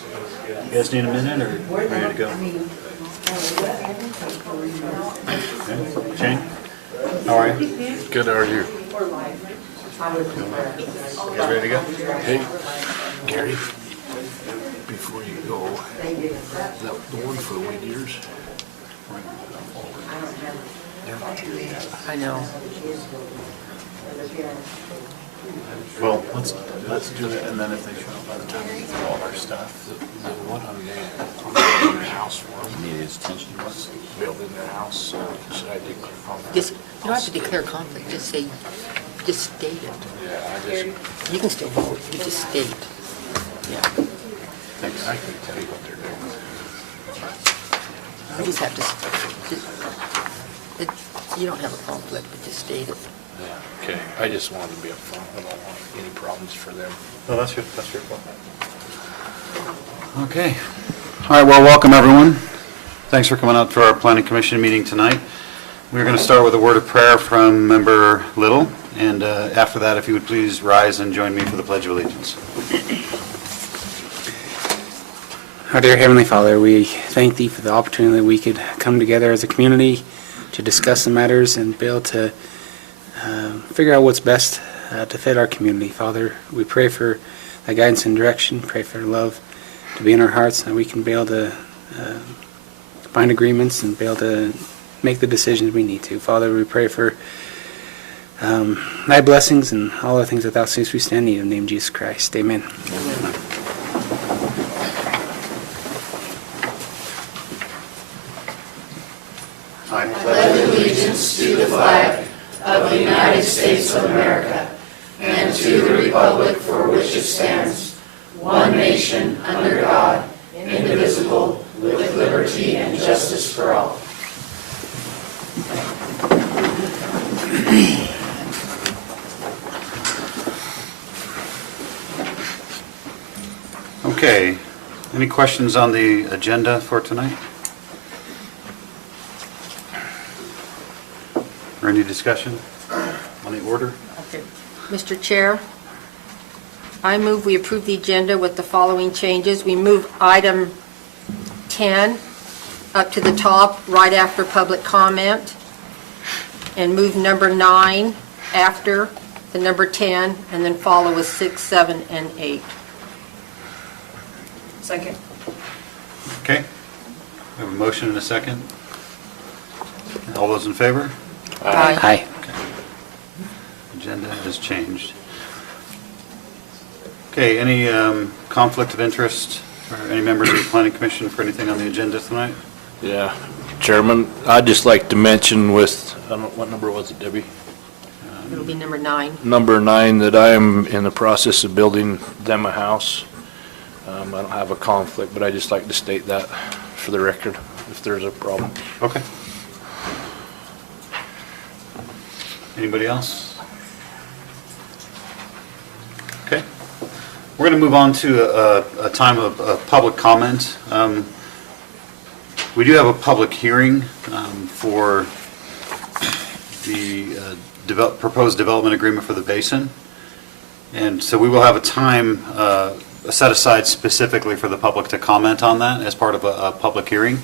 You guys need a minute or ready to go? Okay. Shane, how are you? Good, how are you? You guys ready to go? Hey, Gary, before you go, the one for weed ears, they're not here yet. I know. Well, let's do it, and then if they show up by the time we do all our stuff. The one I'm in their house for them, Need his attention. was built in their house, so should I declare conflict? Just, you don't have to declare conflict, just say, just state it. Yeah, I just, You can still vote, you just state. Yeah, I can tell you what they're doing. you just have to, you don't have a conflict, but just state it. Yeah, okay, I just wanted to be upfront, I don't want any problems for them. No, that's your fault. Okay. All right, well, welcome, everyone. Thanks for coming out to our Planning Commission meeting tonight. We're going to start with a word of prayer from Member Little, and after that, if you would please rise and join me for the Pledge of Allegiance. Our dear Heavenly Father, we thank Thee for the opportunity that we could come together as a community to discuss the matters and be able to figure out what's best to fit our community. Father, we pray for Thy guidance and direction, pray for love to be in our hearts, and we can be able to find agreements and be able to make the decisions we need to. Father, we pray for Thy blessings and all the things that Thou seest we stand in need of. In the name of Jesus Christ. Amen. I pledge allegiance to the flag of the United States of America and to the republic for which it stands, one nation, under God, indivisible, with liberty and justice for all. Okay. Any questions on the agenda for tonight? Or any discussion on the order? Okay. Mr. Chair, I move we approve the agenda with the following changes. We move item 10 up to the top, right after public comment, and move number 9 after the number 10, and then follow with 6, 7, and 8. Second. Okay. We have a motion and a second. All those in favor? Aye. Agenda has changed. Okay, any conflict of interest or any members of the Planning Commission for anything on the agenda tonight? Yeah, Chairman, I'd just like to mention with, I don't know, what number was it, Debbie? It'll be number 9. Number 9, that I am in the process of building them a house. I don't have a conflict, but I just like to state that for the record, if there's a problem. Okay. Anybody else? Okay. We're going to move on to a time of public comment. We do have a public hearing for the proposed development agreement for the basin. And so we will have a time set aside specifically for the public to comment on that as part of a public hearing.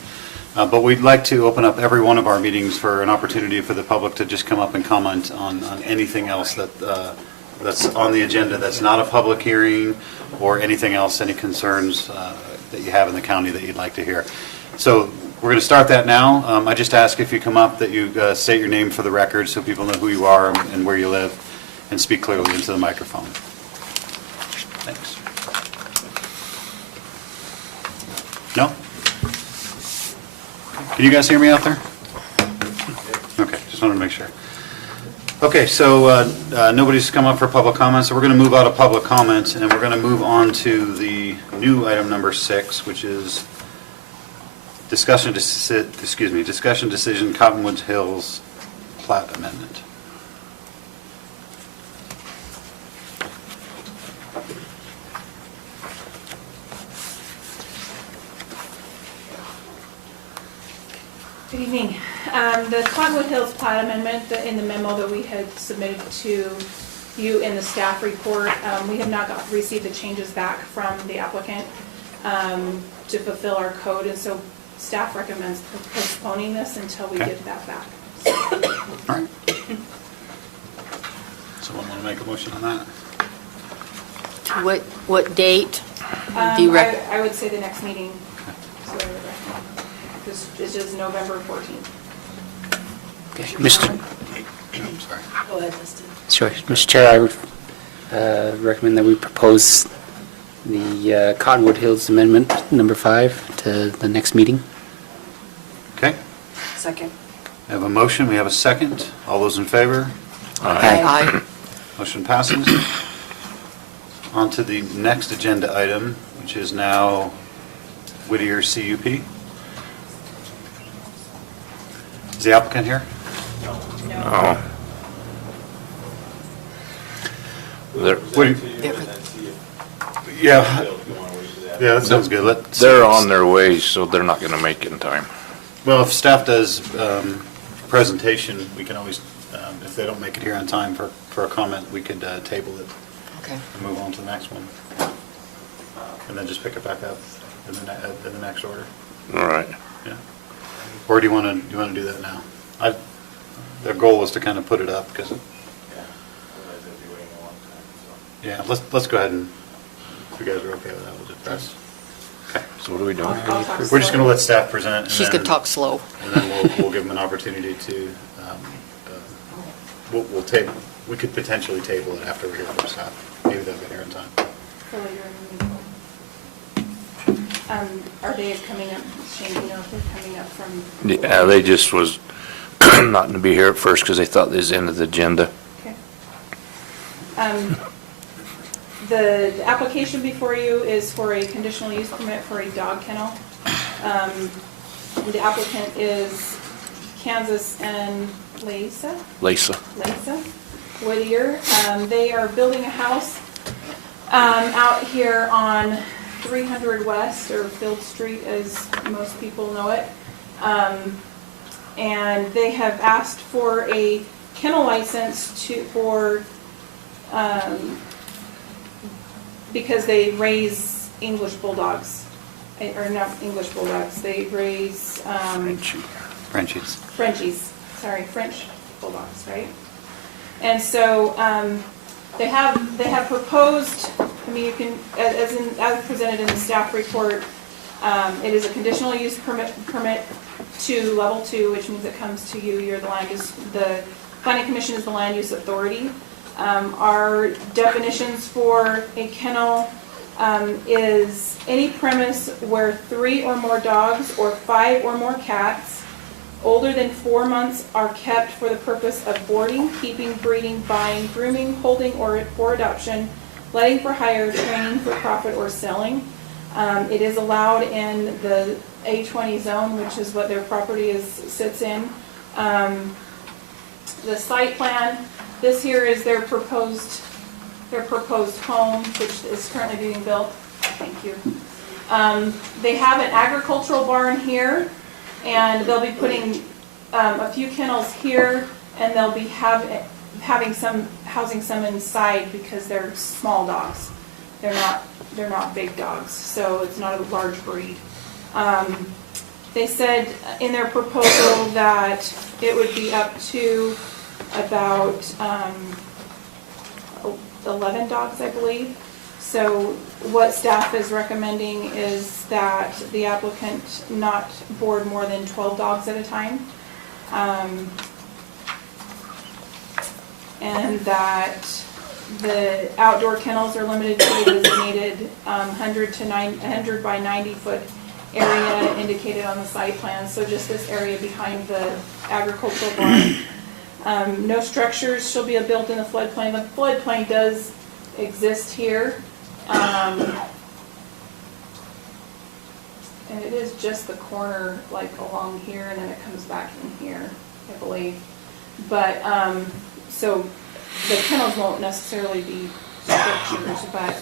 But we'd like to open up every one of our meetings for an opportunity for the public to just come up and comment on anything else that's on the agenda that's not a public hearing, or anything else, any concerns that you have in the county that you'd like to hear. So we're going to start that now. I just ask if you come up that you state your name for the record so people know who you are and where you live, and speak clearly into the microphone. Thanks. No? Can you guys hear me out there? Okay, just wanted to make sure. Okay, so nobody's come up for public comments, so we're going to move out of public comments, and we're going to move on to the new item number 6, which is discussion decision Cottonwood Hills plat amendment. Good evening. The Cottonwood Hills plat amendment in the memo that we had submitted to you in the staff report, we have not received the changes back from the applicant. to fulfill our code, and so staff recommends postponing this until we Okay. get that back. All right. Someone want to make a motion on that? What date do you I would say the next meeting, so this is November 14th. Okay, Mr. I'm sorry. Go ahead, Justin. Sure, Mr. Chair, I would recommend that we propose the Cottonwood Hills Amendment number 5 to the next meeting. Okay, Second. we have a motion, we have a second. All those in favor? Aye. Motion passes. On to the next agenda item, which is now Whittier CUP. Is the applicant here? Oh. They're, Yeah, yeah, that sounds good. they're on their way, so they're not gonna make it in time. Well, if staff does presentation, we can always, if they don't make it here on time for a comment, we could table it Okay. and move on to the next one. And then just pick it back up in the next order. All right. Yeah. Or do you want to do that now? Their goal was to kind of put it up because, yeah, let's go ahead and, if you guys are okay with that, we'll just press. Okay. So what are we doing? I'll talk We're just going to slow. let staff present. and She's then- going to talk slow. And then we'll give them an opportunity to, we'll table, we could potentially table it after we hear from staff. Maybe they'll get here in time. So you're in the meeting. Are they coming up, Shane, do you know if they're coming up from? Yeah, they just was not gonna be here at first because they thought this was the end of the agenda. Okay. The application before you is for a conditional use permit for a dog kennel. The applicant is Kansas and Lisa Whittier. They are building a house out here on 300 West, or Field Street as most people know it. And they have asked for a kennel license because they raise English bulldogs, or not English bulldogs, they raise Frenchies. French bulldogs, right? And so they have proposed, I mean, you can, as presented in the staff report, it is a conditional use permit to level 2, which means it comes to you, you're the planning commission is the land use authority. Our definitions for a kennel is any premise where 3 or more dogs or 5 or more cats older than 4 months are kept for the purpose of boarding, keeping, breeding, buying, grooming, holding, or for adoption, letting for hire, training for profit, or selling. It is allowed in the A20 zone, which is what their property sits in. The site plan, this here is their proposed home, which is currently being built. Thank you. They have an agricultural barn here, and they'll be putting a few kennels here, and they'll be housing some inside because they're small dogs. They're not big dogs, so it's not a large breed. They said in their proposal that it would be up to about 11 dogs, I believe. So what staff is recommending is that the applicant not board more than 12 dogs at a time. And that the outdoor kennels are limited to a designated 100 by 90 foot area indicated on the site plan. So just this area behind the agricultural barn. No structures shall be built in the floodplain. The floodplain does exist here. And it is just the corner, like along here, and then it comes back in here, I believe. But, so the kennels won't necessarily be structures, but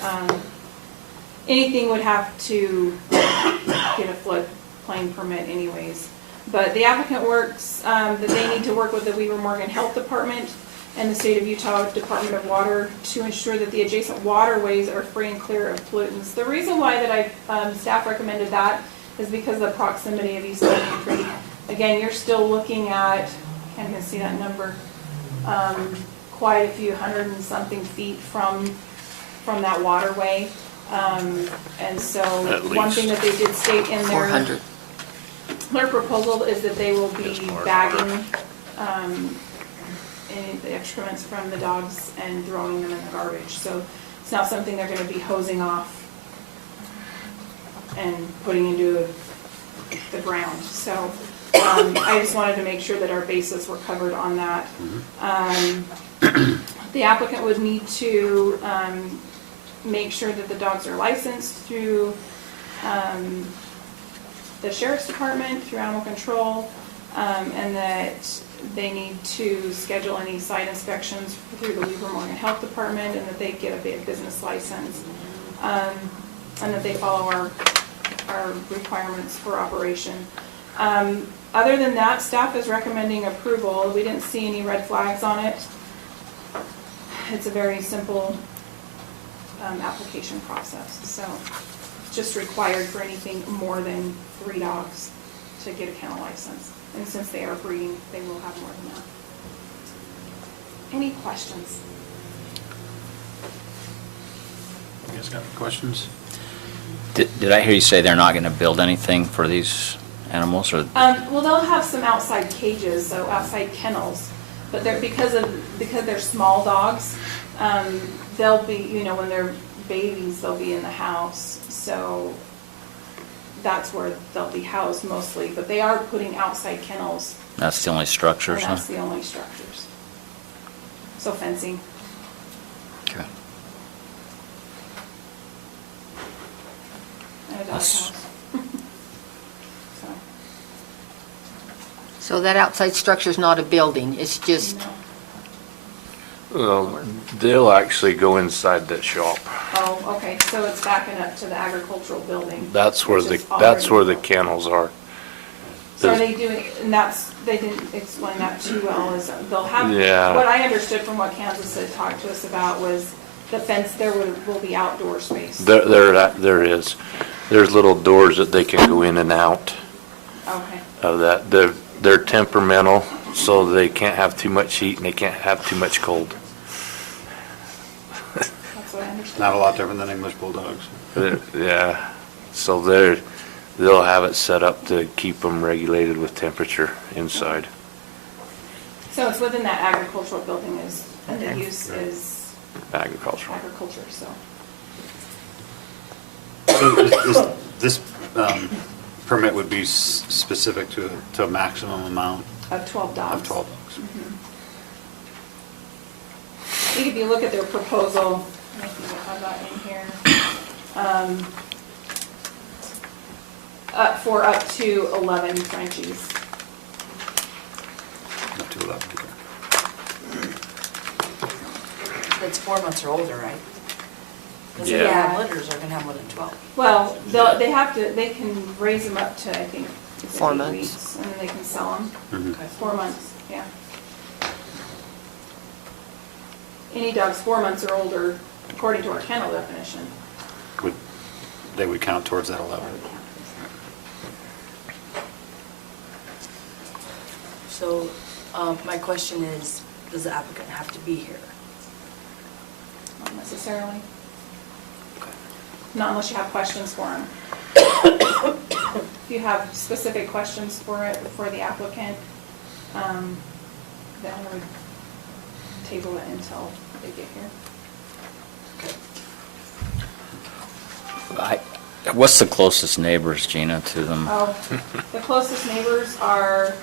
anything would have to get a floodplain permit anyways. But the applicant works, that they need to work with the Weaver Morgan Health Department and the State of Utah Department of Water to ensure that the adjacent waterways are free and clear of pollutants. The reason why that staff recommended that is because of the proximity of East Canyon Creek. Again, you're still looking at, can't even see that number, quite a few hundred and something feet from that waterway. And so At one least. thing that they did state in their 400. their proposal is that they will be It's more bagging any of the excrements from the dogs and throwing them in the garbage. So it's not something they're going to be hosing off and putting into the ground. So I just wanted to make sure that our bases were covered on that. The applicant would need to make sure that the dogs are licensed through the sheriff's department, through animal control, and that they need to schedule any site inspections through the Weaver Morgan Health Department, and that they get a business license, and that they follow our requirements for operation. Other than that, staff is recommending approval. We didn't see any red flags on it. It's a very simple application process, so it's just required for anything more than 3 dogs to get a kennel license. And since they are breeding, they will have more than that. Any questions? You guys got any questions? Did I hear you say they're not going to build anything for these animals, or? Well, they'll have some outside cages, so outside kennels, but they're, because they're small dogs, they'll be, when they're babies, they'll be in the house, so that's where they'll be housed mostly, but they are putting outside kennels, That's the only and structures, huh? that's the only structures. So fencing. Okay. And a That's- doghouse. So, So that outside structure's not a building, it's just, no. Well, they'll actually go inside that shop. Oh, okay, so it's backing up to the agricultural building. That's where which that's is where the already- kennels are. So are they doing, and they didn't explain that too well, is they'll have, Yeah. what I understood from what Kansas had talked to us about was the fence, there will be outdoor space. There is. There's little doors that they can go in and out Okay, of that. They're temperamental, so they can't have too much heat and they can't have too much cold. that's what I understood. Not a lot different than English bulldogs. Yeah, so they'll have it set up to keep them regulated with temperature inside. So it's within that agricultural building and the use is Agricultural. agriculture, so. So this permit would be specific to a maximum amount Of 12 dogs. of 12 dogs? I think if you look at their proposal, I think I have that in here, for up to 11 Frenchies. Up to 11, okay. That's 4 months or older, right? Because if you Yeah. have litters, they're gonna have more than 12. Well, they can raise them up to, I think, it's 4 8 months. weeks, and then they can sell them. Mhm. Okay. 4 months, yeah. Any dogs 4 months or older, according to our kennel definition. They would count towards that 11. So, my question is, does the applicant have to be here? Not necessarily. Not unless you have questions for him. If you have specific questions for the applicant, then I would table it until they get here. Okay. What's the closest neighbors, Gina, to them? Oh, the closest neighbors are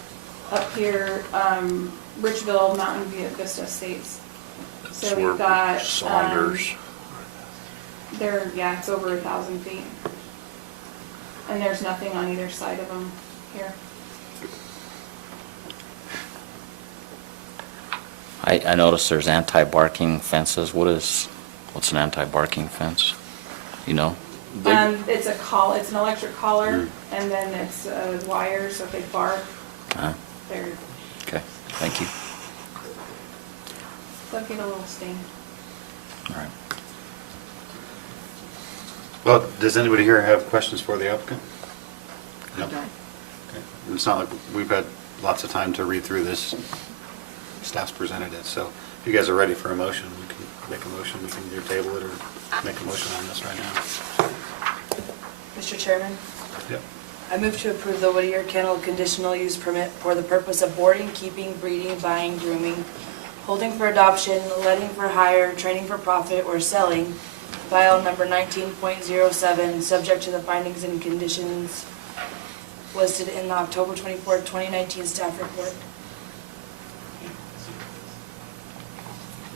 up here, Richville, Mountain View, Vista Estates. So That's where we've got, Saunders. it's over 1,000 feet. And there's nothing on either side of them here. I noticed there's anti-barking fences. What's an anti-barking fence? You know? It's an electric collar, and then it's wires, so if they bark, Uh, they're, Okay, thank you. They'll get a little sting. All right. Well, does anybody here have questions for the applicant? No? Okay. Okay. It's not like we've had lots of time to read through this. Staff's presented it, so if you guys are ready for a motion, we can make a motion, we can either table it or make a motion on this right now. Mr. Chairman, Yep. I move to approve the Whittier Kennel conditional use permit for the purpose of boarding, keeping, breeding, buying, grooming, holding for adoption, letting for hire, training for profit, or selling, file number 19.07, subject to the findings and conditions listed in the October 24, 2019 staff report.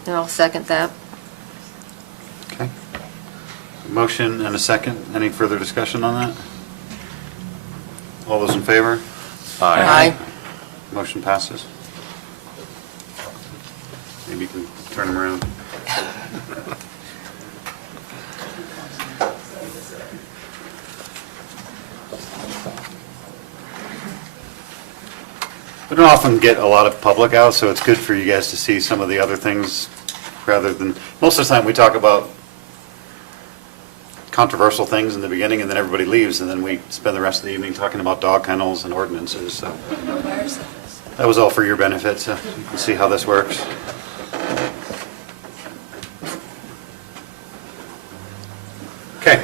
And I'll second that. Okay. Motion and a second. Any further discussion on that? All those in favor? Aye. Motion passes. Maybe you can turn them around. We don't often get a lot of public out, so it's good for you guys to see some of the other things rather than, most of the time we talk about controversial things in the beginning and then everybody leaves and then we spend the rest of the evening talking about dog kennels and ordinances, so. That was all for your benefit, so you can see how this works. Okay,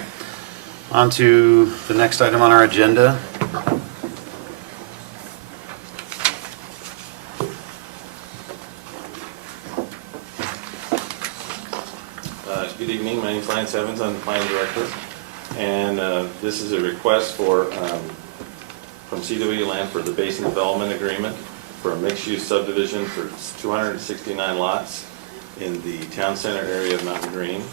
on to the next item on our agenda. Good evening, my name is Lance Evans, I'm the planning director, and this is a request for, from CW Land for the Basin Development Agreement for a mixed-use subdivision for 269 lots in the town center area of Mountain Green.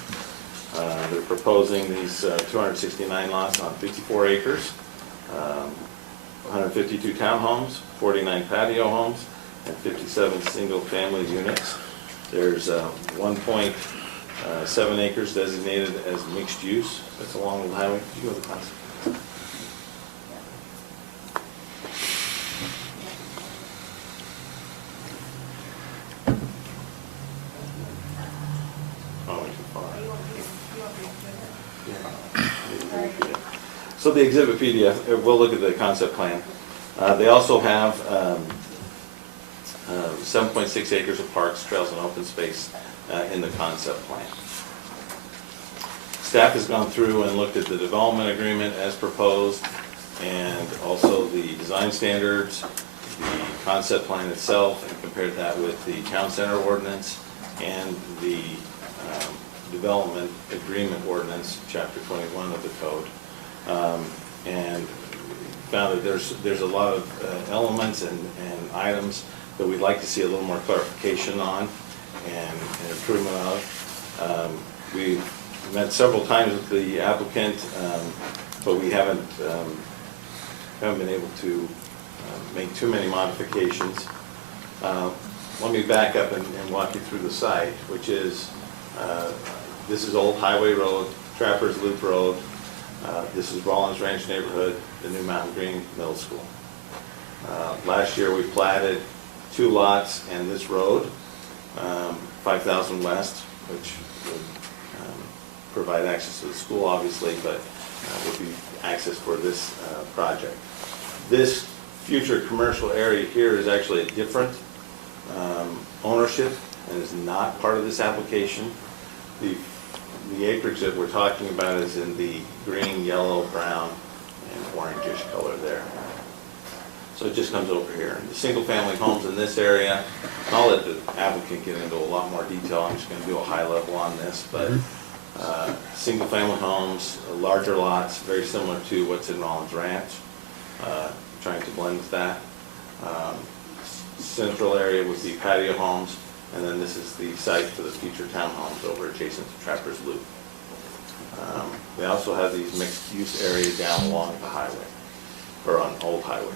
They're proposing these 269 lots on 54 acres, 152 townhomes, 49 patio homes, and 57 single-family units. There's 1.7 acres designated as mixed use. That's along the highway. Could you go to the class? Oh, too far. So the exhibit PDF, we'll look at the concept plan. They also have 7.6 acres of parks, trails, and open space in the concept plan. Staff has gone through and looked at the development agreement as proposed, and also the design standards, the concept plan itself, and compared that with the town center ordinance and the development agreement ordinance, chapter 21 of the code. And found that there's a lot of elements and items that we'd like to see a little more clarification on and improvement of. We've met several times with the applicant, but we haven't been able to make too many modifications. Let me back up and walk you through the site, which is, this is Old Highway Road, Trappers Loop Road. This is Rollins Ranch neighborhood, the new Mountain Green Middle School. Last year we platted 2 lots and this road, 5,000 West, which would provide access to the school, obviously, but would be access for this project. This future commercial area here is actually a different ownership and is not part of this application. The acreage that we're talking about is in the green, yellow, brown, and orangish color there. So it just comes over here. And the single-family homes in this area, and I'll let the applicant get into a lot more detail. I'm just going to do a high level on this, but single-family homes, larger lots, very similar to what's in Rollins Ranch, trying to blend with that. Central area would be patio homes, and then this is the site for the future townhomes over adjacent to Trappers Loop. They also have these mixed-use areas down along the highway, or on Old Highway.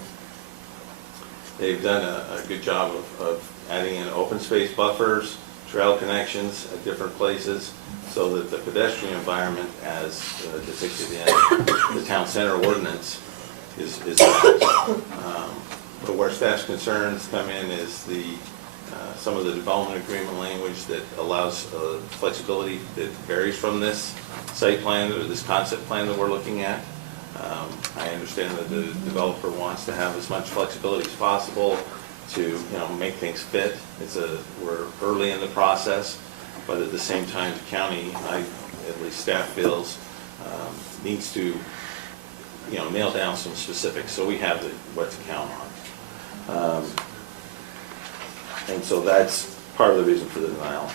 They've done a good job of adding in open space buffers, trail connections at different places, so that the pedestrian environment, as depicted in the town center ordinance, is met. But where staff's concerns come in is the some of the development agreement language that allows flexibility that varies from this site plan or this concept plan that we're looking at. I understand that the developer wants to have as much flexibility as possible to, make things fit. We're early in the process, but at the same time, the county, at least staff feels, needs to, nail down some specifics so we have what to count on. And so that's part of the reason for the denial.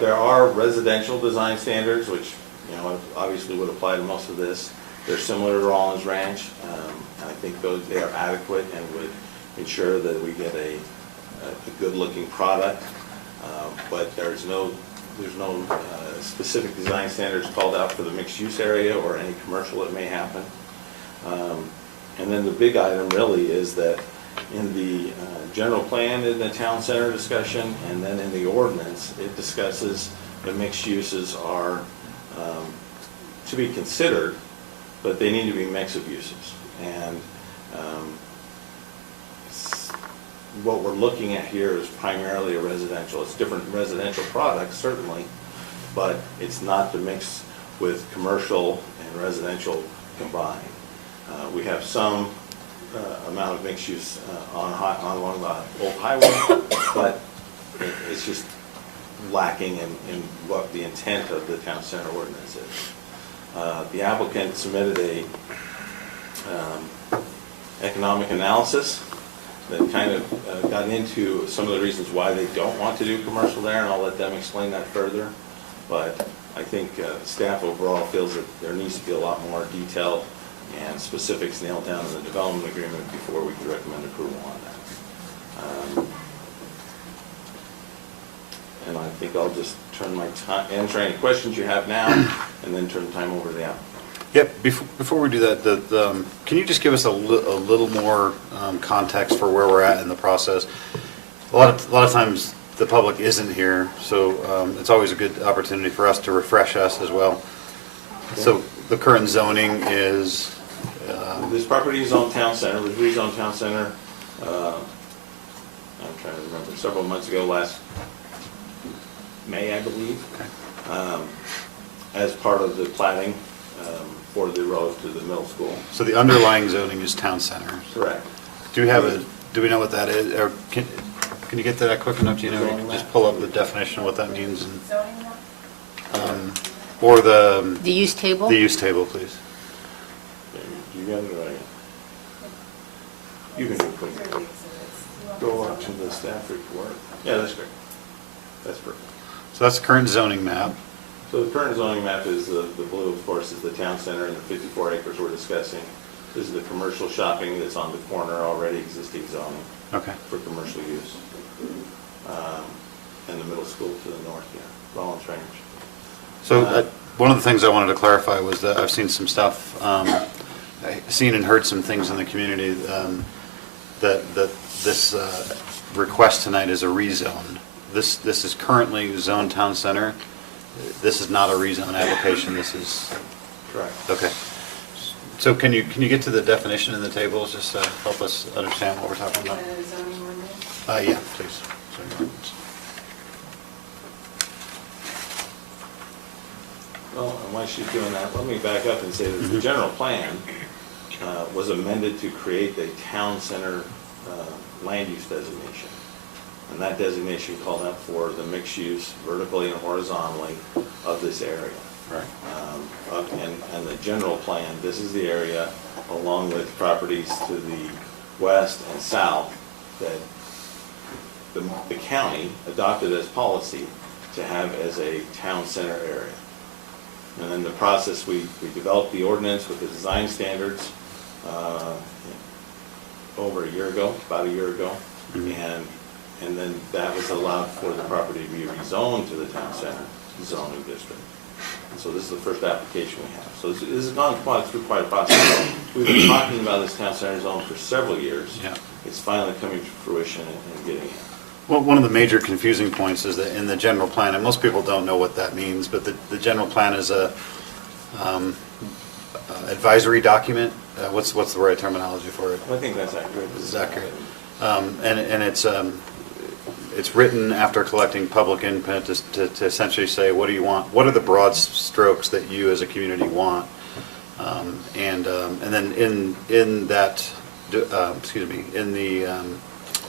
There are residential design standards, which, obviously would apply to most of this. They're similar to Rollins Ranch. And I think they are adequate and would ensure that we get a good-looking product. But there's no specific design standards called out for the mixed-use area or any commercial that may happen. And then the big item really is that in the general plan in the town center discussion and then in the ordinance, it discusses the mixed uses are to be considered, but they need to be mix of uses. And what we're looking at here is primarily a residential. It's different residential products, certainly, but it's not the mix with commercial and residential combined. We have some amount of mixed use on along the old highway, but it's just lacking in what the intent of the town center ordinance is. The applicant submitted a economic analysis that kind of got into some of the reasons why they don't want to do commercial there, and I'll let them explain that further. But I think staff overall feels that there needs to be a lot more detail and specifics nailed down in the development agreement before we can recommend approval on that. And I think I'll just turn my time, answer any questions you have now, and then turn the time over to the applicant. Yep, before we do that, can you just give us a little more context for where we're at in the process? A lot of times the public isn't here, so it's always a good opportunity for us to refresh us as well. Okay. So the current zoning is... this property is on town center. It was rezoned town center, I'm trying to remember, several months ago, last May, I believe, okay. As part of the planning for the road to the middle school. So the underlying zoning is town center. Correct. Do we know what that is? Or can you get that quick enough? Do you know? Just pull up the definition of what that means. And, or the use table? The use table, please. You got it right. You can do it quickly. Go up to the staff report. Yeah, that's great. That's perfect. So that's the current zoning map. So the current zoning map is the blue, of course, is the town center and the 54 acres we're discussing. This is the commercial shopping that's on the corner, already existing zoning. Okay. For commercial use. And the middle school to the north, yeah, Rollins Ranch. So one of the things I wanted to clarify was that I've seen some stuff, I've seen and heard some things in the community that this request tonight is a rezone. This is currently zoned town center. This is not a rezone application. This is correct. Okay. So can you get to the definition in the tables just to help us understand what we're talking about? Zoning ordinance? Yeah, please. Zoning ordinance. Well, and while she's doing that, let me back up and say that the general plan was amended to create a town center land use designation. And that designation called out for the mixed use vertically and horizontally of this area. Right. And the general plan, this is the area along with properties to the west and south that the county adopted as policy to have as a town center area. And in the process, we developed the ordinance with the design standards over a year ago, about a year ago. Mm-hmm. And then that was allowed for the property to be rezoned to the town center zoning district. And so this is the first application we have. So this has gone through quite a process. We've been talking about this town center zone for several years. Yeah. It's finally coming to fruition and getting it. Well, one of the major confusing points is that in the general plan, and most people don't know what that means, but the general plan is a advisory document. What's the right terminology for it? I think that's accurate. This is accurate. And it's it's written after collecting public input to essentially say, what do you want? What are the broad strokes that you as a community want? And then in that, excuse me, in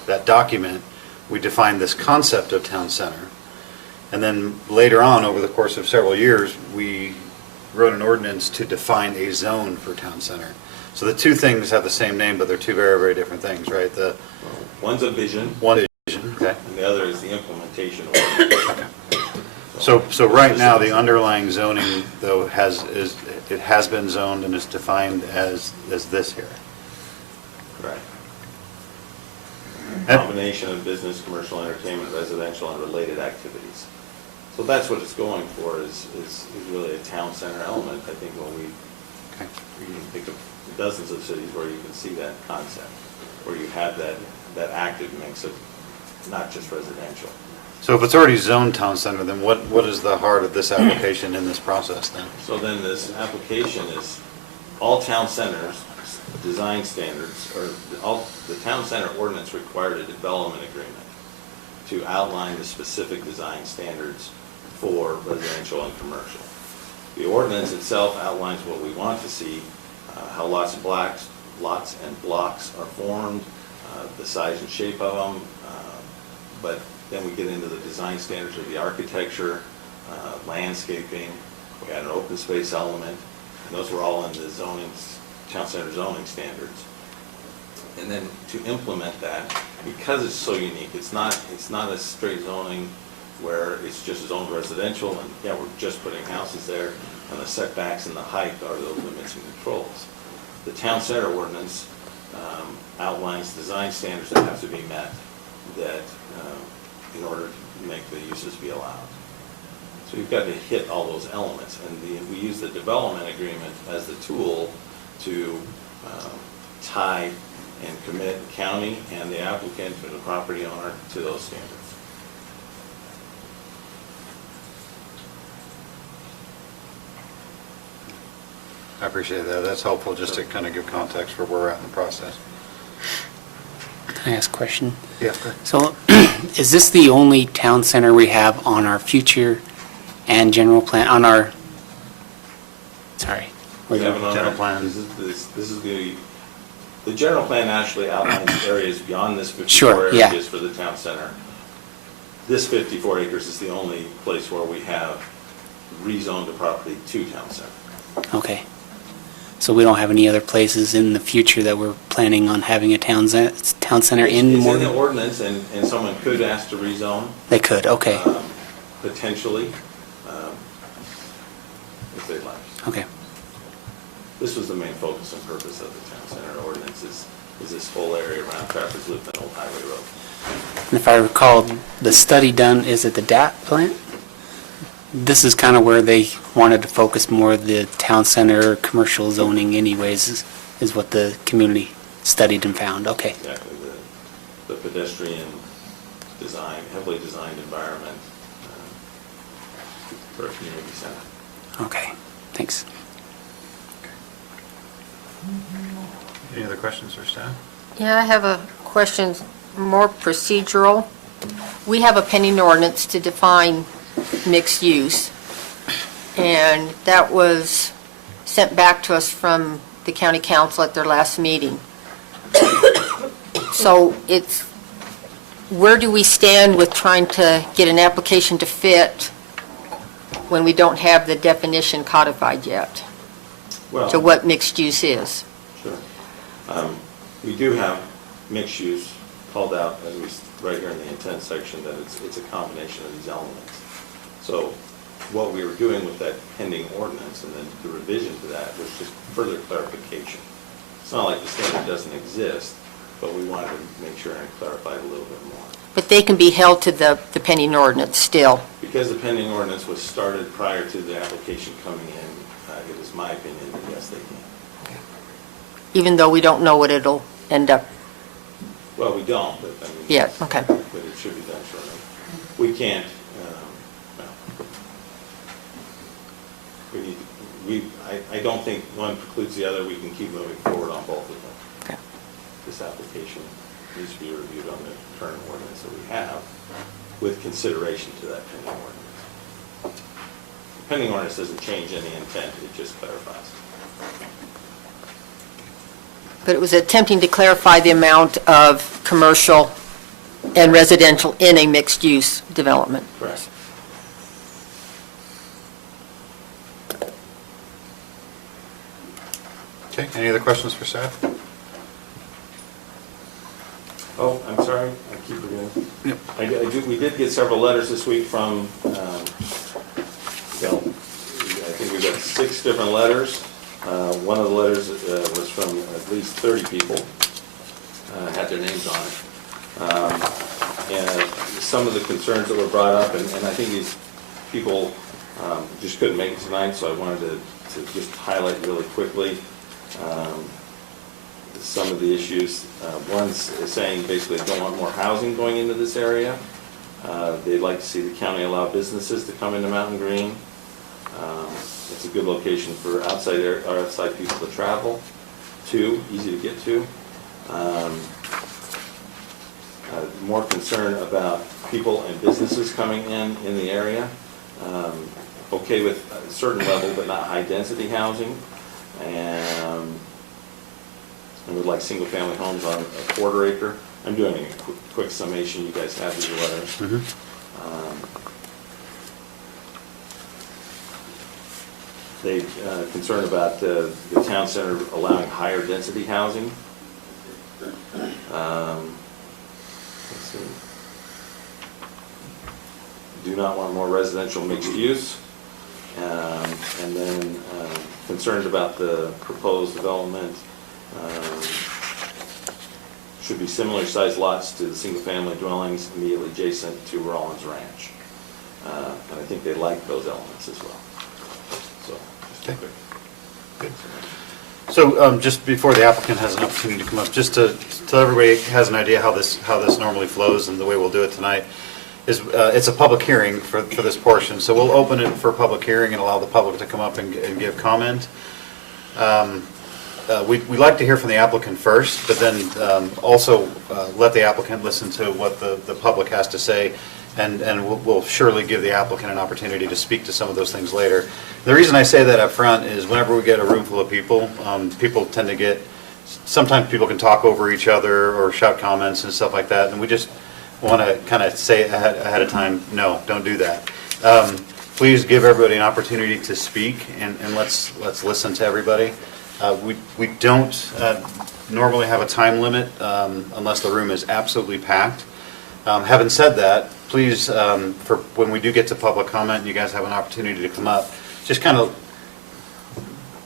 that document, we define this concept of town center. And then later on, over the course of several years, we wrote an ordinance to define a zone for town center. So the two things have the same name, but they're two very, very different things, right? The One's a vision, one vision, okay? and the other is the implementation ordinance. So right now, the underlying zoning, though, it has been zoned and is defined as this here. Right. And- Combination of business, commercial, entertainment, residential, and related activities. So that's what it's going for, is really a town center element. I think when you can think of dozens of cities where you can see that concept, where you have that active mix of not just residential. So if it's already zoned town center, then what is the heart of this application in this process then? So then this application is all town centers, design standards, or the town center ordinance required a development agreement to outline the specific design standards for residential and commercial. The ordinance itself outlines what we want to see, how lots and blocks are formed, the size and shape of them, but then we get into the design standards of the architecture, landscaping, we had an open space element, and those were all in the town center zoning standards. And then to implement that, because it's so unique, it's not a straight zoning where it's just zoned residential and, yeah, we're just putting houses there, and the setbacks and the height are the limits and controls. The town center ordinance outlines design standards that have to be met that in order to make the uses be allowed. So you've got to hit all those elements, and we use the development agreement as the tool to tie and commit county and the applicant and the property owner to those standards. I appreciate that. That's helpful just to kind of give context for where we're at in the process. Can I ask a question? Yeah. So is this the only town center we have on our future and general plan, on our, sorry. We have it on General our- plan. This is the general plan actually outlines areas beyond this 54 Sure, yeah. areas for the town center. This 54 acres is the only place where we have rezoned a property to town center. Okay. So we don't have any other places in the future that we're planning on having a town center in It's in the Morgan? ordinance, and someone could ask to rezone, They could, okay, potentially, if they'd like. okay. This was the main focus and purpose of the town center ordinance, is this whole area around Trappers Loop and Old Highway Road. And if I recall, the study done, is it the DAP plant? This is kind of where they wanted to focus more of the town center commercial zoning anyways, is what the community studied and found, okay. Exactly, the pedestrian design, heavily designed environment for a community center. Okay, thanks. Any other questions for staff? Yeah, I have a question, more procedural. We have a pending ordinance to define mixed use, and that was sent back to us from the county council at their last meeting. So where do we stand with trying to get an application to fit when we don't have the definition codified yet Well, to what mixed use is? sure. We do have mixed use called out, at least right here in the intent section, that it's a combination of these elements. So what we were doing with that pending ordinance and then the revision to that was just further clarification. It's not like the standard doesn't exist, but we wanted to make sure and clarify it a little bit more. But they can be held to the pending ordinance still. Because the pending ordinance was started prior to the application coming in, it was my opinion that yes, they can. Even though we don't know what it'll end up. Well, we don't, but I mean. Yeah, okay. But it should be done shortly. We can't, well, I don't think one precludes the other. We can keep moving forward on both of them. Okay. This application needs to be reviewed on the current ordinance that we have with consideration to that pending ordinance. The pending ordinance doesn't change any intent, it just clarifies. But it was attempting to clarify the amount of commercial and residential in a mixed-use development. Correct. Okay, any other questions for staff? Oh, I'm sorry, I keep forgetting. Yep. We did get several letters this week from, I think we got 6 different letters. One of the letters was from at least 30 people, had their names on it. And some of the concerns that were brought up, and I think these people just couldn't make it tonight, so I wanted to just highlight really quickly some of the issues. One's saying basically they don't want more housing going into this area. They'd like to see the county allow businesses to come into Mountain Green. It's a good location for outside people to travel to, easy to get to. More concern about people and businesses coming in the area. Okay with a certain level, but not high-density housing. And would like single-family homes on a quarter acre. I'm doing a quick summation. You guys have these letters. They concerned about the town center allowing higher density housing. Let's see. Do not want more residential mixed use. And then concerned about the proposed development. Should be similar sized lots to the single-family dwellings immediately adjacent to Rollins Ranch. And I think they like those elements as well. So, just a quick. Good. So just before the applicant has an opportunity to come up, just to everybody has an idea how this normally flows and the way we'll do it tonight, is it's a public hearing for this portion. So we'll open it for public hearing and allow the public to come up and give comment. We'd like to hear from the applicant first, but then also let the applicant listen to what the public has to say, and we'll surely give the applicant an opportunity to speak to some of those things later. The reason I say that up front is whenever we get a room full of people, people tend to get, sometimes people can talk over each other or shout comments and stuff like that, and we just want to kind of say ahead of time, no, don't do that. Please give everybody an opportunity to speak, and let's listen to everybody. We don't normally have a time limit unless the room is absolutely packed. Having said that, please, for when we do get to public comment, you guys have an opportunity to come up.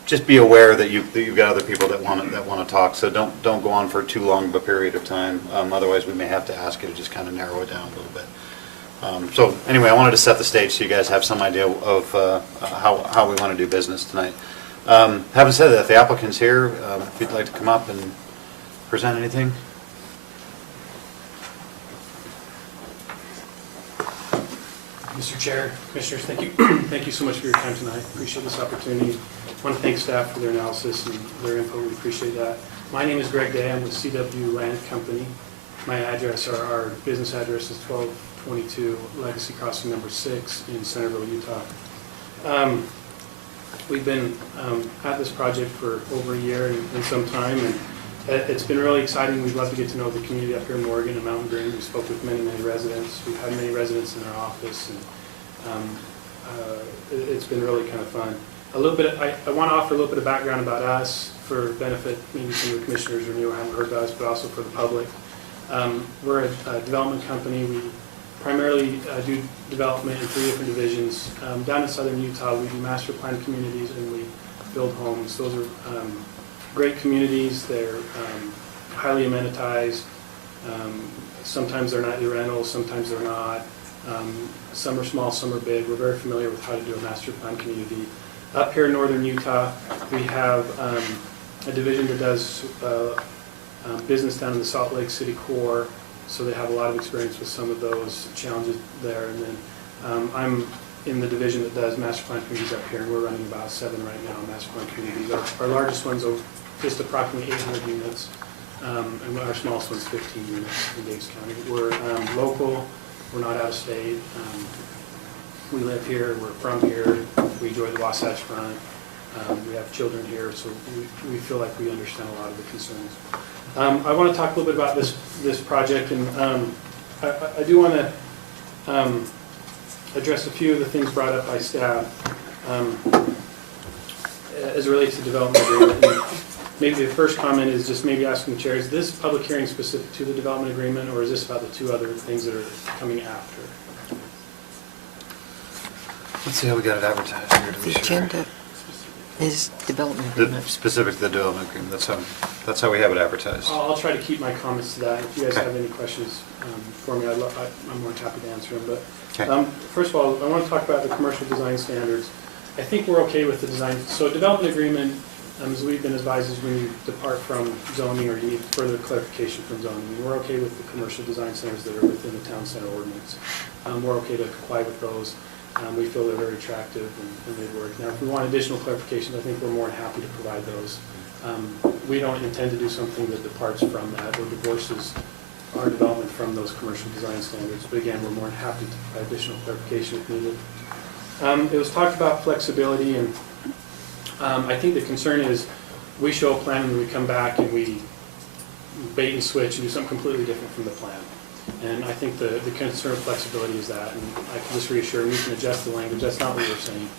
Just be aware that you've got other people that want to talk. So don't go on for too long of a period of time. Otherwise, we may have to ask you to just kind of narrow it down a little bit. So anyway, I wanted to set the stage so you guys have some idea of how we want to do business tonight. Having said that, if the applicant's here, if you'd like to come up and present anything. Mr. Chair, Commissioners, thank you. Thank you so much for your time tonight. Appreciate this opportunity. I want to thank staff for their analysis and their input. We appreciate that. My name is Greg Day. I'm with CW Land Company. My address, our business address is 1222 Legacy Crossing number 6 in Centerville, Utah. We've been at this project for over a year and some time, and it's been really exciting. We'd love to get to know the community up here in Morgan and Mountain Green. We spoke with many residents. We've had many residents in our office, and it's been really kind of fun. I want to offer a little bit of background about us for benefit. Maybe some of the commissioners are new or haven't heard of us, but also for the public. We're a development company. We primarily do development in 3 different divisions. Down in southern Utah, we do master plan communities and we build homes. Those are great communities. They're highly amenitized. Sometimes they're not rentals, sometimes they're not. Some are small, some are big. We're very familiar with how to do a master plan community. Up here in northern Utah, we have a division that does business down in the Salt Lake City core, so they have a lot of experience with some of those challenges there. And then I'm in the division that does master plan communities up here, and we're running about 7 right now, master plan communities. Our largest one's just approximately 800 units. and our smallest one's 15 units in Davis County. We're local, we're not out of state. We live here, we're from here, we enjoy the Wasatch Front. We have children here, so we feel like we understand a lot of the concerns. I want to talk a little bit about this project, and I do want to address a few of the things brought up by staff as it relates to development agreement. And maybe the first comment is just maybe asking the chair, is this public hearing specific to the development agreement, or is this about the two other things that are coming after? Let's see how we got it advertised here to be The sure. agenda is development The- agreement. Specific to the development agreement, that's how we have it advertised. I'll try to keep my comments to that. If you guys Okay. have any questions for me, I'm more than happy to answer them. Okay. But first of all, I want to talk about the commercial design standards. I think we're okay with the design. So development agreement, as we've been advised, is when you depart from zoning or you need further clarification from zoning. We're okay with the commercial design standards that are within the town center ordinance. We're okay to comply with those. We feel they're very attractive and they work. Now, if we want additional clarifications, I think we're more than happy to provide those. We don't intend to do something that departs from that or divorces our development from those commercial design standards. But again, we're more than happy to provide additional clarification if needed. It was talked about flexibility, and I think the concern is we show a plan and we come back and we bait and switch and do something completely different from the plan. And I think the concern of flexibility is that, and I can just reassure you can adjust the language. That's not what we're saying.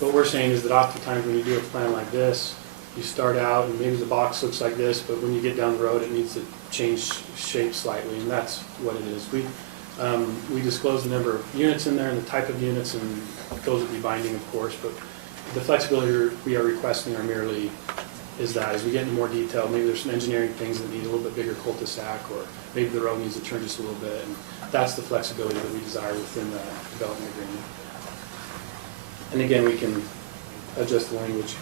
What we're saying is that oftentimes when you do a plan like this, you start out and maybe the box looks like this, but when you get down the road, it needs to change shape slightly, and that's what it is. We disclose the number of units in there and the type of units, and those will be binding, of course, but the flexibility we are requesting are merely is that as we get into more detail, maybe there's some engineering things that need a little bit bigger cul-de-sac, or maybe the road needs to turn just a little bit, and that's the flexibility that we desire within the development agreement. And again, we can adjust the language.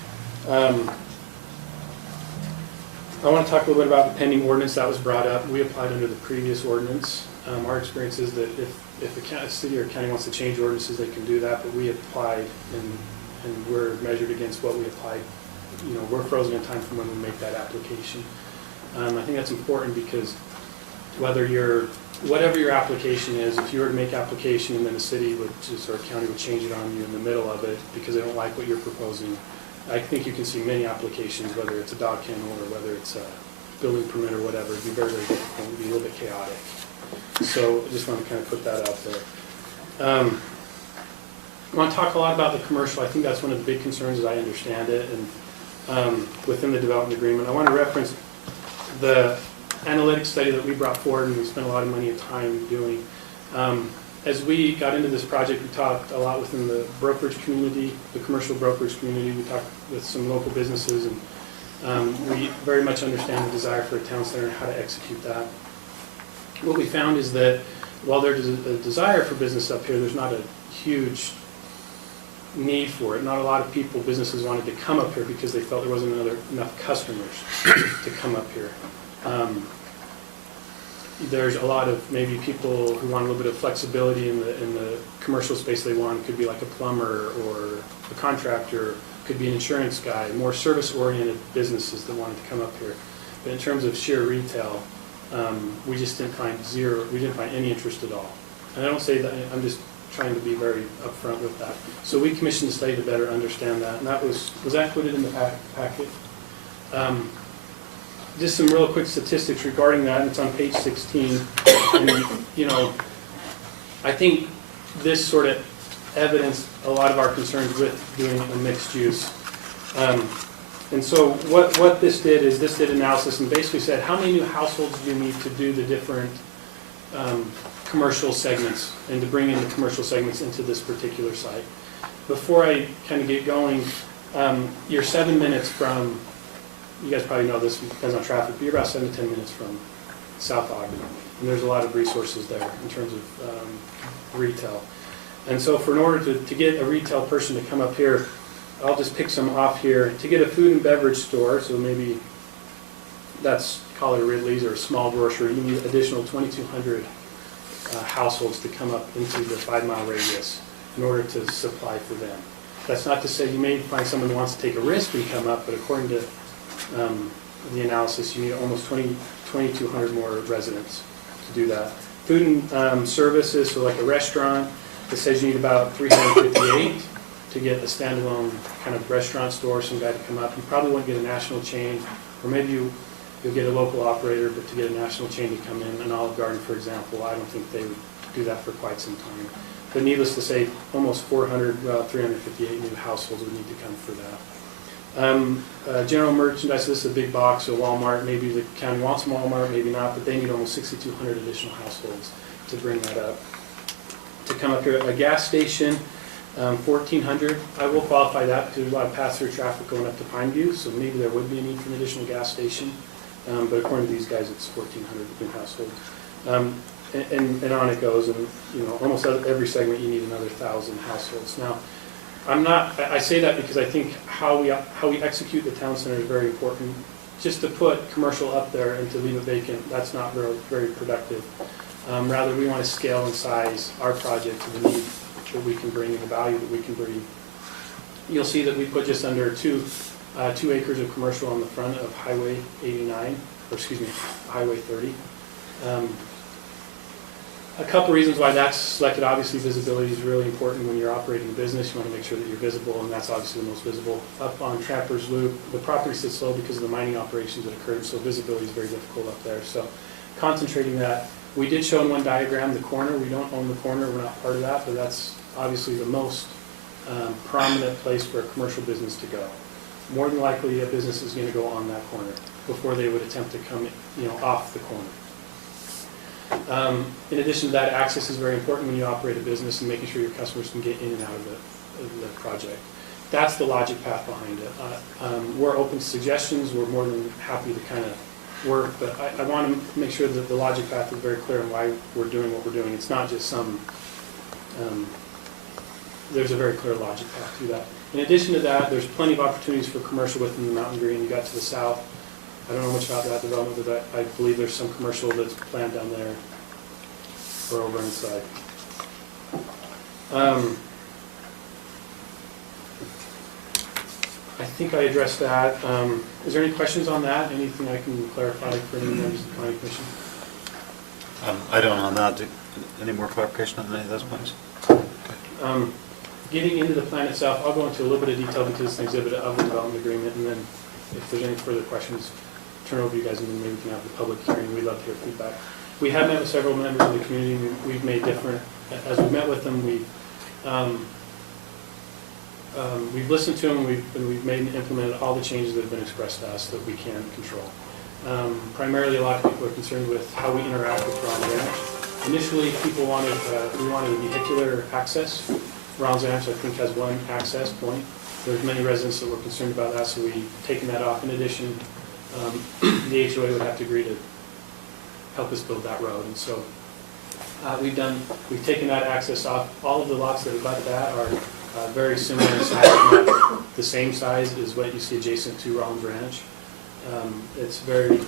I want to talk a little bit about the pending ordinance that was brought up. We applied under the previous ordinance. Our experience is that if a city or county wants to change ordinances, they can do that, but we applied and we're measured against what we applied. You know, we're frozen in time from when we make that application. I think that's important because whatever your application is, if you were to make application and then the city would or county would change it on you in the middle of it because they don't like what you're proposing, I think you can see many applications, whether it's a dog kennel or whether it's a building permit or whatever, it'd be very, very difficult, it'd be a little bit chaotic. So I just want to kind of put that out there. I want to talk a lot about the commercial. I think that's one of the big concerns as I understand it, and within the development agreement. I want to reference the analytics study that we brought forward and we spent a lot of money and time doing. As we got into this project, we talked a lot within the brokerage community, the commercial brokerage community. We talked with some local businesses, and we very much understand the desire for a town center and how to execute that. What we found is that while there's a desire for business up here, there's not a huge need for it. Not a lot of businesses wanted to come up here because they felt there wasn't enough customers to come up here. There's a lot of maybe people who want a little bit of flexibility in the commercial space they want. It could be like a plumber or a contractor, could be an insurance guy, more service-oriented businesses that wanted to come up here. But in terms of sheer retail, we just didn't find any interest at all. And I don't say that, I'm just trying to be very upfront with that. So we commissioned a study to better understand that, and that was that included in the packet? Just some real quick statistics regarding that, and it's on page 16. And, you know, I think this sort of evidenced a lot of our concerns with doing a mixed use. And so what this did is this did analysis and basically said, how many new households do you need to do the different commercial segments and to bring in the commercial segments into this particular site. Before I kind of get going, you're 7 minutes from, you guys probably know this, depends on traffic, but you're about 7 to 10 minutes from South Ogden. And there's a lot of resources there in terms of retail. And so in order to get a retail person to come up here, I'll just pick some off here. To get a food and beverage store, so maybe that's, call it a Ridley's or a small grocery, you need additional 2,200 households to come up into the 5-mile radius in order to supply for them. That's not to say you may find someone who wants to take a risk and come up, but according to the analysis, you need almost 2,200 more residents to do that. Food and services, so like a restaurant, it says you need about 358 to get a standalone kind of restaurant store, some guy to come up. You probably won't get a national chain, or maybe you'll get a local operator, but to get a national chain to come in, an Olive Garden, for example, I don't think they would do that for quite some time. But needless to say, almost 358 new households would need to come for that. General merchandise, this is a big box, so Walmart, maybe the county wants Walmart, maybe not, but they need almost 6,200 additional households to bring that up. To come up here, a gas station, 1,400. I will qualify that because there's a lot of pass-through traffic going up to Pine View, so maybe there would be a need for an additional gas station. But according to these guys, it's 1,400 new households. And on it goes, and almost every segment you need another 1,000 households. Now, I say that because I think how we execute the town center is very important. Just to put commercial up there and to leave it vacant, that's not very productive. Rather, we want to scale and size our project to the need that we can bring and the value that we can bring. You'll see that we put just under 2 acres of commercial on the front of Highway 89, or excuse me, Highway 30. A couple reasons why that's selected. Obviously, visibility is really important when you're operating a business. You want to make sure that you're visible, and that's obviously the most visible. Up on Trappers Loop, the property sits low because of the mining operations that occurred, so visibility is very difficult up there. So concentrating that. We did show in one diagram the corner. We don't own the corner. We're not part of that, but that's obviously the most prominent place for a commercial business to go. More than likely, a business is going to go on that corner before they would attempt to come off the corner. In addition to that, access is very important when you operate a business and making sure your customers can get in and out of the project. That's the logic path behind it. We're open to suggestions. We're more than happy to kind of work, but I want to make sure that the logic path is very clear on why we're doing what we're doing. It's not just there's a very clear logic path to that. In addition to that, there's plenty of opportunities for commercial within the Mountain Green. You got to the south. I don't know much about that development, but I believe there's some commercial that's planned down there or over inside. I think I addressed that. Is there any questions on that? Anything I can clarify for any members of the Planning Commission? I don't know that. Any more clarification on any of those points? Getting into the plan itself, I'll go into a little bit of detail because it's an exhibit of the development agreement, and then if there's any further questions, turn it over to you guys, and then maybe we can have the public hearing. We'd love to hear feedback. We have met with several members of the community. We've made different, as we've met with them, we've listened to them, and we've made and implemented all the changes that have been expressed to us that we can control. Primarily, a lot of people are concerned with how we interact with Ron's Ranch. Initially, we wanted a vehicular access. Ron's Ranch, I think, has one access point. There's many residents that were concerned about that, so we've taken that off. In addition, the HOA would have to agree to help us build that road, and so we've taken that access off. All of the lots that abut that are very similar in size, not the same size as what you see adjacent to Ron's Ranch. It's very,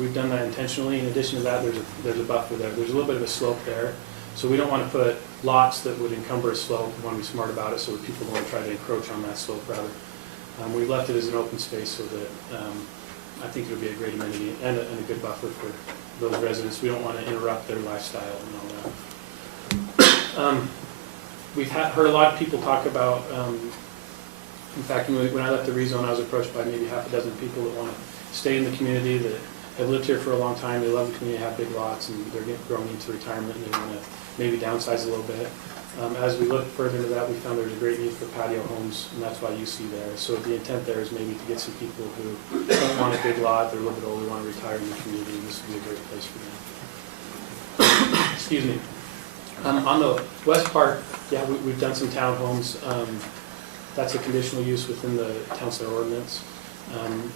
we've done that intentionally. In addition to that, there's a buffer there. There's a little bit of a slope there, so we don't want to put lots that would encumber a slope. We want to be smart about it so that people don't try to encroach on that slope, rather. We've left it as an open space so that I think it'll be a great amenity and a good buffer for those residents. We don't want to interrupt their lifestyle and all that. We've heard a lot of people talk about, in fact, when I left the rezone, I was approached by maybe half a dozen people that want to stay in the community, that have lived here for a long time. They love the community, have big lots, and they're growing into retirement, and they want to maybe downsize a little bit. As we look further into that, we found there's a great need for patio homes, and that's why you see there. So the intent there is maybe to get some people who don't want a big lot, they're a little bit older, want to retire in the community, and this would be a great place for them. Excuse me. On the west part, yeah, we've done some townhomes. That's a conditional use within the town center ordinance.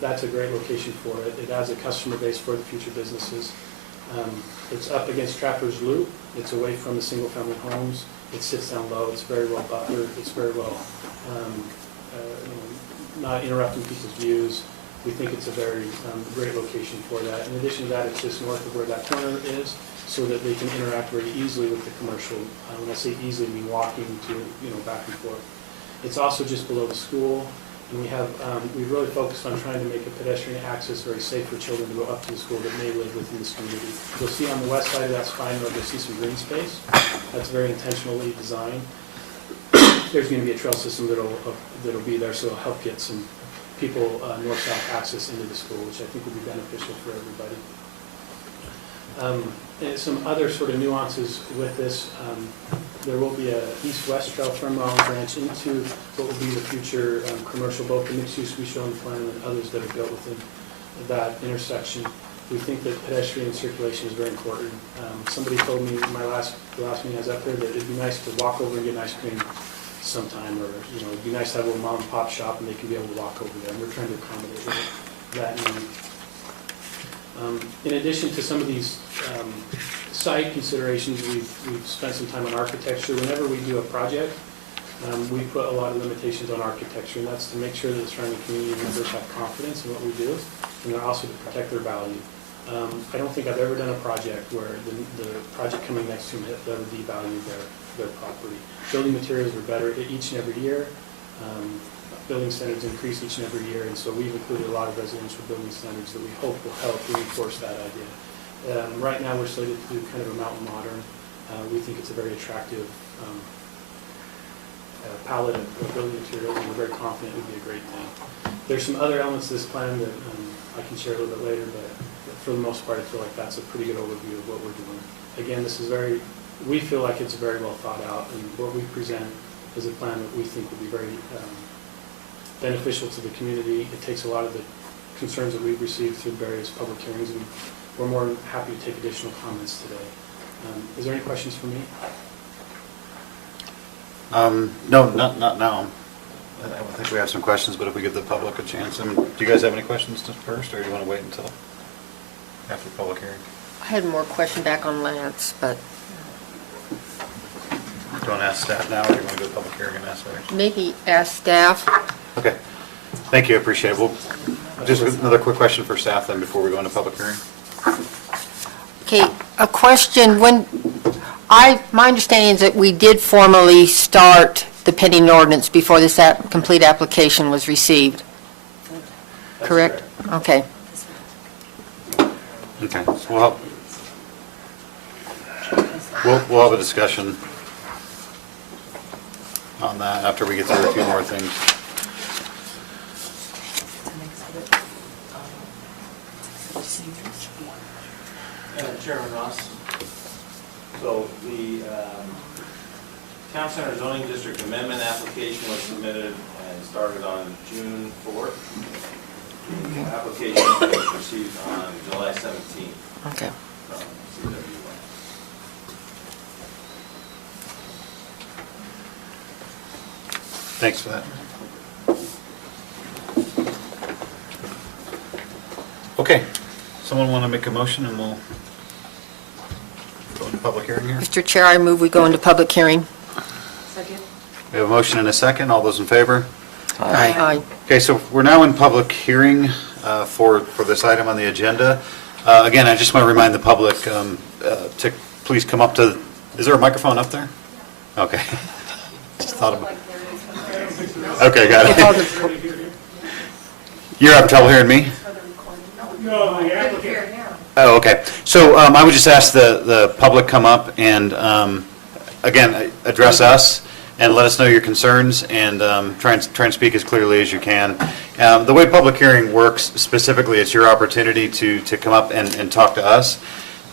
That's a great location for it. It adds a customer base for the future businesses. It's up against Trappers Loop. It's away from the single-family homes. It sits down low. It's very well buffered. It's very well not interrupting people's views. We think it's a very great location for that. In addition to that, it's just north of where that corner is, so that they can interact very easily with the commercial. When I say easily, I mean walking to back and forth. It's also just below the school. And we've really focused on trying to make a pedestrian access very safe for children to go up to the school that may live within this community. You'll see on the west side of that spine road, you'll see some green space. That's very intentionally designed. There's going to be a trail system that'll be there, so it'll help get some people north-south access into the school, which I think will be beneficial for everybody. And some other sort of nuances with this, there will be a east-west trail from Rollins Ranch into what will be the future commercial, both the mixed use we show on the plan and others that are built within that intersection. We think that pedestrian circulation is very important. Somebody told me the last meeting I was up there that it'd be nice to walk over and get an ice cream sometime, or it'd be nice to have a little mom and pop shop and they can be able to walk over there. And we're trying to accommodate that need. In addition to some of these site considerations, we've spent some time on architecture. Whenever we do a project, we put a lot of limitations on architecture, and that's to make sure that the surrounding community members have confidence in what we do, and they're also to protect their value. I don't think I've ever done a project where the project coming next to them has ever devalued their property. Building materials are better each and every year. Building standards increase each and every year, and so we've included a lot of residential building standards that we hope will help reinforce that idea. Right now, we're slated to do kind of a mountain modern. We think it's a very attractive palette of building materials, and we're very confident it would be a great thing. There's some other elements to this plan that I can share a little bit later, but for the most part, I feel like that's a pretty good overview of what we're doing. Again, we feel like it's very well thought out, and what we present is a plan that we think will be very beneficial to the community. It takes a lot of the concerns that we've received through various public hearings, and we're more than happy to take additional comments today. Is there any questions for me? No, not now. I think we have some questions, but if we give the public a chance. Do you guys have any questions first, or do you want to wait until after the public hearing? I had more question back on Lance, but Do you want to ask staff now, or do you want to go to the public hearing and ask later? maybe ask staff. Okay. Thank you, I appreciate it. Well, just another quick question for staff then before we go into public hearing. Okay, a question. My understanding is that we did formally start the pending ordinance before this complete application was received. Correct? Okay. Okay, so we'll have a discussion on that after we get through a few more things. Chairman Ross. So the Town Center Zoning District Amendment application was submitted and started on June 4th. The application was received on July 17th Okay. from CWA. Thanks for that. Okay, someone want to make a motion and we'll go into public hearing here? Mr. Chair, I move we go into public hearing. We have a motion and a second. All those in favor? Aye. Okay, so we're now in public hearing for this item on the agenda. Again, I just want to remind the public to please come up to, is there a microphone up there? Okay. Just thought of it. Okay, got it. You're having trouble hearing me? No, the applicant. Oh, okay. So I would just ask the public come up and, again, address us and let us know your concerns and try and speak as clearly as you can. The way public hearing works specifically, it's your opportunity to come up and talk to us.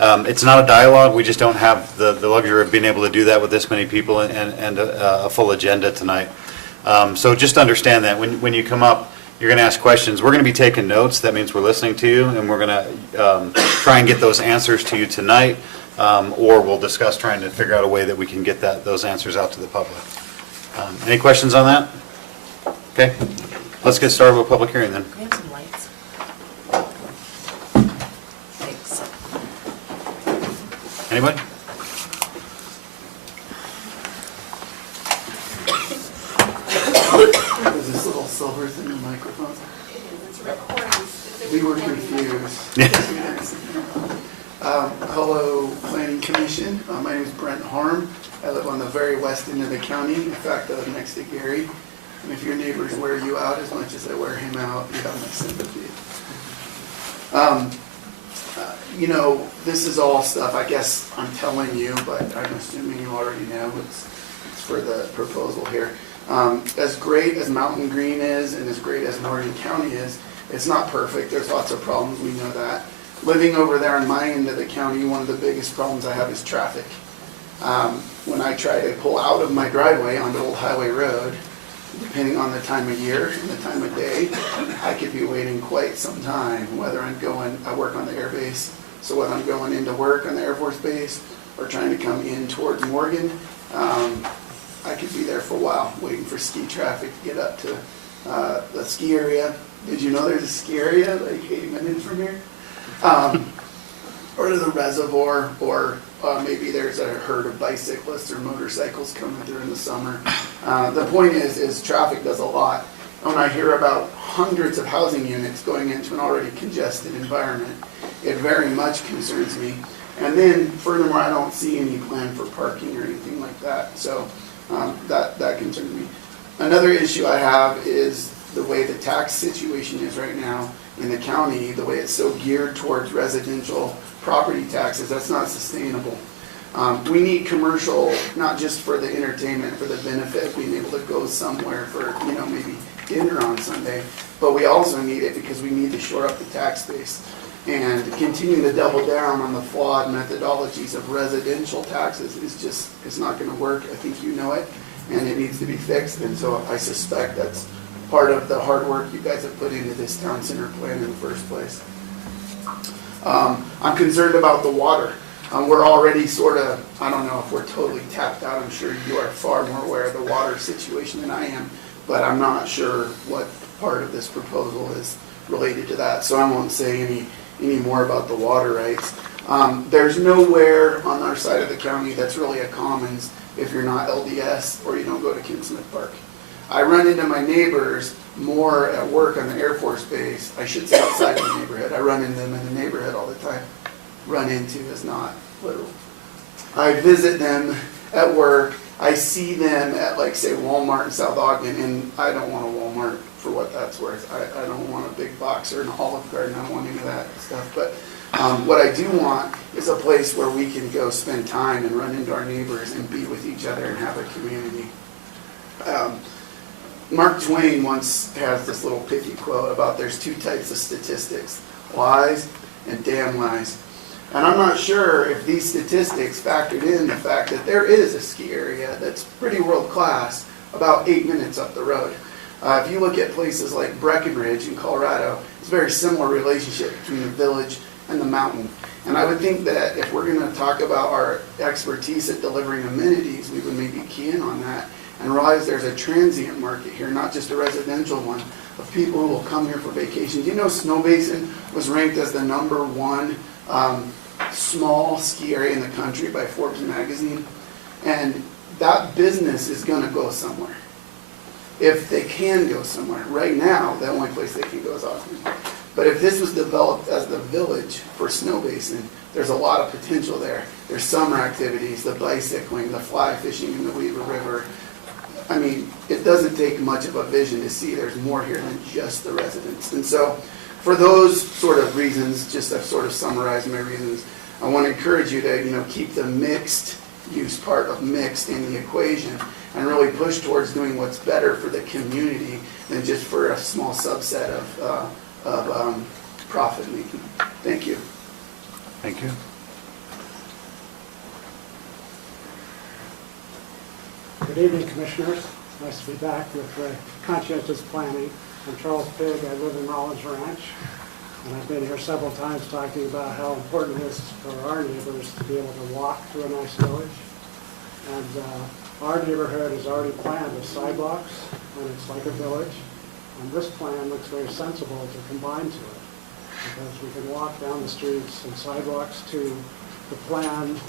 It's not a dialogue. We just don't have the luxury of being able to do that with this many people and a full agenda tonight. So just understand that when you come up, you're going to ask questions. We're going to be taking notes. That means we're listening to you, and we're going to try and get those answers to you tonight, or we'll discuss trying to figure out a way that we can get those answers out to the public. Any questions on that? Okay, let's get started with public hearing then. We have some lights. Thanks. Anybody? There's this little silver thing in the microphone. It's recording. We were confused. Hello, Planning Commission. My name is Brent Harm. I live on the very west end of the county, in fact, next to Gary. And if your neighbors wear you out as much as they wear him out, you have my sympathy. You know, this is all stuff, I guess I'm telling you, but I'm assuming you already know. It's for the proposal here. As great as Mountain Green is and as great as Morgan County is, it's not perfect. There's lots of problems, we know that. Living over there on my end of the county, one of the biggest problems I have is traffic. When I try to pull out of my driveway onto Old Highway Road, depending on the time of year and the time of day, I could be waiting quite some time, whether I work on the air base, so whether I'm going into work on the Air Force Base or trying to come in towards Morgan, I could be there for a while, waiting for ski traffic to get up to the ski area. Did you know there's a ski area like 8 minutes from here? Or to the reservoir, or maybe there's a herd of bicyclists or motorcycles coming through in the summer. The point is traffic does a lot. When I hear about hundreds of housing units going into an already congested environment, it very much concerns me. And then furthermore, I don't see any plan for parking or anything like that. So that concerns me. Another issue I have is the way the tax situation is right now in the county, the way it's so geared towards residential property taxes. That's not sustainable. We need commercial, not just for the entertainment, for the benefit of being able to go somewhere for, maybe dinner on Sunday, but we also need it because we need to shore up the tax base. And continuing to double down on the flawed methodologies of residential taxes it's not going to work. I think you know it, and it needs to be fixed. And so I suspect that's part of the hard work you guys have put into this town center plan in the first place. I'm concerned about the water. We're already sort of, I don't know if we're totally tapped out. I'm sure you are far more aware of the water situation than I am, but I'm not sure what part of this proposal is related to that. So I won't say any more about the water rights. There's nowhere on our side of the county that's really a commons if you're not LDS or you don't go to Kinsmith Park. I run into my neighbors more at work on the Air Force Base. I should say outside of the neighborhood. I run into them in the neighborhood all the time. Run into is not literal. I visit them at work. I see them at, like, say, Walmart in South Ogden, and I don't want a Walmart for what that's worth. I don't want a big box or an Olive Garden. I don't want any of that stuff. But what I do want is a place where we can go spend time and run into our neighbors and be with each other and have a community. Mark Twain once has this little pithy quote about there's two types of statistics, lies and damn lies. And I'm not sure if these statistics factored in the fact that there is a ski area that's pretty world class about 8 minutes up the road. If you look at places like Breckenridge in Colorado, it's a very similar relationship between the village and the mountain. And I would think that if we're going to talk about our expertise at delivering amenities, we would maybe key in on that and realize there's a transient market here, not just a residential one, of people who will come here for vacation. Do you know Snowbasin was ranked as the #1 small ski area in the country by Forbes magazine? And that business is going to go somewhere. If they can go somewhere. Right now, the only place they can go is Ogden. But if this was developed as the village for Snowbasin, there's a lot of potential there. There's summer activities, the bicycling, the fly fishing in the Weaver River. I mean, it doesn't take much of a vision to see there's more here than just the residents. And so for those sort of reasons, just to sort of summarize my reasons, I want to encourage you to, keep the mixed use part of mixed in the equation and really push towards doing what's better for the community than just for a small subset of profit making. Thank you. Thank you. Good evening, Commissioners. Nice to be back with conscientious planning. I'm Charles Pigg. I live in Rollins Ranch, and I've been here several times talking about how important it is for our neighbors to be able to walk through a nice village. And our neighborhood has already planned with sidewalks, and it's like a village. And this plan looks very sensible to combine to it, because we can walk down the streets and sidewalks to the planned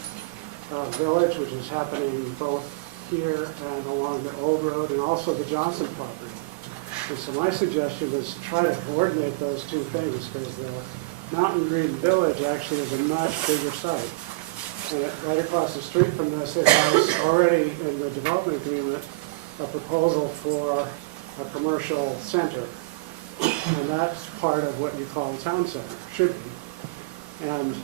village, which is happening both here and along the Old Road and also the Johnson property. And so my suggestion is to try to coordinate those two things, because the Mountain Green Village actually is a much bigger site. And right across the street from this, it has already in the development agreement a proposal for a commercial center. And that's part of what you call a town center, should be. And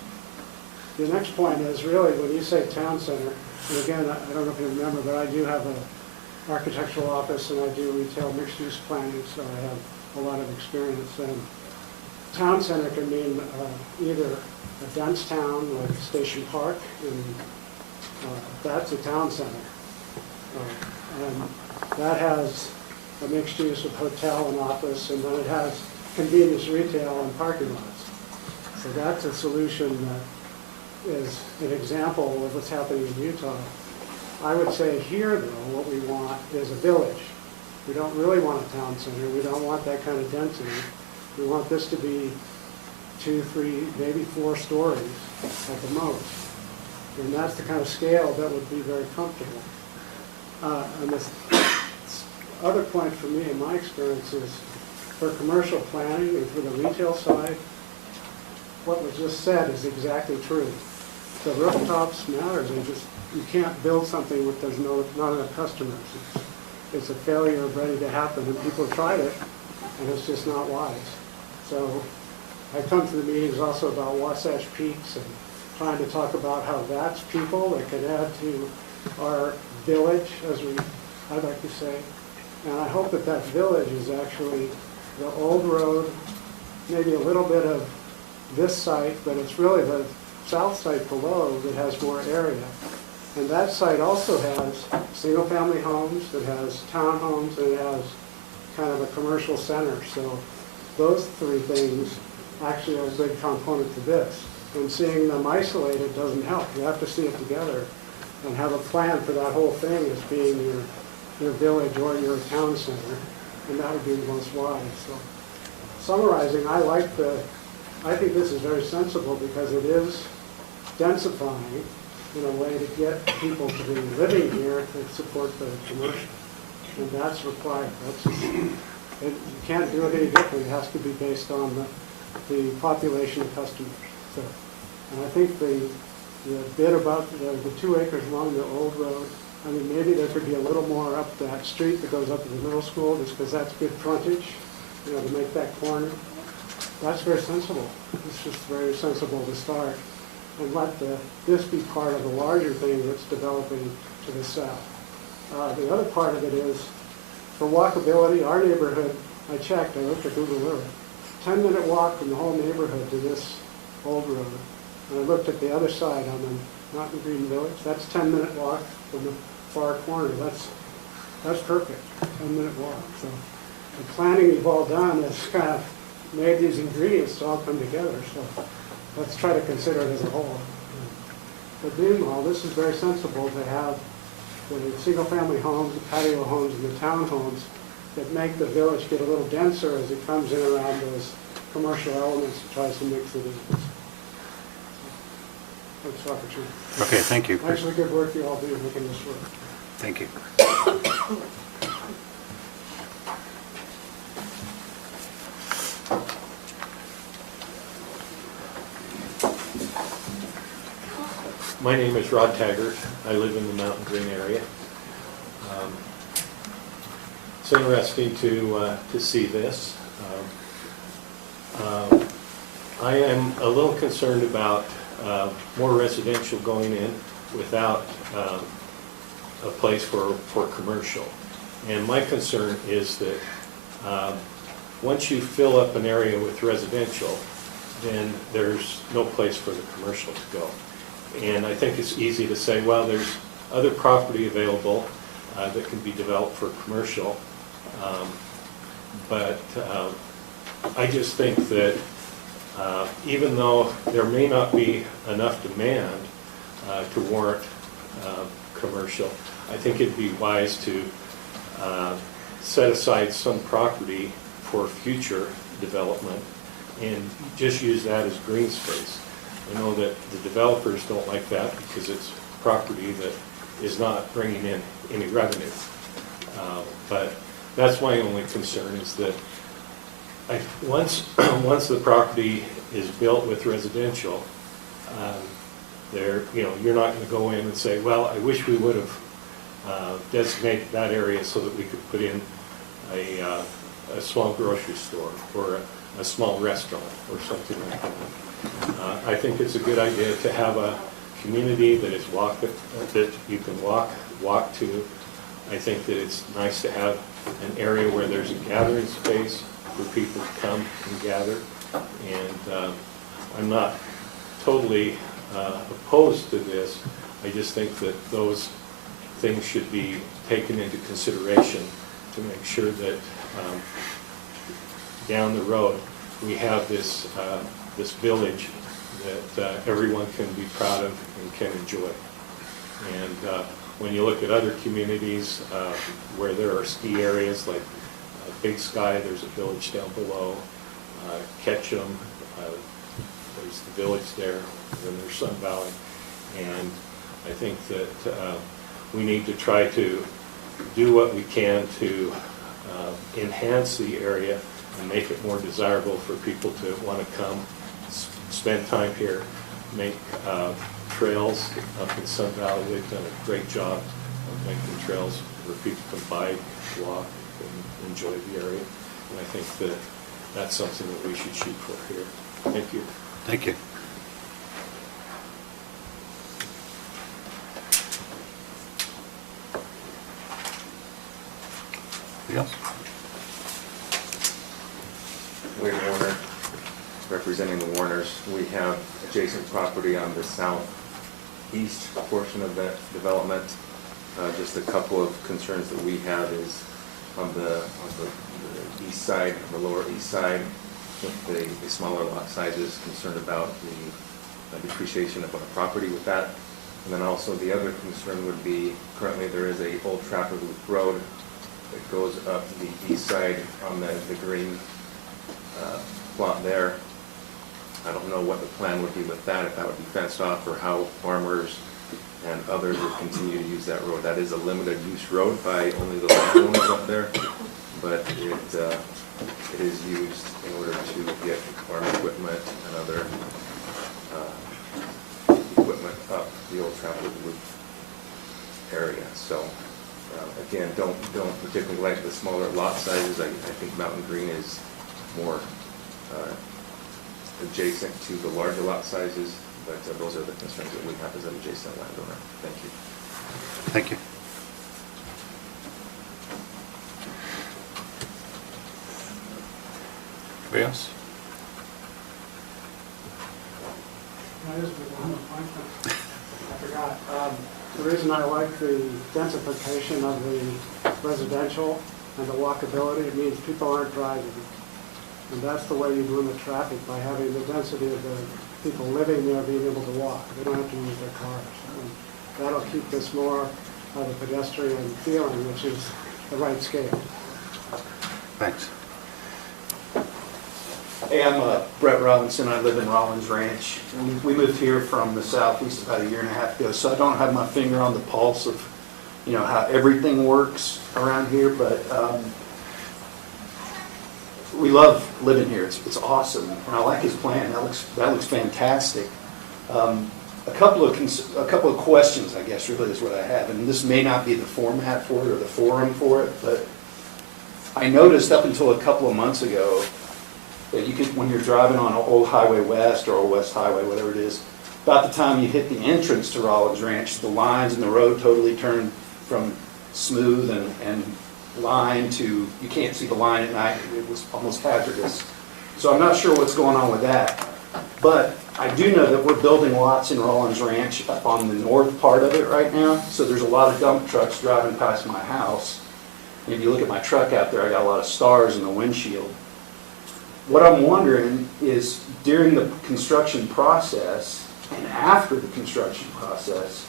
the next point is really when you say town center, and again, I don't know if you remember, but I do have an architectural office and I do retail mixed-use planning, so I have a lot of experience. And town center can mean either a dense town like Station Park, and that's a town center. And that has a mixed use with hotel and office, and then it has convenience retail and parking lots. So that's a solution that is an example of what's happening in Utah. I would say here, though, what we want is a village. We don't really want a town center. We don't want that kind of density. We want this to be 2, 3, maybe 4 stories at the most. And that's the kind of scale that would be very comfortable. And this other point for me in my experience is for commercial planning and for the retail side, what was just said is exactly true. The rooftops matter. You can't build something with there's not enough customers. It's a failure ready to happen, and people have tried it, and it's just not wise. So I come to the meetings also about Wasatch Peaks and trying to talk about how that's people that could add to our village, as I'd like to say. And I hope that that village is actually the old road, maybe a little bit of this site, but it's really the south site below that has more area. And that site also has single-family homes, it has townhomes, and it has kind of a commercial center. So those 3 things actually are a big component to this. And seeing them isolated doesn't help. You have to see it together and have a plan for that whole thing as being your village or your town center, and that would be the most wise. So summarizing, I think this is very sensible because it is densifying in a way to get people to be living here to support the commercial. And that's required. You can't do it any different. It has to be based on the population of customers. So, and I think the bit about the 2 acres along the old road, I mean, maybe there could be a little more up that street that goes up to the middle school, just because that's good frontage, to make that corner. That's very sensible. It's just very sensible to start. And let this be part of the larger thing that's developing to the south. The other part of it is, for walkability, our neighborhood, I checked, I looked at Google Earth, 10-minute walk from the whole neighborhood to this old road. And I looked at the other side on the Mountain Green Village, that's 10-minute walk from the far corner. That's perfect, 10-minute walk. So the planning we've all done has kind of made these ingredients to all come together. So let's try to consider it as a whole. But meanwhile, this is very sensible to have the single-family homes, the patio homes, and the townhomes that make the village get a little denser as it comes in around those commercial elements and tries to mix it in. Thanks for the opportunity. Okay, thank you. Thanks for the good work you all do making this work. Thank you. My name is Rod Taggart. I live in the Mountain Green area. It's interesting to see this. I am a little concerned about more residential going in without a place for commercial. And my concern is that once you fill up an area with residential, then there's no place for the commercial to go. And I think it's easy to say, well, there's other property available that can be developed for commercial. But I just think that even though there may not be enough demand to warrant commercial, I think it'd be wise to set aside some property for future development and just use that as green space. I know that the developers don't like that because it's property that is not bringing in any revenue. But that's my only concern, is that once the property is built with residential, you're not going to go in and say, well, I wish we would have designated that area so that we could put in a small grocery store or a small restaurant or something like that. I think it's a good idea to have a community that is that you can walk to. I think that it's nice to have an area where there's a gathering space for people to come and gather. And I'm not totally opposed to this. I just think that those things should be taken into consideration to make sure that down the road we have this village that everyone can be proud of and can enjoy. And when you look at other communities where there are ski areas like Big Sky, there's a village down below, Ketchum, there's the village there, and then there's Sun Valley. And I think that we need to try to do what we can to enhance the area and make it more desirable for people to want to come, spend time here, make trails up in Sun Valley. They've done a great job of making trails where people can bike, walk, and enjoy the area. And I think that that's something that we should shoot for here. Thank you. Thank you. Anybody else? Wade Warner, representing the Warners. We have adjacent property on the southeast portion of that development. Just a couple of concerns that we have is on the east side, on the lower east side, with the smaller lot sizes, concerned about the depreciation of our property with that. And then also the other concern would be, currently there is a old Trapper Loop Road that goes up the east side on the green plot there. I don't know what the plan would be with that, if that would be fenced off, or how farmers and others would continue to use that road. That is a limited use road by only the landowners up there, but it is used in order to get farm equipment and other equipment up the old Trapper Loop area. So again, don't particularly like the smaller lot sizes. I think Mountain Green is more adjacent to the larger lot sizes, but those are the concerns that we have as an adjacent landowner. Thank you. Thank you. Anybody else? I forgot. The reason I like the densification of the residential and the walkability, it means people aren't driving. And that's the way you limit traffic, by having the density of the people living there being able to walk. They don't have to use their cars. And that'll keep this more of a pedestrian feeling, which is the right scale. Thanks. Hey, I'm Brett Robinson. I live in Rollins Ranch. We moved here from the southeast about a year and a half ago, so I don't have my finger on the pulse of, how everything works around here, but we love living here. It's awesome, and I like his plan. That looks fantastic. A couple of questions, I guess, really is what I have, and this may not be the format for it or the forum for it, but I noticed up until a couple of months ago that you could, when you're driving on Old Highway West or Old West Highway, whatever it is, about the time you hit the entrance to Rollins Ranch, the lines in the road totally turn from smooth and line to, you can't see the line at night. It was almost hazardous. So I'm not sure what's going on with that. But I do know that we're building lots in Rollins Ranch up on the north part of it right now. So there's a lot of dump trucks driving past my house. And if you look at my truck out there, I got a lot of stars in the windshield. What I'm wondering is, during the construction process and after the construction process,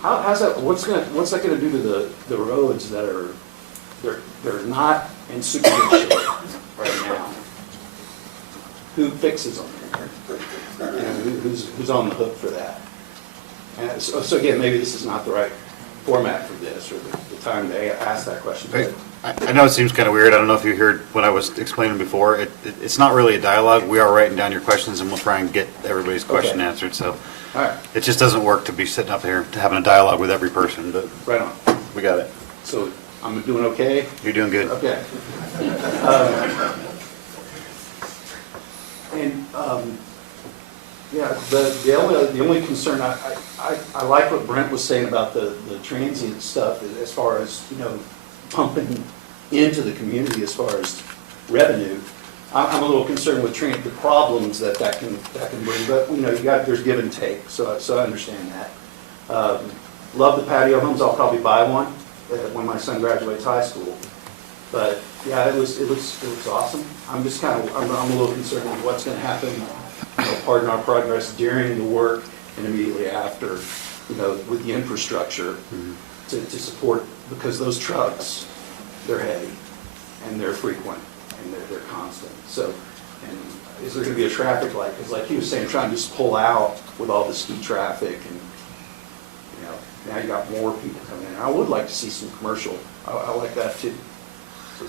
how's that? What's that going to do to the roads that are not in super good shape right now? Who fixes them? Who's on the hook for that? And so again, maybe this is not the right format for this, or the time to ask that question. But I know it seems kind of weird. I don't know if you heard what I was explaining before. It's not really a dialogue. We are writing down your questions, and we'll try and get everybody's question answered. So all right. It just doesn't work to be sitting up here to having a dialogue with every person. But right on. We got it. So I'm doing okay? You're doing good. Okay. And, yeah, the only concern, I like what Brent was saying about the transient stuff as far as, pumping into the community as far as revenue. I'm a little concerned with the problems that can bring, but, there's give and take, so I understand that. Love the patio homes, I'll probably buy one when my son graduates high school. But, yeah, it looks awesome. I'm just I'm a little concerned with what's gonna happen, pardon our progress during the work and immediately after, with the infrastructure to support, because those trucks, they're heavy and they're frequent and they're constant. So, and is there gonna be a traffic light? Because like he was saying, trying to just pull out with all the ski traffic and, now you got more people coming in. I would like to see some commercial. I like that too. So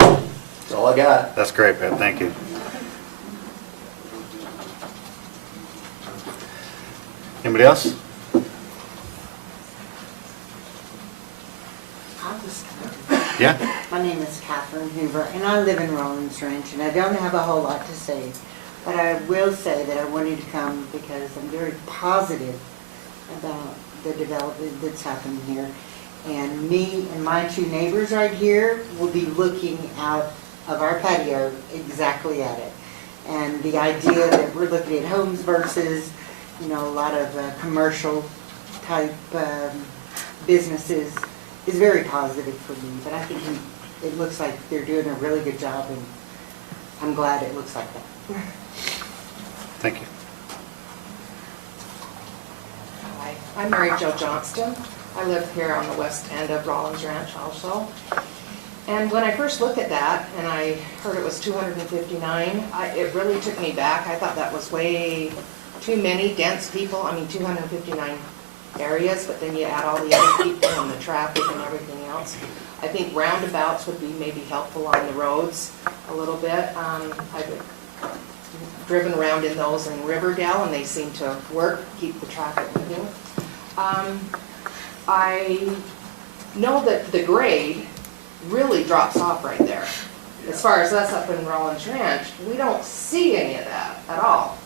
that's all I got. That's great, Pat, thank you. Anybody else? I'll just, Yeah? my name is Catherine Hoover, and I live in Rollins Ranch, and I don't have a whole lot to say, but I will say that I wanted to come because I'm very positive about the development that's happening here. And me and my two neighbors right here will be looking out of our patio exactly at it. And the idea that we're looking at homes versus, a lot of commercial type businesses is very positive for me. But I think it looks like they're doing a really good job, and I'm glad it looks like that. Thank you. Hi, I'm Mary Jo Johnston. I live here on the west end of Rollins Ranch also. And when I first looked at that and I heard it was 259, it really took me back. I thought that was way too many dense people. 259 areas, but then you add all the other people and the traffic and everything else. I think roundabouts would be maybe helpful on the roads a little bit. I've driven around in those in Riverdale and they seem to work, keep the traffic moving. I know that the grade really drops off right there. As far as us up in Rollins Ranch, we don't see any of that at all.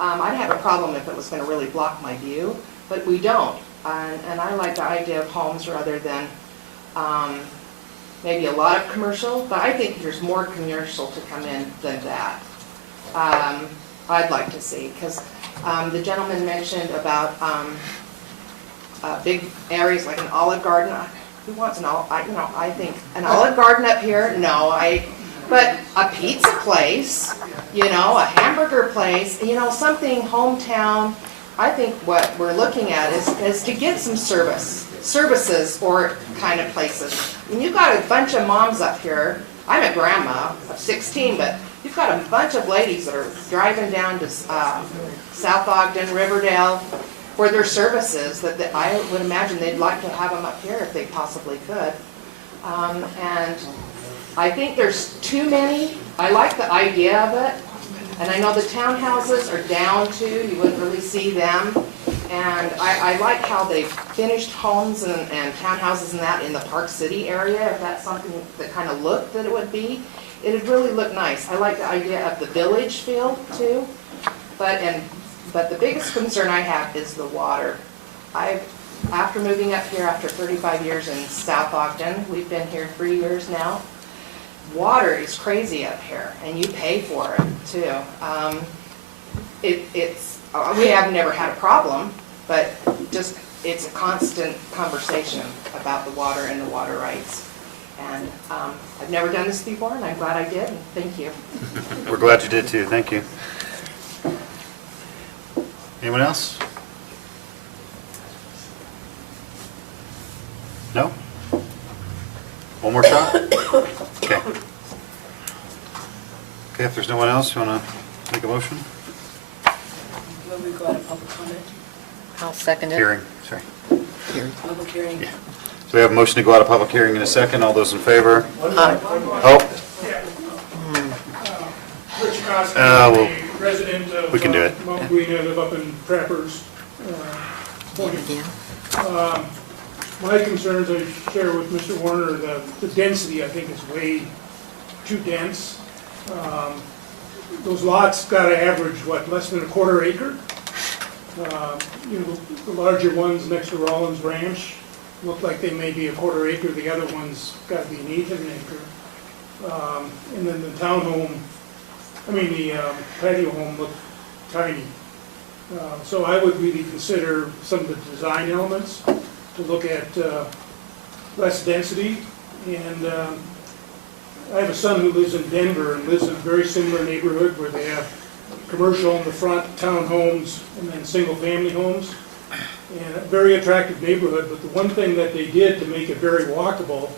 I'd have a problem if it was going to really block my view, but we don't. And I like the idea of homes rather than maybe a lot of commercial, but I think there's more commercial to come in than that. I'd like to see, because the gentleman mentioned about big areas like an Olive Garden. Who wants an olive? I think an Olive Garden up here. No, but a pizza place, a hamburger place, something hometown. I think what we're looking at is to get some services or kind of places. When you've got a bunch of moms up here, I'm a grandma of 16, but you've got a bunch of ladies that are driving down to South Ogden, Riverdale, for their services that I would imagine they'd like to have them up here if they possibly could. And I think there's too many. I like the idea of it. And I know the townhouses are down too. You wouldn't really see them. And I like how they've finished homes and townhouses and that in the Park City area. If that's something that kind of looked that it would be, it'd really look nice. I like the idea of the village feel too. But the biggest concern I have is the water. After moving up here after 35 years in South Ogden, we've been here 3 years now. Water is crazy up here, and you pay for it too. We have never had a problem, but just it's a constant conversation about the water and the water rights. And I've never done this before, and I'm glad I did. And thank you. We're glad you did too. Thank you. Anyone else? No? One more shot? Okay. Okay, if there's no one else, you want to make a motion? Will we go out of public comment? I'll second it. Hearing, sorry. Public hearing? Yeah. So we have a motion to go out of public hearing in a second. All those in favor? Oh. Rich Cosby, Well, resident of we can do it. Mount Green, I live up in Trappers Point. My concerns I share with Mr. Warner, the density I think is way too dense. Those lots gotta average, what, less than a quarter acre? You know, the larger ones next to Rollins Ranch look like they may be a quarter acre, the other ones gotta be an eighth of an acre. And then the townhome, the patio home looked tiny. So I would really consider some of the design elements to look at less density. And I have a son who lives in Denver and lives in a very similar neighborhood where they have commercial in the front, townhomes, and then single-family homes. And a very attractive neighborhood, but the one thing that they did to make it very walkable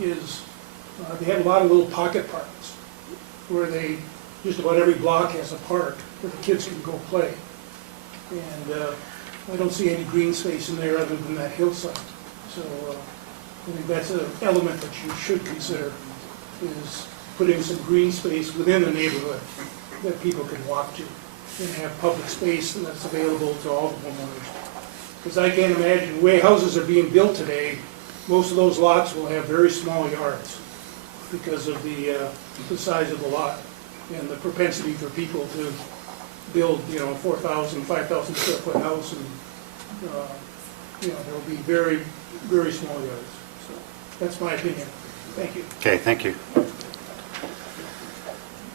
is they have a lot of little pocket parks where just about every block has a park where the kids can go play. And I don't see any green space in there other than that hillside. So I think that's an element that you should consider, is putting some green space within the neighborhood that people can walk to and have public space that's available to all the homeowners. Because I can't imagine, the way houses are being built today, most of those lots will have very small yards because of the size of the lot and the propensity for people to build, 4,000, 5,000 square foot house, and there'll be very, very small yards. So that's my opinion. Thank you. Okay, thank you.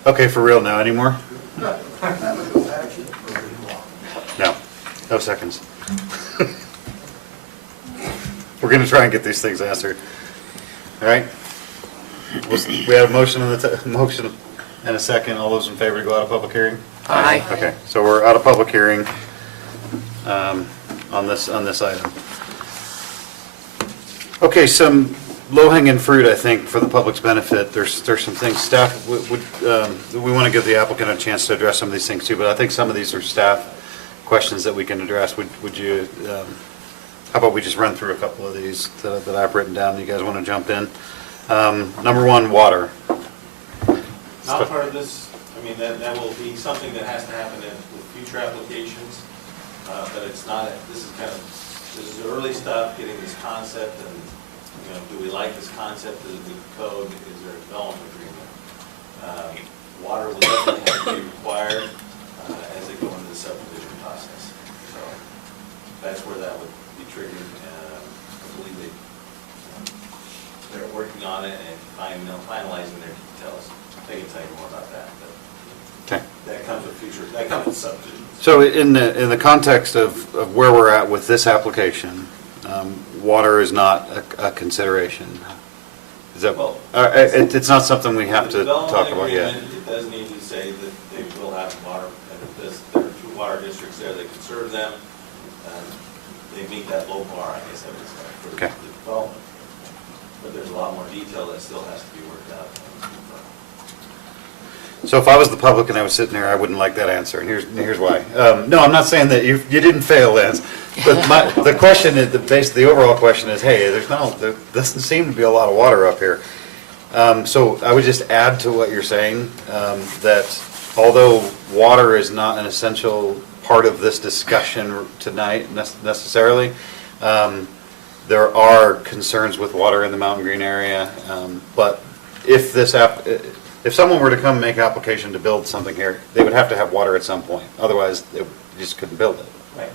Okay, for real now, any more? No, no seconds. We're going to try and get these things answered. All right? We have a motion motion and a second. All those in favor to go out of public hearing? Aye. Okay, so we're out of public hearing on this item. Okay, some low-hanging fruit, I think, for the public's benefit. There's some things staff we want to give the applicant a chance to address some of these things too, but I think some of these are staff questions that we can address. Would you, how about we just run through a couple of these that I've written down? You guys want to jump in? Number one, water. Not part of this, that will be something that has to happen with future applications, but it's not, this is early stuff, getting this concept, and, do we like this concept, is it the code, is there a development agreement? Water will definitely have to be required as they go into the subdivision process. So that's where that would be triggered, and I believe they're working on it and finalizing their details. They can tell you more about that, but Okay. that comes with subdivisions. So in the context of where we're at with this application, water is not a consideration. Is that, it's not something we have to talk about yet. It does need to say that they will have water, and there are 2 water districts there that can serve them. They meet that low bar, I guess I would say, for the development. But there's a lot more detail that still has to be worked out. So if I was the public and I was sitting there, I wouldn't like that answer, and here's why. No, I'm not saying that you didn't fail, Lance. But the question is, the overall question is, hey, there doesn't seem to be a lot of water up here. So I would just add to what you're saying, that although water is not an essential part of this discussion tonight necessarily, there are concerns with water in the Mountain Green area. But if someone were to come and make an application to build something here, they would have to have water at some point. Otherwise, you just couldn't build it. Right.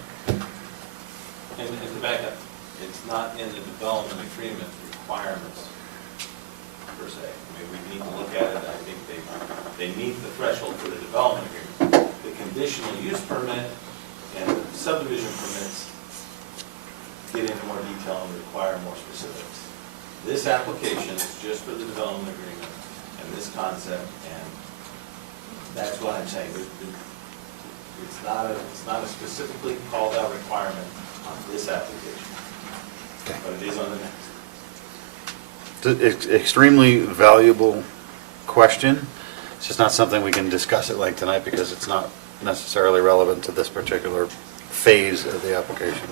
And to back up, it's not in the development agreement requirements, per se. We need to look at it. I think they meet the threshold for the development agreement. The conditional use permit and the subdivision permits get into more detail and require more specifics. This application is just for the development agreement and this concept, and that's what I'm saying. It's not a specifically called out requirement on this application, but it is on the next. It's an extremely valuable question. It's just not something we can discuss it like tonight because it's not necessarily relevant to this particular phase of the application.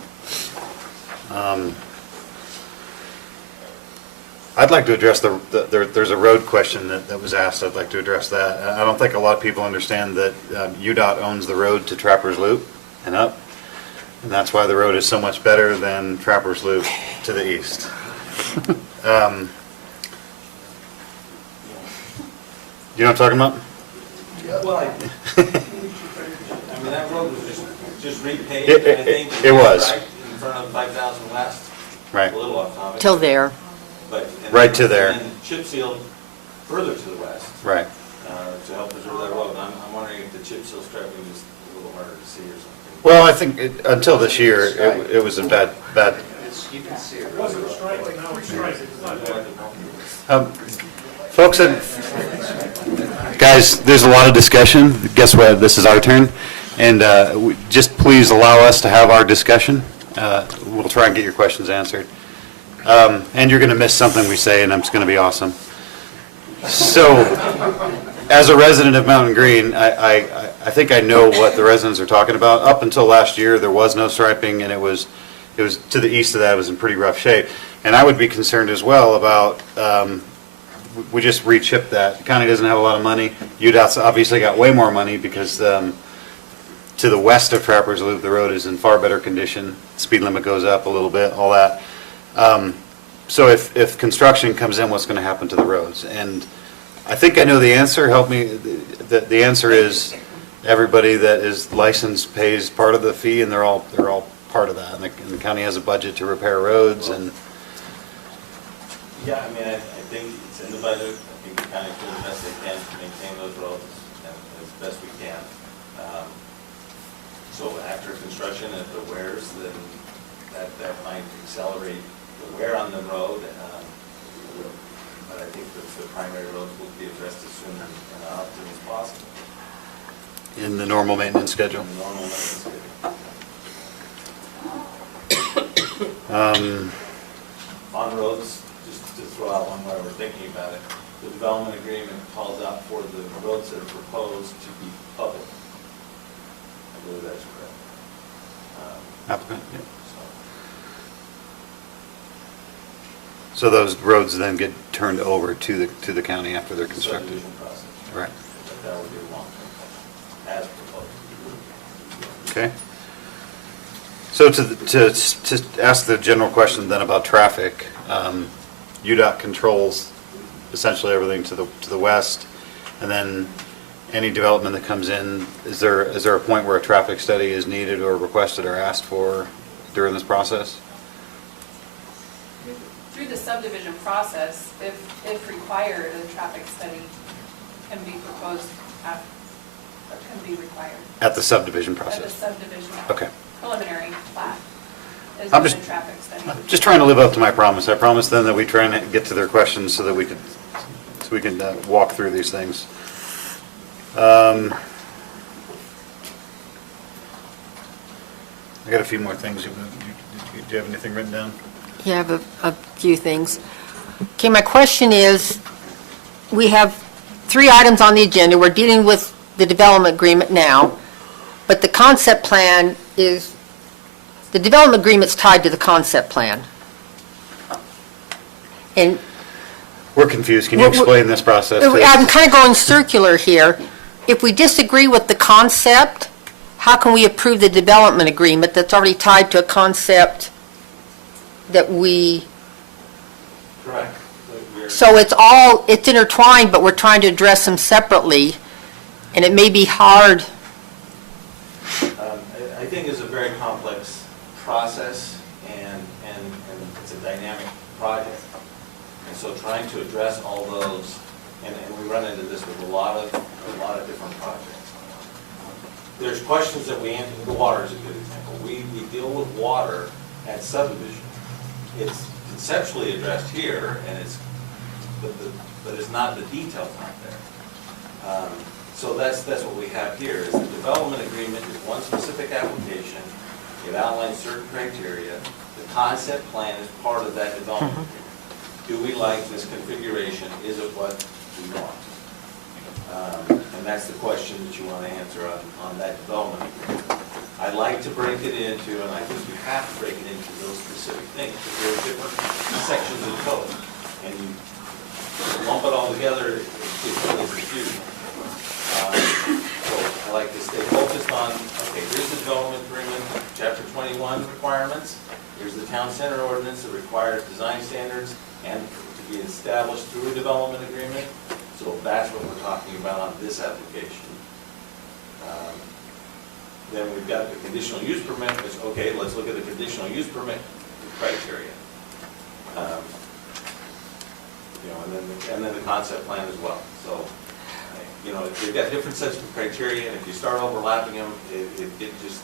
I'd like to address there's a road question that was asked. I'd like to address that. I don't think a lot of people understand that UDOT owns the road to Trappers Loop and up. And that's why the road is so much better than Trappers Loop to the east. You know what I'm talking about? Well, I mean, that road was just repaved, It- I think. it was. Right in front of 5,000 West. Right. A little off topic. Till there. But- Right to there. And then chip sealed further to the west. Right. To help preserve that road. I'm wondering if the chip seal striping is a little harder to see or something. Well, I think until this year, it was in bad. You can see it. Folks, guys, there's a lot of discussion. Guess what? This is our turn. And just please allow us to have our discussion. We'll try and get your questions answered. And you're going to miss something we say, and it's going to be awesome. So, as a resident of Mountain Green, I think I know what the residents are talking about. Up until last year, there was no striping, and it was to the east of that, it was in pretty rough shape. And I would be concerned as well about, we just re-chipped that. The county doesn't have a lot of money. UDOT's obviously got way more money because to the west of Trappers Loop, the road is in far better condition. Speed limit goes up a little bit, all that. So if construction comes in, what's going to happen to the roads? And I think I know the answer. Help me. The answer is everybody that is licensed pays part of the fee, and they're all part of that. And the county has a budget to repair roads. And Yeah, I mean, I think it's in the budget. I think the county doing the best they can to maintain those roads as best we can. So after construction, if it wears, then that might accelerate the wear on the road. But I think that the primary roads will be addressed as soon and often as possible. in the normal maintenance schedule. Normal maintenance schedule. On roads, just to throw out one while we're thinking about it, the development agreement calls out for the roads that are proposed to be public. I believe that's correct. Applicant, yeah. So those roads then get turned over to the county after they're constructed? Subdivision process. Right. But that would be a long term, as proposed. Okay. So to ask the general question then about traffic, UDOT controls essentially everything to the west, and then any development that comes in, is there a point where a traffic study is needed or requested or asked for during this process? Through the subdivision process, if required, a traffic study can be proposed, can be required. At the subdivision At the process? subdivision. Okay. Preliminary plat is I'm a just- traffic study. Just trying to live up to my promise. I promised them that we try and get to their questions so that we can walk through these things. I got a few more things. Do you have anything written down? Yeah, I have a few things. Okay, my question is, we have 3 items on the agenda. We're dealing with the development agreement now, but the concept plan is, the development agreement's tied to the concept plan. And We're confused. Can you explain this process, please? I'm kind of going circular here. If we disagree with the concept, how can we approve the development agreement that's already tied to a concept that we, Correct. so it's intertwined, but we're trying to address them separately, and it may be hard. I think it's a very complex process, and it's a dynamic project. And so trying to address all those, and we run into this with a lot of different projects. There's questions that we answer. The water is a good example. We deal with water at subdivision. It's conceptually addressed here, and but it's not, the detail's not there. So that's what we have here, is the development agreement is one specific application. It outlines certain criteria. The concept plan is part of that development agreement. Do we like this configuration? Is it what we want? And that's the question that you want to answer on that development agreement. I'd like to break it into, and I think you have to break it into those specific things, because there are different sections of the code. And you lump it all together, it's really confusing. So I like to stay focused on, okay, here's the development agreement, chapter 21, town center ordinance that requires design standards and to be established through a development agreement. So that's what we're talking about on this application. Then we've got the conditional use permit, which, okay, let's look at the conditional use permit criteria. You know, and then the concept plan as well. So, you know, they've got different sets of criteria, and if you start overlapping them, it becomes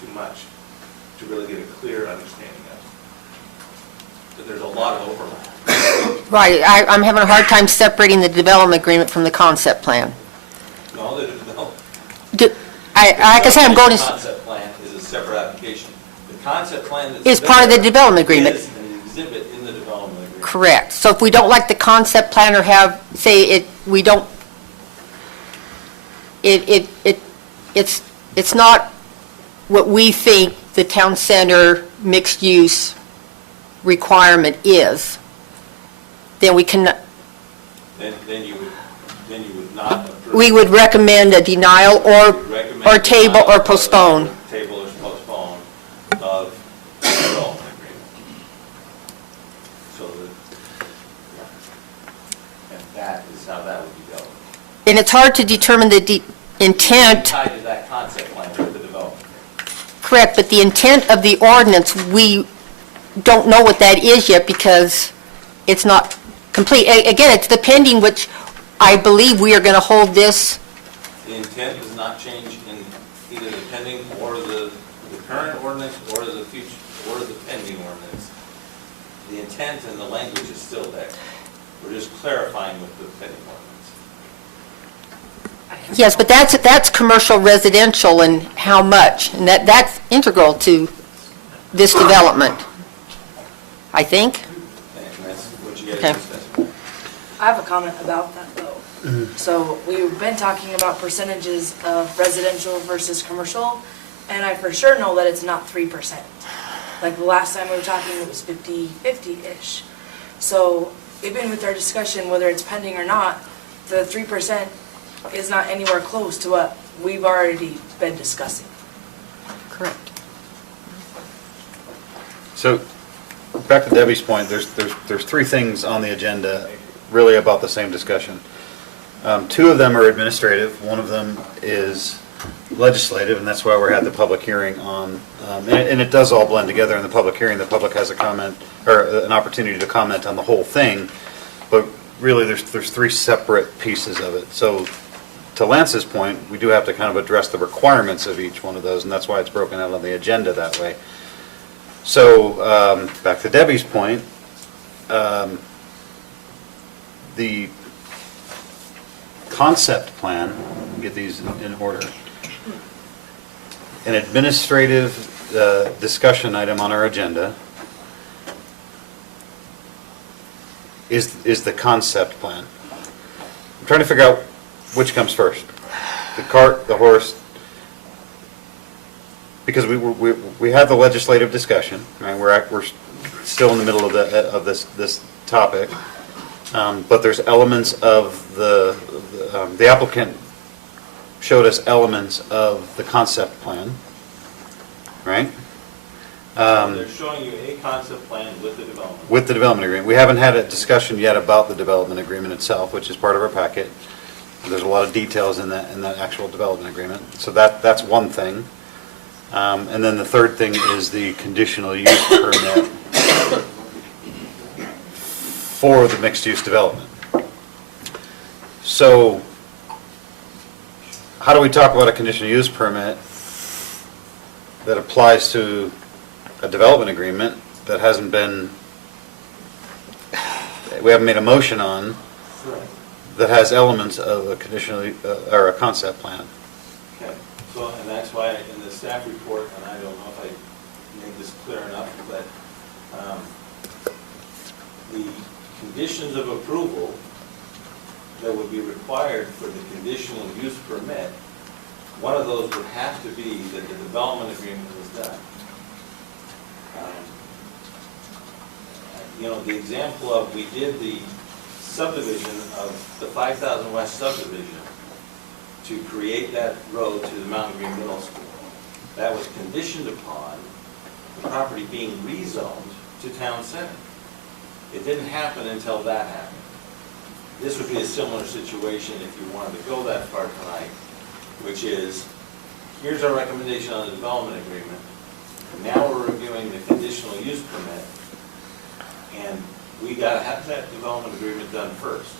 too much to really get a clear understanding of it. But there's a lot of overlap. Right, I'm having a hard time separating the development agreement from the concept plan. No, the Like I said, I'm going The to, concept plan is a separate application. The concept plan that's is part of the development agreement. is an exhibit in the development agreement. Correct. So if we don't like the concept plan or have, say, we don't, it's not what we think the town center mixed-use requirement is, then we can, Then you would not approve. we would recommend a denial or table denial or postpone. Table or postpone of the development agreement. So and that is how that would be dealt with. And it's hard to determine the intent. Tied to that concept plan with the development. Correct, but the intent of the ordinance, we don't know what that is yet because it's not complete. Again, it's depending which, I believe we are going to hold this, The intent does not change in either the pending or the current ordinance or the future, or the pending ordinance. The intent and the language is still there. We're just clarifying with the pending ordinance. yes, but that's commercial residential and how much, and that's integral to this development, I think. And that's what you Okay. guys discussed. I have a comment about that, though. So we've been talking about percentages of residential versus commercial, and I for sure know that it's not 3%. Like the last time we were talking, it was 50-50-ish. So even with our discussion, whether it's pending or not, the 3% is not anywhere close to what we've already been discussing. Correct. So, back to Debbie's point, there's three things on the agenda really about the same discussion. Two of them are administrative, one of them is legislative, and that's why we're having the public hearing on, and it does all blend together in the public hearing. The public has a comment, or an opportunity to comment on the whole thing, but really there's three separate pieces of it. So, to Lance's point, we do have to kind of address the requirements of each one of those, and that's why it's broken out on the agenda that way. So, back to Debbie's point, the concept plan, get these in order. An administrative discussion item on our agenda is the concept plan. I'm trying to figure out which comes first, the cart, the horse, because we have the legislative discussion, right? We're still in the middle of this topic, but there's elements of the applicant showed us elements of the concept plan, right? They're showing you a concept plan with the development. With the development agreement. We haven't had a discussion yet about the development agreement itself, which is part of our packet. There's a lot of details in that actual development agreement. So that's one thing. And then the third thing is the conditional use permit for the mixed-use development. So how do we talk about a conditional use permit that applies to a development agreement that hasn't been, we haven't made a motion on, that has elements of a conditional, or a concept plan? Okay, so, and that's why in the staff report, and I don't know if I made this clear enough, but the conditions of approval that would be required for the conditional use permit, one of those would have to be that the development agreement was done. You know, the example of, we did the subdivision of the 5000 West subdivision to create that road to the Mountain Green Middle School. That was conditioned upon the property being rezoned to town center. It didn't happen until that happened. This would be a similar situation if you wanted to go that far tonight, which is, here's our recommendation on the development agreement. Now we're reviewing the conditional use permit, and we gotta have that development agreement done first.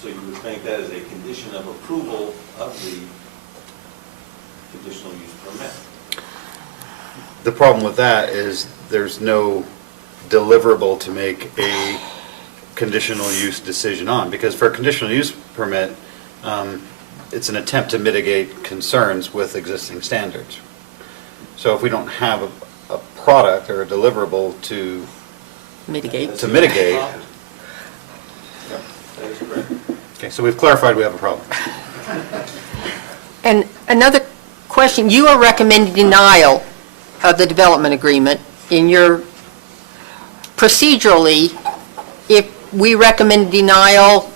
So you would make that as a condition of approval of the conditional use permit. The problem with that is there's no deliverable to make a conditional use decision on, because for a conditional use permit, it's an attempt to mitigate concerns with existing standards. So if we don't have a product or a deliverable to Mitigate. That is correct. Okay, so we've clarified we have a problem. And another question, you are recommending denial of the development agreement. In your, procedurally, if we recommend denial,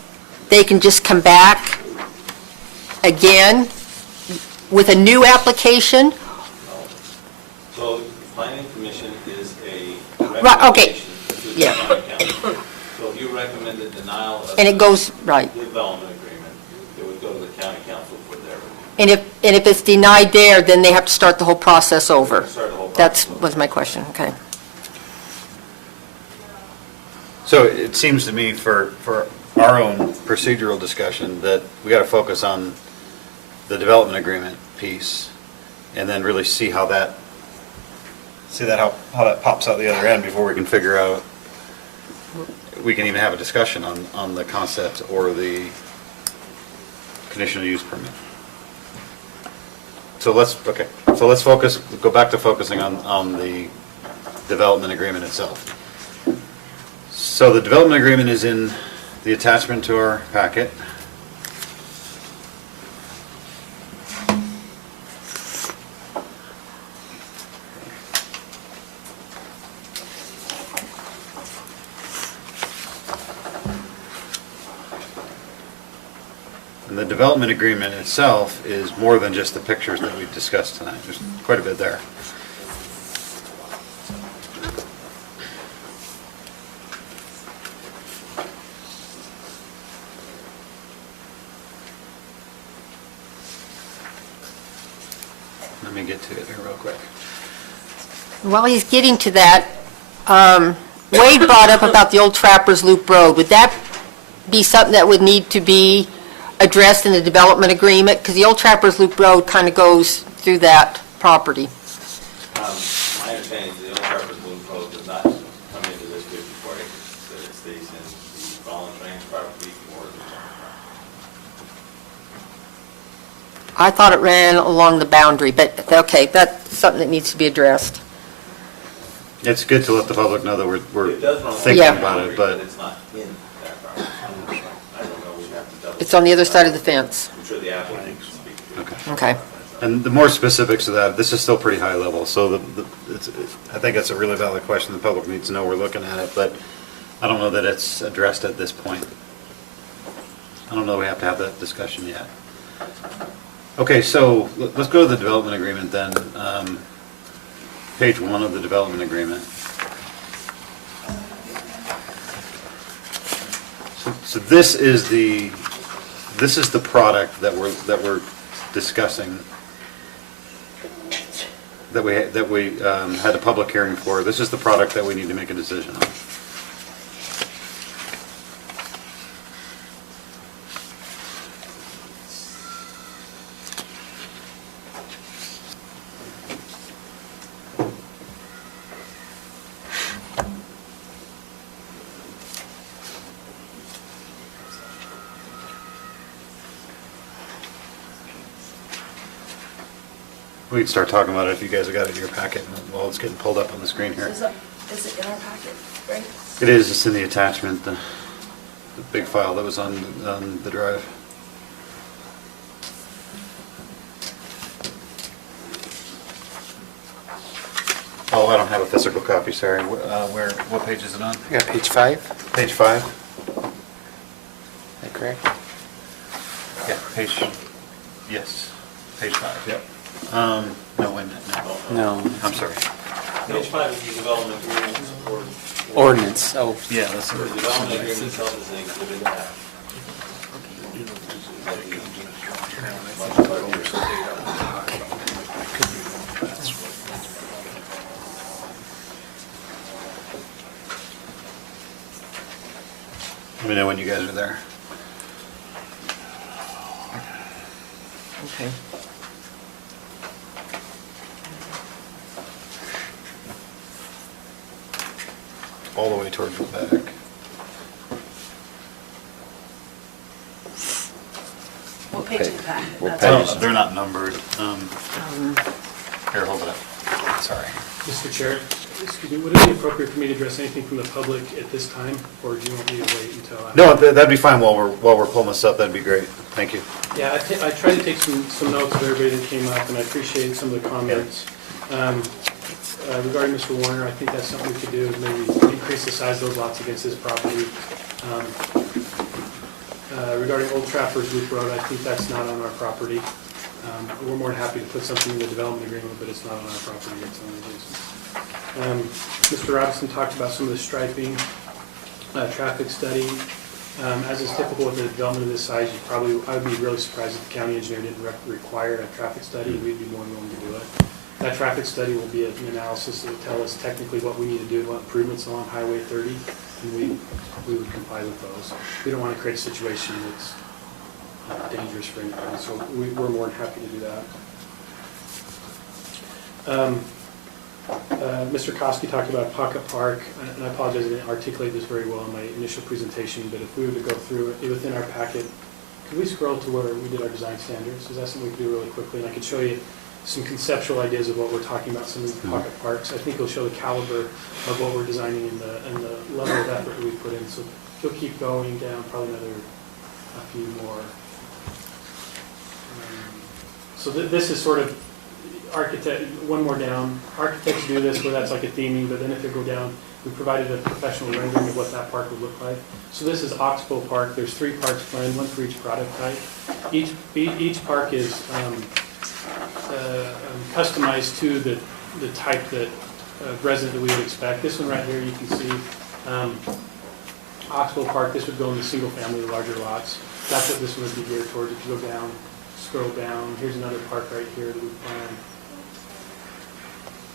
they can just come back again with a new application? So the planning commission is a Right, okay. recommendation to the Yeah. county council. So if you recommend the denial of And it goes, right. the development agreement, it would go to the county council for their review. And if it's denied there, then they have to start the whole process over? Start the whole That's, process. was my question, okay. So it seems to me for our own procedural discussion that we got to focus on the development agreement piece and then really see how that pops out the other end before we can figure out, we can even have a discussion on the concept or the conditional use permit. So let's focus, go back to focusing on the development agreement itself. So the development agreement is in the attachment to our packet. And the development agreement itself is more than just the pictures that we discussed tonight. There's quite a bit there. Let me get to it here real quick. While he's getting to that, Wade brought up about the old Trappers Loop Road. Would that be something that would need to be addressed in the development agreement? Because the old Trappers Loop Road kind of goes through that property. My understanding is the old Trappers Loop Road does not come into this 54 acres, that it stays in the Rollins Range property or the I thought it ran along the boundary, but, okay, that's something that needs to be addressed. It's good to let the public know that we're It does run along thinking Yeah. about it, but it's not in that property. I don't know, we have to double. It's on the other side of the fence. I'm sure the applicant can speak to it. okay. Okay. And the more specifics of that, this is still pretty high level, so I think that's a really valid question. The public needs to know we're looking at it, but I don't know that it's addressed at this point. I don't know we have to have that discussion yet. Okay, so let's go to the development agreement then. Page 1 of the development agreement. So this is the product that we're discussing, that we had a public hearing for. This is the product that we need to make a decision on. We can start talking about it if you guys have got it in your packet while it's getting pulled up on the screen here. Is it in our packet, right? It is, it's in the attachment, the big file that was on the drive. Oh, I don't have a physical copy, sorry. What page is it on? I got page 5, Page 5? is that correct? Yeah, yes, page 5, yep. No, wait a minute, no. No. I'm sorry. Page 5 is the development agreement support. Ordinance, oh. Yeah, that's The development agreement itself is an exhibit F. Let me know when you guys are there. Okay. All the way towards the back. What page is that? What That's- page? They're not numbered. Here, hold it up. Sorry. Mr. Chair, excuse me, would it be appropriate for me to address anything from the public at this time, or do you want me to wait until after? No, that'd be fine while we're pulling this up. That'd be great. Thank you. Yeah, I tried to take some notes of everybody that came up, and I appreciate some of the comments. Regarding Mr. Warner, I think that's something we could do, is maybe increase the size of those lots against his property. Regarding Old Trappers Loop Road, I think that's not on our property. We're more than happy to put something in the development agreement, but it's not on our property, it's on adjacent. Mr. Robinson talked about some of the striping, traffic study. As is typical with the development of this size, I would be really surprised if the county engineer didn't require a traffic study. We'd be more than willing to do it. That traffic study will be an analysis that will tell us technically what we need to do, what improvements along Highway 30, and we would comply with those. We don't want to create a situation that's dangerous for anybody, so we're more than happy to do that. Mr. Kosky talked about Pocket Park, and I apologize, I didn't articulate this very well in my initial presentation, but if we were to go through it within our packet, could we scroll to where we did our design standards? Is that something we could do really quickly? And I could show you some conceptual ideas of what we're talking about, some of the pocket parks. I think it'll show the caliber of what we're designing and the level of effort that we put in. So if you'll keep going down, probably a few more. So this is sort of one more down. Architects do this where that's like a theming, but then if you go down, we provided a professional rendering of what that park would look like. So this is Oxbow Park. There's 3 parks planned, one for each product type. Each park is customized to the type that resident that we would expect. This one right here, you can see Oxbow Park. This would go in the single family, the larger lots. That's what this one would be geared towards. If you go down, scroll down, here's another park right here that we plan.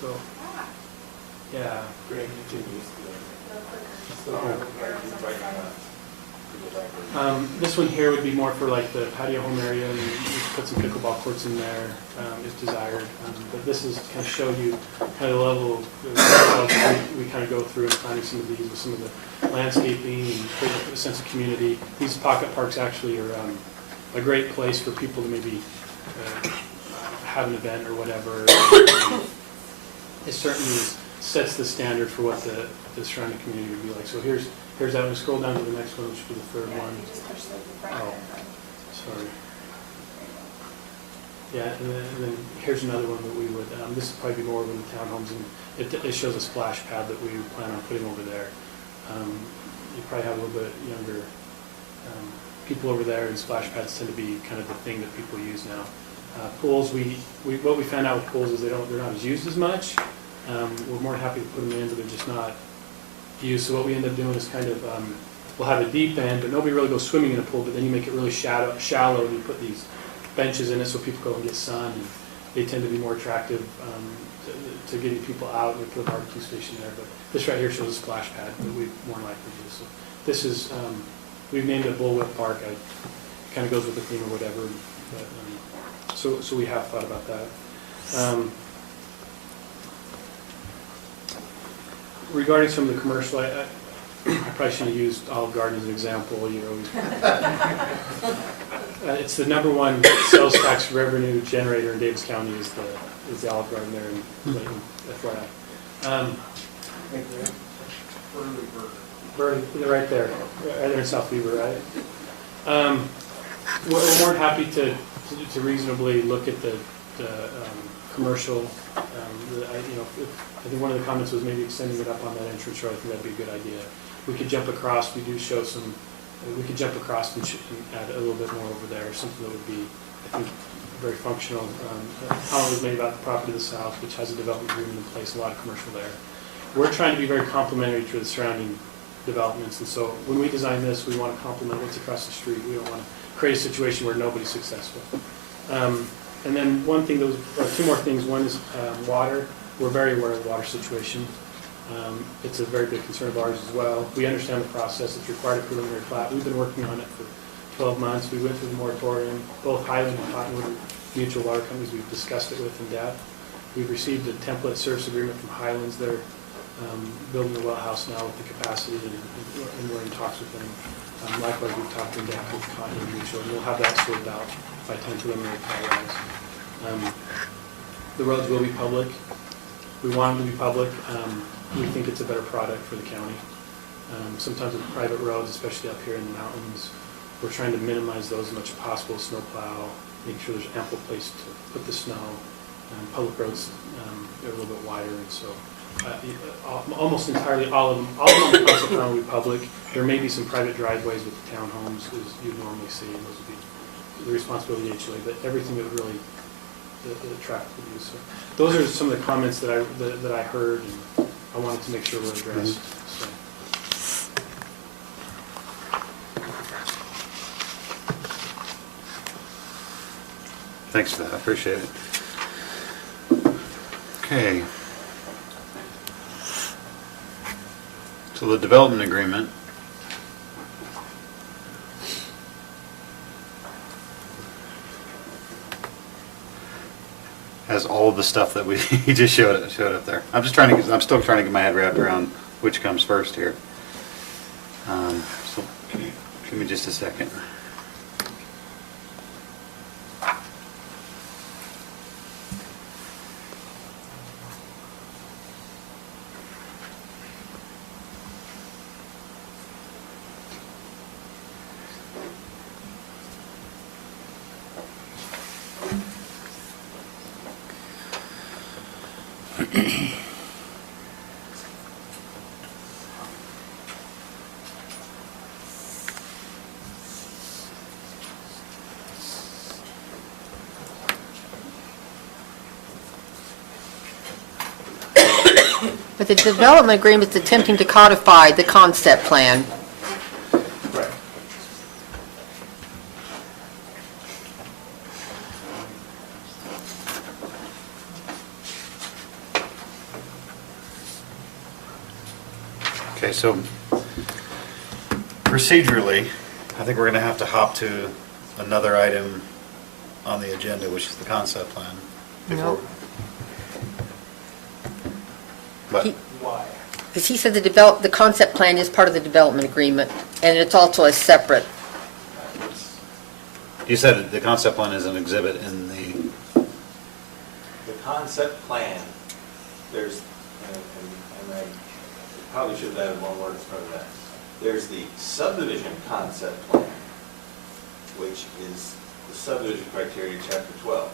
So, yeah. This one here would be more for like the patio home area, and we put some pickleball courts in there if desired. But this is to kind of show you kind of the level of we kind of go through and planning some of these with some of the landscaping and create a sense of community. These pocket parks actually are a great place for people to maybe have an event or whatever. It certainly sets the standard for what the surrounding community would be like. So here's that one. Scroll down to the next one, which would be the third one. Oh, sorry. Yeah, and then here's another one that we would, this would probably be more in the townhomes, and it shows a splash pad that we plan on putting over there. You probably have a little bit younger people over there, and splash pads tend to be kind of the thing that people use now. Pools, what we found out with pools is they're not as used as much. We're more than happy to put them in, but they're just not used. So what we end up doing is kind of, we'll have a deep end, but nobody really goes swimming in a pool, but then you make it really shallow and you put these benches in it so people go and get sun, and they tend to be more attractive to getting people out, and we put a barbecue station there. But this right here shows a splash pad that we more likely do. So this is, we've named it Bullwhip Park. It kind of goes with the theme or whatever. But, so we have thought about that. Regarding some of the commercial, I probably should have used Olive Garden as an example. You know, it's the #1 sales tax revenue generator in Davis County is the Olive Garden there in Layton, FYI. Burley, right there, right there in South Weaver, right? We're more than happy to reasonably look at the commercial. I think one of the comments was maybe extending it up on that entrance road. I think that'd be a good idea. We could jump across. We do show some. We could jump across and add a little bit more over there. Something that would be, I think, very functional. A comment was made about the property to the south, which has a development agreement in place, a lot of commercial there. We're trying to be very complementary to the surrounding developments, and so when we design this, we want to complement what's across the street. We don't want to create a situation where nobody's successful. And then one thing, two more things. One is water. We're very aware of the water situation. It's a very big concern of ours as well. We understand the process. It's required a preliminary plat. We've been working on it for 12 months. We went through the moratorium. Both Highland and Cottonwood Mutual Water Companies, we've discussed it with in depth. We've received a template service agreement from Highlands. They're building the well house now with the capacity, and we're in talks with them. Likewise, we've talked in depth with Cottonwood Mutual, and we'll have that sorted out by time preliminary plat wise. The roads will be public. We want them to be public. We think it's a better product for the county. Sometimes with private roads, especially up here in the mountains, we're trying to minimize those as much as possible, snowplow, make sure there's ample place to put the snow. Public roads, they're a little bit wider, and so almost entirely all of them on the concept plan will be public. There may be some private driveways with the townhomes, as you'd normally see, and those would be the responsibility of the HOA, but everything that would really the traffic would use. So those are some of the comments that I heard, and I wanted to make sure were addressed. So. Thanks for that, I appreciate it. Okay. So the development agreement. Has all of the stuff that we he just showed up there. I'm still trying to get my head wrapped around which comes first here. So give me just a second. But the development agreement is attempting to codify the concept plan. Right. Okay, so procedurally, I think we're going to have to hop to another item on the agenda, which is the concept plan. No. But Why? Because he said the concept plan is part of the development agreement, and it's also a separate. you said the concept plan is an exhibit in the, The concept plan, there's, and I probably should have added one word in front of that. There's the subdivision concept plan, which is the subdivision criteria, chapter 12.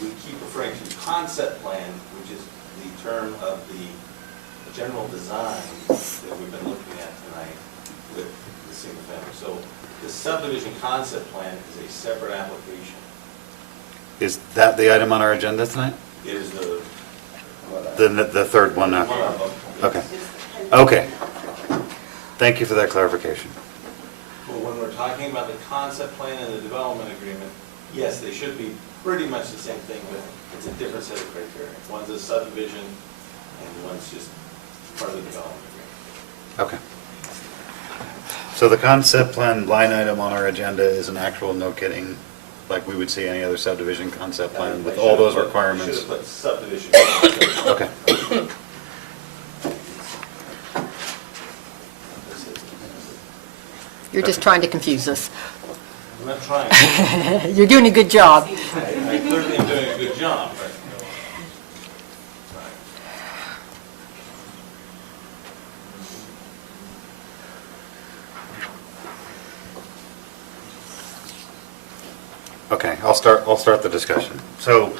We keep referring to concept plan, which is the term of the general design that we've been looking at tonight with the single family. So the subdivision concept plan is a separate application. is that the item on our agenda tonight? It is the The third one now? one of them. Okay. Okay. Thank you for that clarification. But when we're talking about the concept plan and the development agreement, yes, they should be pretty much the same thing, but it's a different set of criteria. One's a subdivision and one's just part of the development agreement. Okay. So the concept plan line item on our agenda is an actual, no kidding, like we would see any other subdivision concept plan with all those requirements? Should have put subdivision. Okay. You're just trying to confuse us. I'm not trying. You're doing a good job. I clearly am doing a good job, but. Okay, I'll start the discussion. So,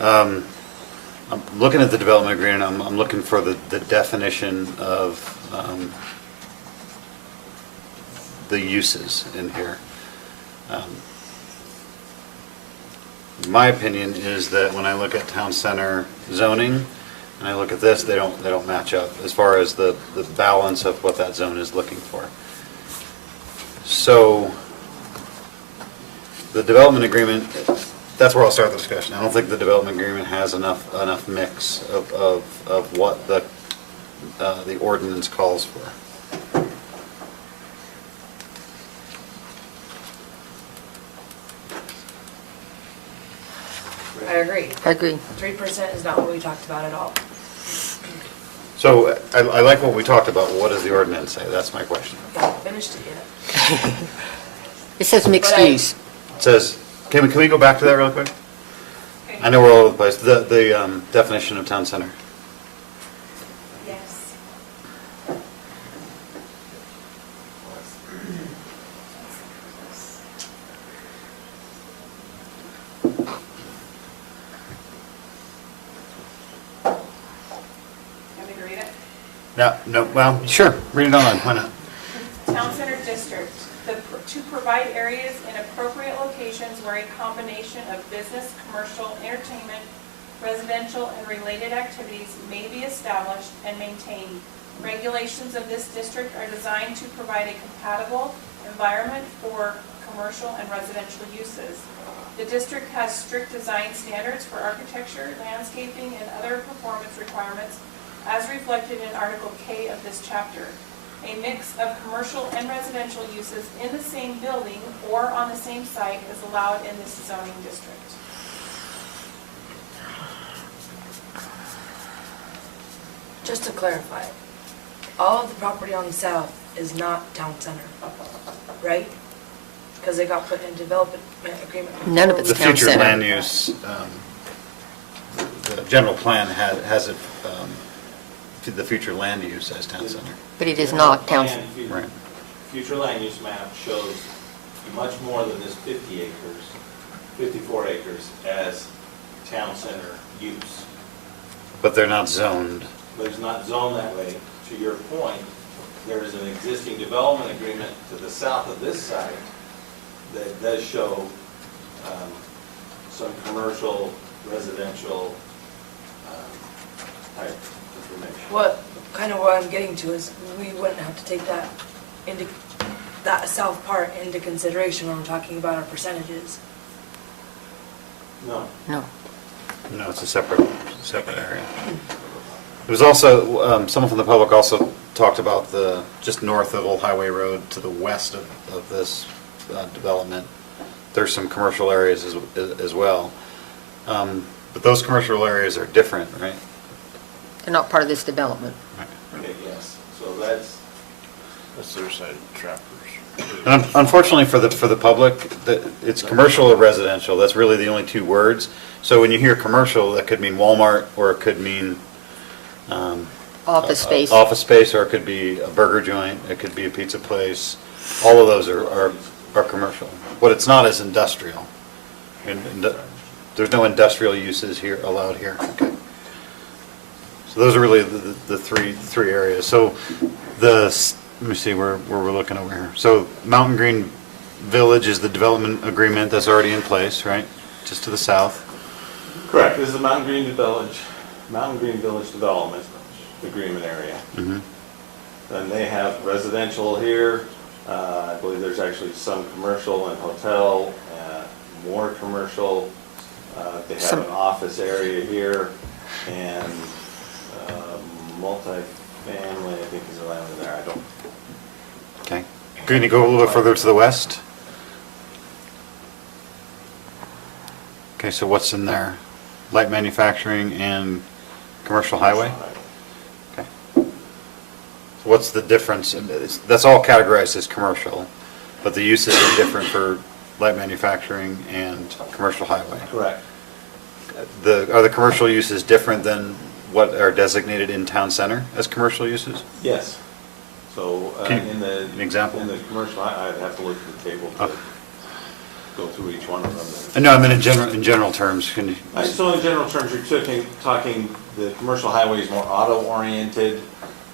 I'm looking at the development agreement, I'm looking for the definition of the uses in here. My opinion is that when I look at town center zoning, and I look at this, they don't match up as far as the balance of what that zone is looking for. So, the development agreement, that's where I'll start the discussion. I don't think the development agreement has enough mix of what the ordinance calls for. I agree. I agree. 3% is not what we talked about at all. So, I like what we talked about. What does the ordinance say? That's my question. We haven't finished it yet. It says mixed But I- use. It says, can we go back to that real quick? I know we're all over the place. The definition of town center. Yes. Want me to read it? No, well, sure, read it on, why not? Town Center District, to provide areas in appropriate locations where a combination of business, commercial, entertainment, residential, and related activities may be established and maintained. Regulations of this district are designed to provide a compatible environment for commercial and residential uses. The district has strict design standards for architecture, landscaping, and other performance requirements as reflected in Article K of this chapter. A mix of commercial and residential uses in the same building or on the same site is allowed in this zoning district. Just to clarify, all of the property on the south is not town center, right? Because it got put in development agreement. None of it's The town future center. land use, the general plan has it, the future land use as town center. But it is not town. Plan, fu- Right. Future land use map shows much more than this 50 acres, 54 acres as town center use. But they're not zoned. But it's not zoned that way. To your point, there is an existing development agreement to the south of this site that does show some commercial, residential type information. What I'm getting to is we wouldn't have to take that south part into consideration when we're talking about our percentages. No. No. No, it's a separate area. It was also, someone from the public also talked about just north of Old Highway Road to the west of this development. There's some commercial areas as well. But those commercial areas are different, right? They're not part of this development. Okay, yes. So that's their side of Trappers. Unfortunately for the public, it's commercial or residential. That's really the only two words. So when you hear commercial, that could mean Walmart, or it could mean Office space. Office space, or it could be a burger joint. It could be a pizza place. All of those are commercial. What it's not is industrial. There's no industrial uses here allowed here. Okay. So those are really the three areas. So let me see where we're looking over here. So Mountain Green Village is the development agreement that's already in place, right? Just to the south. correct. This is the Mountain Green Village Development Agreement area. Mm-hmm. And they have residential here. I believe there's actually some commercial and hotel, more commercial. They have an office area here, and multifamily, I think is allowed in there. I don't. Okay. Can you go a little bit further to the west? Okay, so what's in there? Light manufacturing and commercial highway? Okay. So what's the difference? That's all categorized as commercial, but the uses are different for light manufacturing and commercial highway. Correct. Are the commercial uses different than what are designated in town center as commercial uses? Yes. So in the. An example? In the commercial, I'd have to look at the table to go through each one of them. No, I mean in general terms. Can you? So in general terms, you're talking, the commercial highway is more auto-oriented,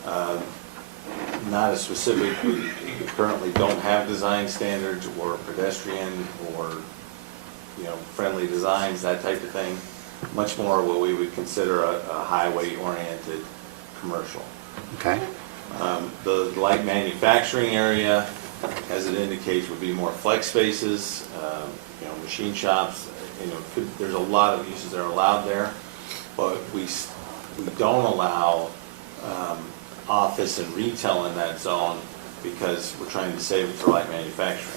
not as specific. We currently don't have design standards or pedestrian or friendly designs, that type of thing. Much more what we would consider a highway-oriented commercial. Okay. The light manufacturing area, as it indicates, would be more flex spaces, machine shops. There's a lot of uses that are allowed there, but we don't allow office and retail in that zone because we're trying to save it for light manufacturing.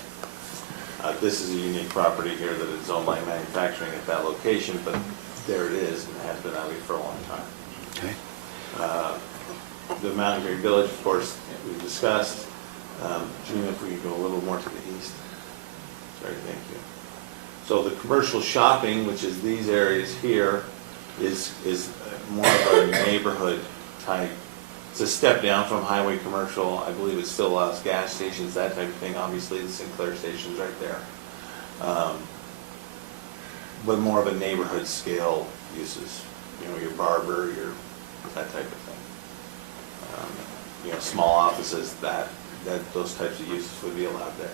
This is a unique property here that is zoned light manufacturing at that location, but there it is, and it has been that way for a long time. Okay. The Mountain Green Village, of course, we discussed. June, if we could go a little more to the east. Sorry, thank you. So the commercial shopping, which is these areas here, is more of a neighborhood type. It's a step down from highway commercial. I believe it still allows gas stations, that type of thing. Obviously, the Sinclair station's right there. But more of a neighborhood scale uses. Your barber, that type of thing. Small offices, those types of uses would be allowed there.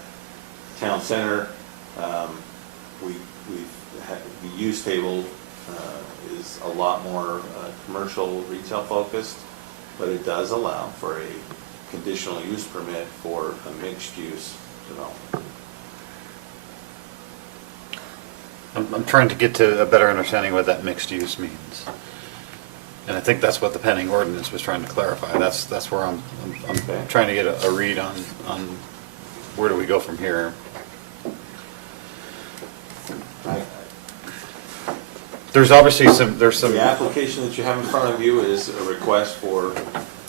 Town center, the use table is a lot more commercial retail focused, but it does allow for a conditional use permit for a mixed use development. I'm trying to get to a better understanding what that mixed use means. And I think that's what the pending ordinance was trying to clarify. That's where I'm trying to get a read on where do we go from here. There's obviously some. The application that you have in front of you is a request to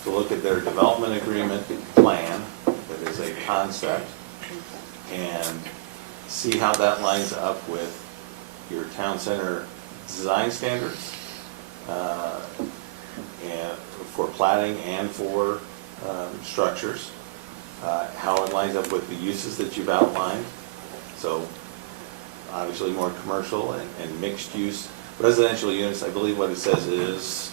look at their development agreement plan, that is a concept, and see how that lines up with your town center design standards, and for plating and for structures, how it lines up with the uses that you've outlined. So obviously more commercial and mixed use. Residential units, I believe what it says is,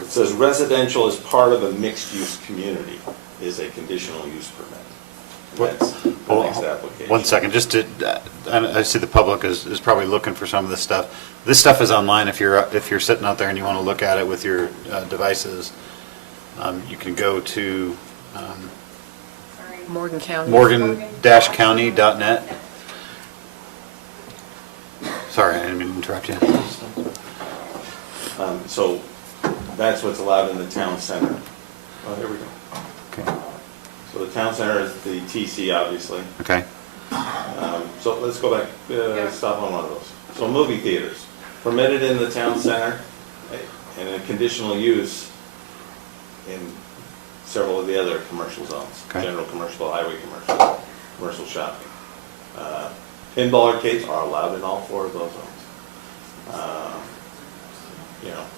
it says residential as part of a mixed-use community is a conditional use permit. That's the next application. One second, just to, I see the public is probably looking for some of this stuff. This stuff is online if you're sitting out there and you want to look at it with your devices. You can go to Morgan County. morgan-county.net. Sorry, I didn't mean to interrupt you. So that's what's allowed in the town center. Oh, here we go. Okay. So the town center is the TC, obviously. Okay. So let's go back, stop on one of those. So movie theaters, permitted in the town center, and a conditional use in several of the other commercial zones. Okay. General commercial, highway commercial, commercial shopping. Pinball arcades are allowed in all 4 of those zones.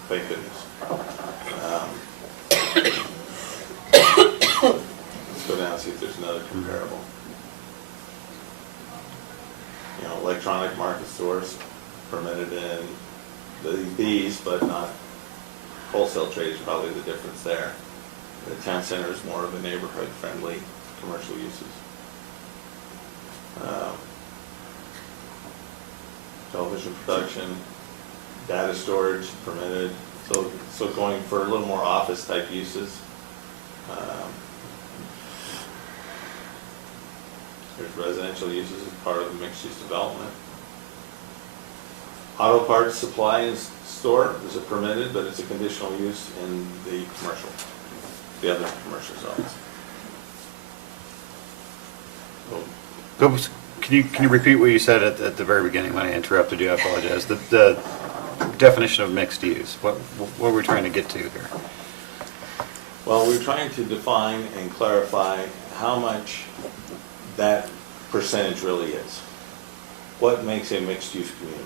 Thank goodness. Let's go down and see if there's another comparable. Electronic market stores permitted in these, but not wholesale trade is probably the difference there. The town center is more of a neighborhood-friendly commercial uses. Television production, data storage permitted, so going for a little more office-type uses. There's residential uses as part of the mixed-use development. Auto parts supply and store is permitted, but it's a conditional use in the other commercial zones. Can you repeat what you said at the very beginning when I interrupted you? I apologize. The definition of mixed use. What were we trying to get to here? Well, we're trying to define and clarify how much that percentage really is. What makes a mixed-use community?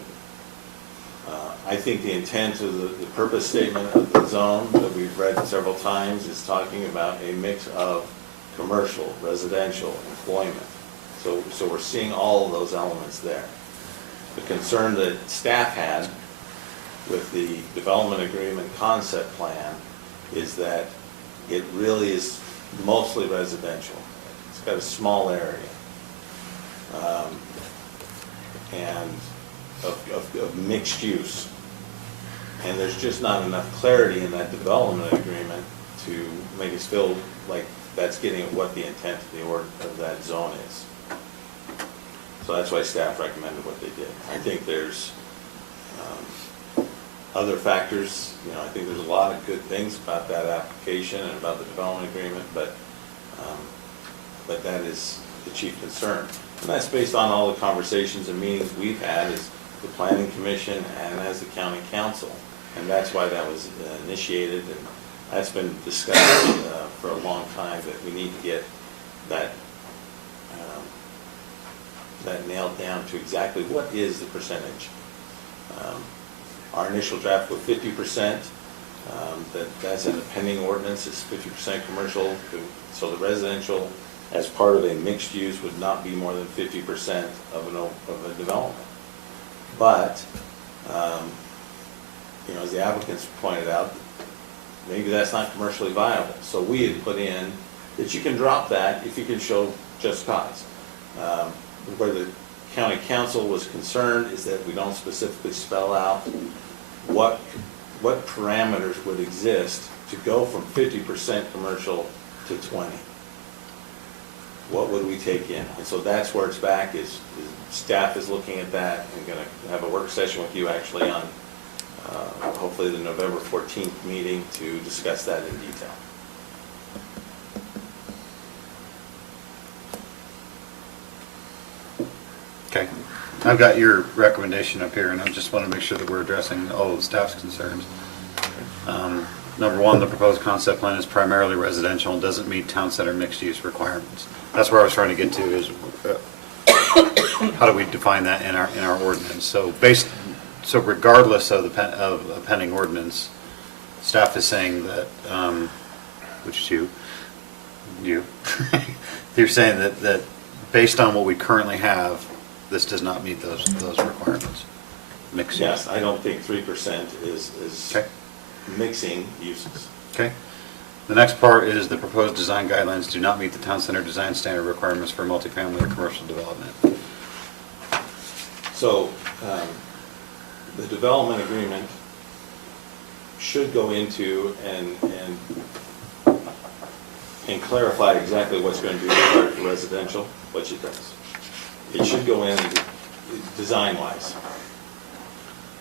I think the intent of the purpose statement of the zone that we've read several times is talking about a mix of commercial, residential, employment. So we're seeing all of those elements there. The concern that staff had with the development agreement concept plan is that it really is mostly residential. It's got a small area. And of mixed use. And there's just not enough clarity in that development agreement to make us feel like that's getting at what the intent of that zone is. So that's why staff recommended what they did. I think there's other factors, I think there's a lot of good things about that application and about the development agreement, but that is the chief concern. And that's based on all the conversations and meetings we've had as the planning commission and as the county council. And that's why that was initiated, and that's been discussed for a long time, that we need to get that nailed down to exactly what is the percentage. Our initial draft was 50%. That's in the pending ordinance, it's 50% commercial, so the residential as part of a mixed use would not be more than 50% of a development. But, as the applicants pointed out, maybe that's not commercially viable. So we had put in that you can drop that if you can show just cause. Where the county council was concerned is that we don't specifically spell out what parameters would exist to go from 50% commercial to 20. What would we take in? And so that's where it's back, is staff is looking at that and going to have a work session with you actually on hopefully the November 14th meeting to discuss that in detail. Okay. I've got your recommendation up here, and I just want to make sure that we're addressing all of the staff's concerns. Number one, the proposed concept plan is primarily residential and doesn't meet town center mixed-use requirements. That's where I was trying to get to, is how do we define that in our ordinance? So regardless of a pending ordinance, staff is saying that, which is you, you're saying that based on what we currently have, this does not meet those requirements. Mixed use. Yes, I don't think 3% is okay. Mixing uses. Okay. The next part is the proposed design guidelines do not meet the town center design standard requirements for multifamily or commercial development. So the development agreement should go into and clarify exactly what's going to be required for residential, which it does. It should go in design-wise.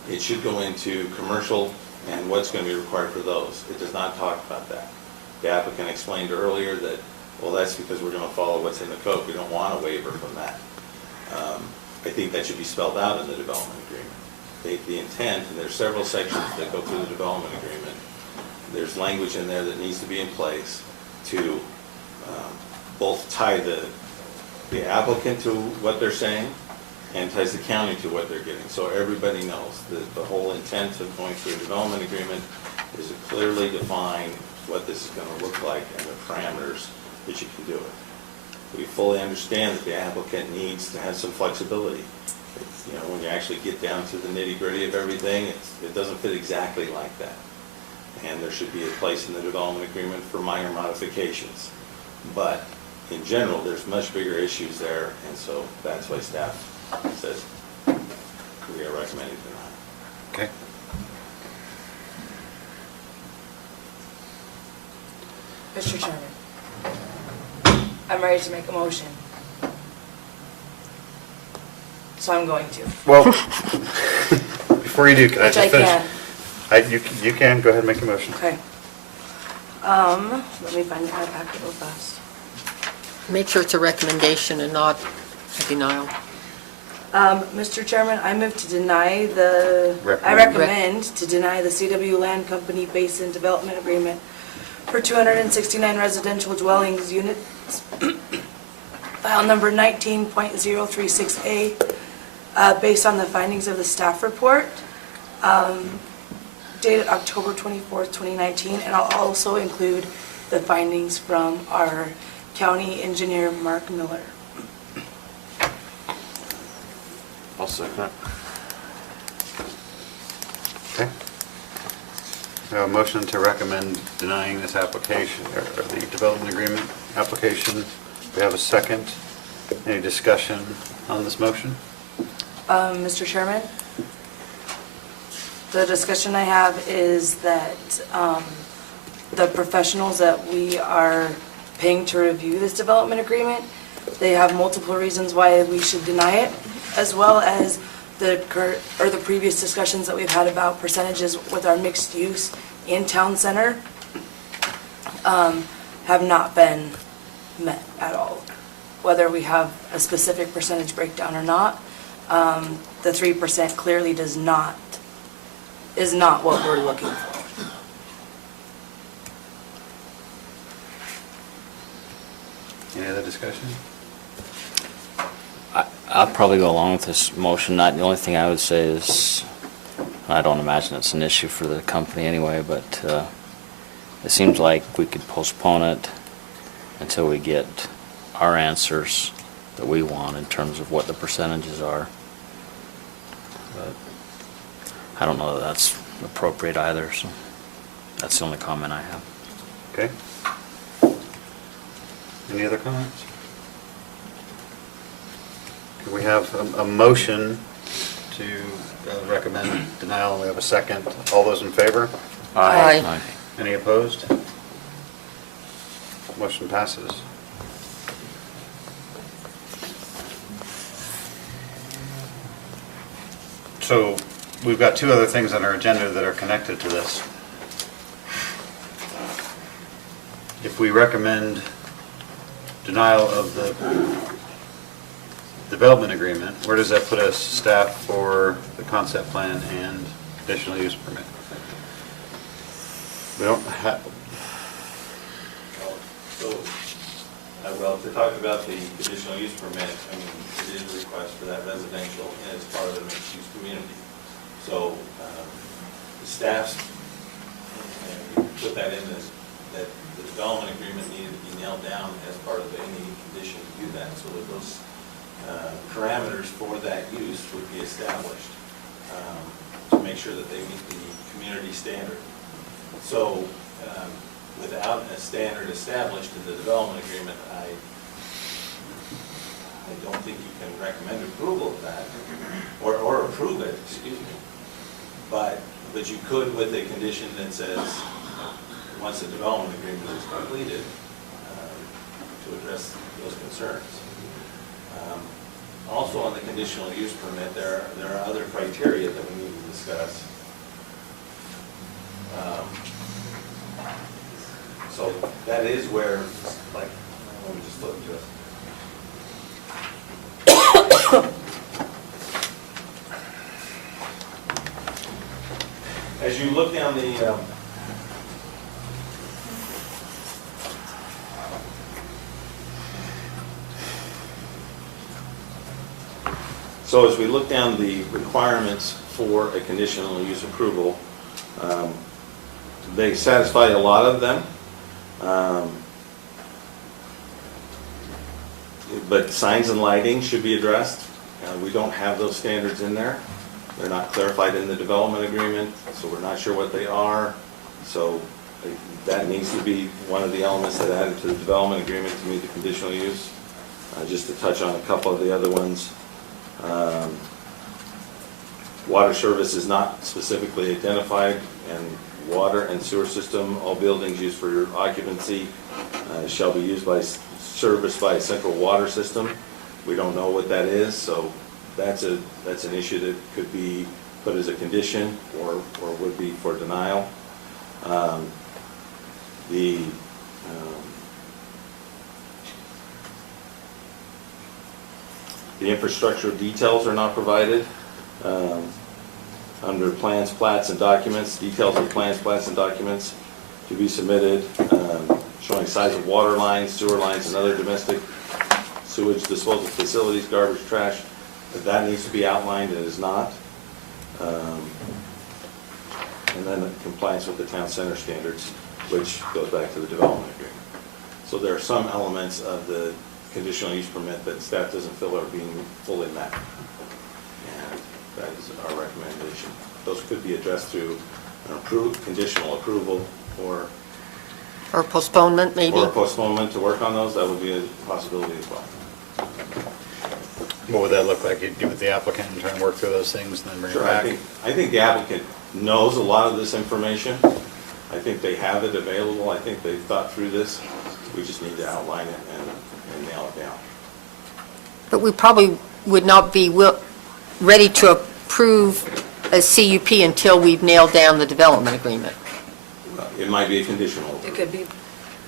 It should go into commercial and what's going to be required for those. It does not talk about that. The applicant explained earlier that, well, that's because we're going to follow what's in the code. We don't want a waiver from that. I think that should be spelled out in the development agreement. The intent, and there's several sections that go through the development agreement, there's language in there that needs to be in place to both tie the applicant to what they're saying and ties the county to what they're getting. So everybody knows that the whole intent of going through a development agreement is to clearly define what this is going to look like and the parameters that you can do it. We fully understand that the applicant needs to have some flexibility. When you actually get down to the nitty-gritty of everything, it doesn't fit exactly like that. And there should be a place in the development agreement for minor modifications. But in general, there's much bigger issues there, and so that's why staff says we are recommending denial. Okay. Mr. Chairman, I'm ready to make a motion. So I'm going to. Well, before you do, can I Which just finish? I can. You can, go ahead and make a motion. Okay. Let me find my packet real fast. Make sure it's a recommendation and not a denial. Mr. Chairman, I move to deny I recommend to deny the CW Land Company Basin Development Agreement for 269 residential dwellings units, file number 19.036A, based on the findings of the staff report, dated October 24th, 2019, and I'll also include the findings from our county engineer, Mark Miller. I'll second that. Okay. We have a motion to recommend denying this application, or the development agreement application. We have a second. Any discussion on this motion? Mr. Chairman, the discussion I have is that the professionals that we are paying to review this development agreement, they have multiple reasons why we should deny it, as well as the previous discussions that we've had about percentages with our mixed use in town center have not been met at all. Whether we have a specific percentage breakdown or not, the 3% clearly is not what we're looking for. Any other discussion? I'd probably go along with this motion. Not, the only thing I would say is, I don't imagine it's an issue for the company anyway, but it seems like we could postpone it until we get our answers that we want in terms of what the percentages are. But I don't know that that's appropriate either, so that's the only comment I have. Okay. Any other comments? Okay, we have a motion to recommend denial, and we have a second. All those in favor? Aye. Aye. Any opposed? Motion passes. So we've got two other things on our agenda that are connected to this. If we recommend denial of the development agreement, where does that put us, staff, for the concept plan and conditional use permit? We don't have, So, well, if we're talking about the conditional use permit, I mean, it is a request for that residential and it's part of the mixed-use community. So, the staff's, and we put that in this, that the development agreement needed to be nailed down as part of any condition to do that, so that those parameters for that use would be established to make sure that they meet the community standard. So, without a standard established in the development agreement, I don't think you can recommend approval of that, or approve it, excuse me. But you could with a condition that says, once the development agreement is completed, to address those concerns. Also on the conditional use permit, there are other criteria that we need to discuss. So that is where, like, let me just flip to it. As you look down the, so as we look down the requirements for a conditional use approval, they satisfy a lot of them. But signs and lighting should be addressed. We don't have those standards in there. They're not clarified in the development agreement, so we're not sure what they are. So that needs to be one of the elements that added to the development agreement to meet the conditional use. Just to touch on a couple of the other ones. Water service is not specifically identified, and water and sewer system, all buildings used for occupancy shall be used by, serviced by a central water system. We don't know what that is, so that's an issue that could be put as a condition or would be for denial. The infrastructure details are not provided. Under plans, plats, and documents, details of plans, plats, and documents to be submitted, showing size of water lines, sewer lines, and other domestic sewage disposal facilities, garbage, trash. That needs to be outlined, and is not. And then the compliance with the town center standards, which goes back to the development agreement. So there are some elements of the conditional use permit that staff doesn't feel are being fully met. And that is our recommendation. Those could be addressed through conditional approval or postponement, maybe? or postponement to work on those, that would be a possibility as well. What would that look like? You'd give it to the applicant and try and work through those things and then bring it Sure, back? I think the applicant knows a lot of this information. I think they have it available. I think they've thought through this. We just need to outline it and nail it down. But we probably would not be ready to approve a CUP until we've nailed down the development agreement. It might be a conditional. It could be.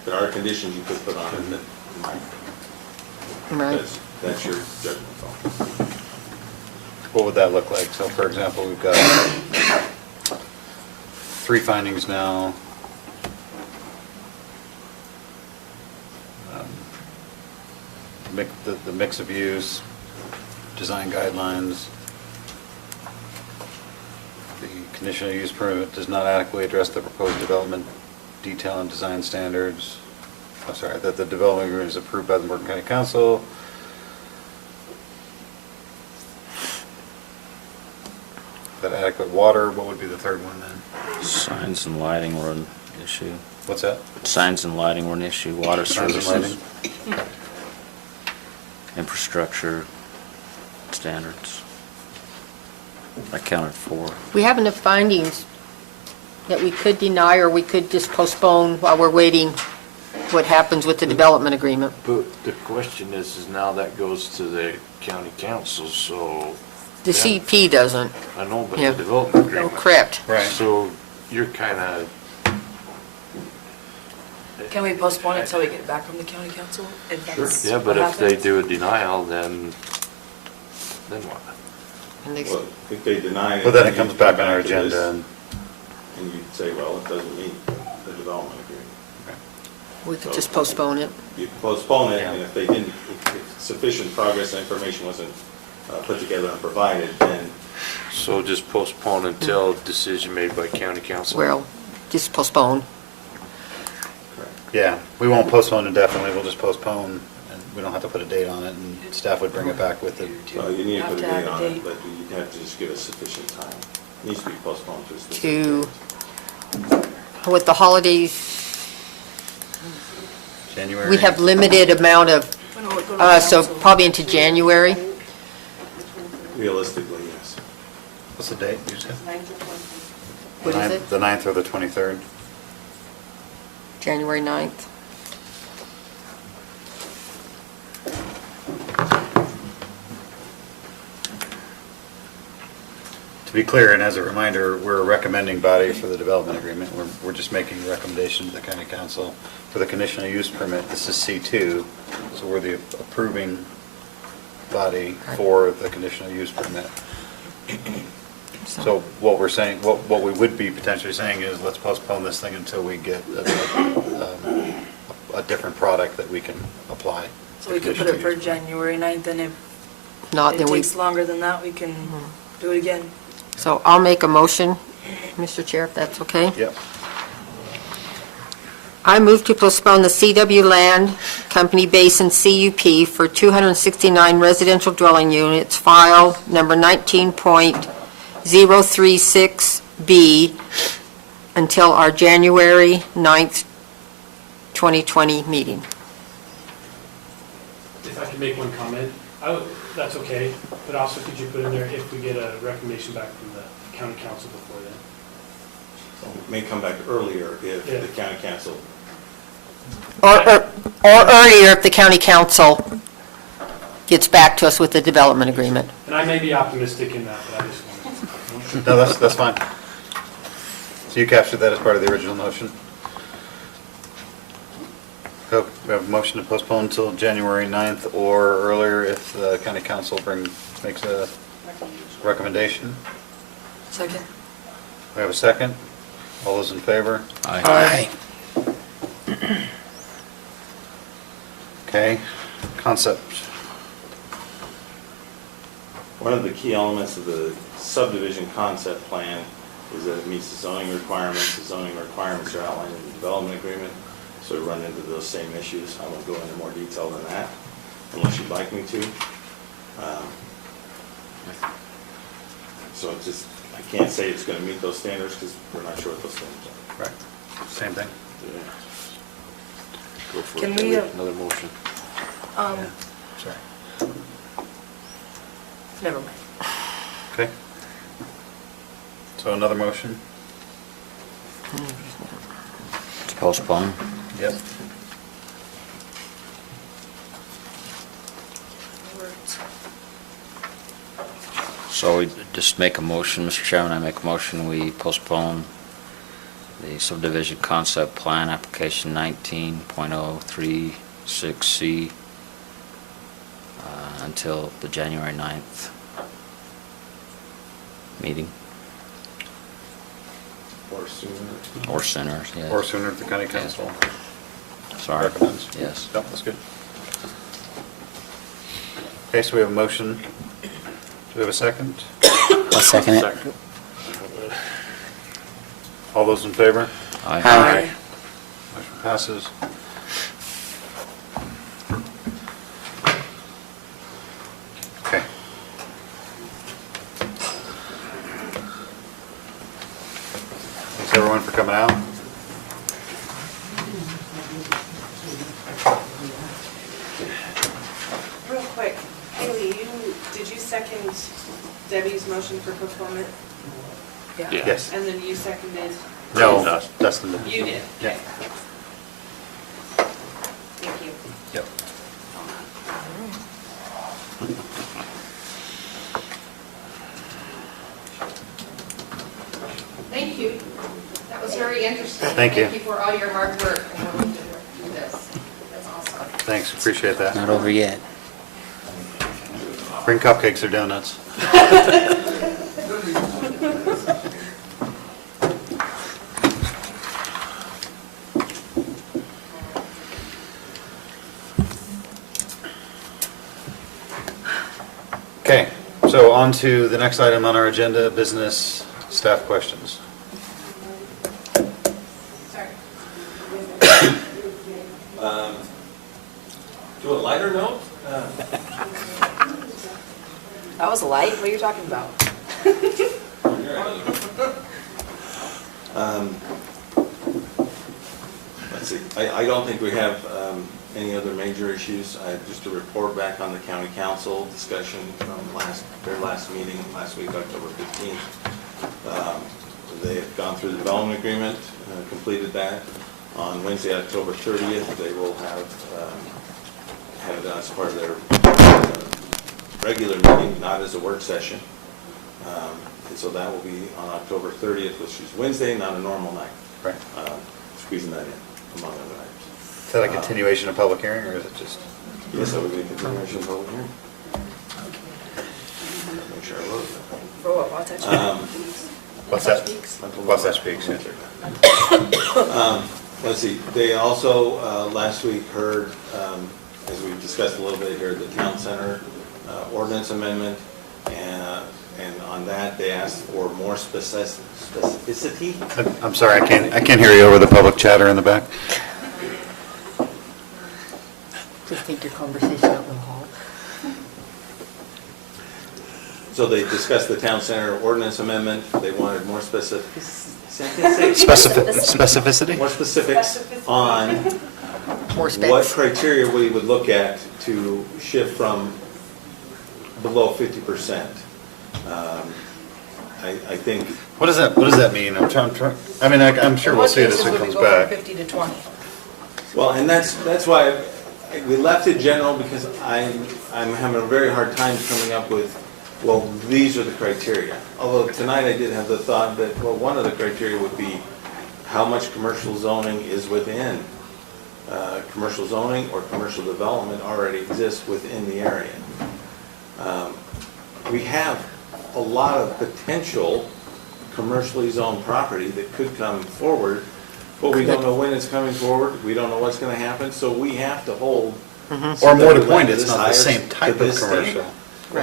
There are conditions you could put on it that might. Right. That's your judgment call. What would that look like? So for example, we've got 3 findings now. The mix of use, design guidelines. The conditional use permit does not adequately address the proposed development detail and design standards. I'm sorry, that the development agreement is approved by the Morgan County Council. That adequate water, what would be the third one then? Signs and lighting were an issue. What's that? Signs and lighting were an issue, water Signs and services. Infrastructure standards. I counted 4. We have enough findings that we could deny or we could just postpone while we're waiting what happens with the development agreement. But the question is now that goes to the county council, so. The then- CP doesn't. I know, but Yeah. the development Oh, agreement. correct. Right. So you're kind of. Can we postpone it until we get back from the county council? If that's Yeah, but what if they happens? do a denial, then what? And they- Well, if they deny it. Well, then it you comes come back on our to this, agenda and And you'd say, well, it doesn't meet the development agreement. We could just postpone it. You postpone it, and if they didn't, if sufficient progress and information wasn't put together and provided, then So just postpone until decision made by county council? Well, just postpone. yeah, we won't postpone indefinitely, we'll just postpone and we don't have to put a date on it and staff would bring it back with it. well, you need to Have put a to have date a on it, date. but you have to just give us sufficient time. It needs to be postponed to a specific To, date. with the holidays, January? we have limited amount of, When will it go to the so council? probably into January. Realistically, yes. What's the date, you said? What is it? The 9th or the 23rd? January 9th. To be clear, and as a reminder, we're a recommending body for the development agreement. We're just making a recommendation to the county council for the conditional use permit. This is C2, so we're the approving body for the conditional use permit. So what we're saying, what we would be potentially saying is, let's postpone this thing until we get a different product that we can apply. So we could put it for January 9th, and if Not, it then we, takes longer than that, we can do it again. so I'll make a motion, Mr. Chair, if that's okay. Yep. I move to postpone the CW Land Company Basin CUP for 269 residential dwelling units, file number 19.036B, until our January 9th, 2020 meeting. If I could make one comment, that's okay, but also could you put in there if we get a recommendation back from the county council before then? It may come back earlier if Yeah. the county council. Or earlier if the county council gets back to us with the development agreement. And I may be optimistic in that, but I just wanted to. No, that's fine. So you captured that as part of the original motion? So we have a motion to postpone until January 9th or earlier if the county council makes a recommendation. Second. We have a second. All those in favor? Aye. Okay, concept. One of the key elements of the subdivision concept plan is that it meets the zoning requirements. The zoning requirements are outlined in the development agreement, so we run into those same issues. I won't go into more detail than that, unless you'd like me to. So it's just, I can't say it's gonna meet those standards because we're not sure what those standards are. Right. Same thing. Go for Can it. we, Another motion. Sorry. never mind. Okay. So another motion? To postpone. Yep. So we just make a motion, Mr. Chairman, I make a motion, we postpone the subdivision concept plan application 19.036C until the January 9th meeting, Or sooner. or sooner, yes. Or sooner if the county council Sorry. recommends. Yes. Yep, that's good. Okay, so we have a motion. Do we have a second? I'll second it. All those in favor? Aye. Aye. Motion passes. Okay. Thanks everyone for coming out. Real quick, Haley, did you second Debbie's motion for postponement? Yeah. Yes. And then you seconded? No, Dustin did. You did? Yeah. Thank you. Yep. Thank you. That was very interesting. Thank you. Thank you for all your hard work and wanting to do this. That's awesome. Thanks, appreciate that. Not over yet. Bring cupcakes or donuts. Okay, so on to the next item on our agenda, business staff questions. To a lighter note, That was light, what are you talking about? let's see, I don't think we have any other major issues. Just to report back on the county council discussion from their last meeting, last week, October 15th. They have gone through the development agreement, completed that. On Wednesday, October 30th, they will have it as part of their regular meeting, not as a work session. And so that will be on October 30th, which is Wednesday, not a normal night. Right. Squeezing that in among other items. Is that a continuation of public hearing, or is it just? Yes, that would be a continuation of public hearing. Make sure I wrote For what, Wasatch? that. Wasatch Peaks? Wasatch Peaks, yeah. Let's see, they also, last week heard, as we discussed a little bit here, the town center ordinance amendment, and on that, they asked for more specificity. I'm sorry, I can't hear you over the public chatter in the back. Just take your conversation out in the hall. So they discussed the town center ordinance amendment, they wanted more specificity. Specificity? More specifics on More specs. what criteria we would look at to shift from below 50%. I think, What does that mean? I mean, I'm sure we'll see it as it comes back. 50 to 20. well, and that's why we left it general, because I'm having a very hard time coming up with, well, these are the criteria. Although tonight I did have the thought that, well, one of the criteria would be how much commercial zoning is within. Commercial zoning or commercial development already exists within the area. We have a lot of potential commercially zoned property that could come forward, but we don't know when it's coming forward, we don't know what's gonna happen, so we have to hold. Or more to CW point, land it's this not the higher same to type of this commercial. thing.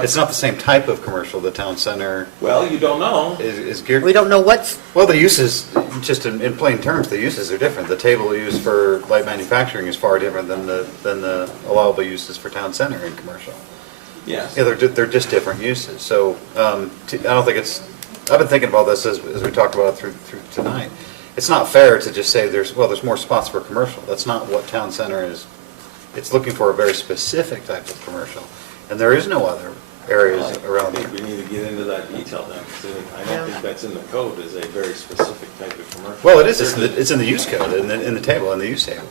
It's not the same type of commercial, the town center Well, you don't know. is geared. We don't know what's, Well, the uses, just in plain terms, the uses are different. The table used for light manufacturing is far different than the allowable uses for town center and commercial. Yes. Yeah, they're just different uses. So I don't think it's, I've been thinking about this as we talked about it through tonight. It's not fair to just say there's more spots for commercial. That's not what town center is. It's looking for a very specific type of commercial. And there is no other areas around I here. think we need to get into that detail then, 'cause I don't think that's in the code, is a very specific type of commercial. Well, it is. It's in the use code, in the table, in the use table.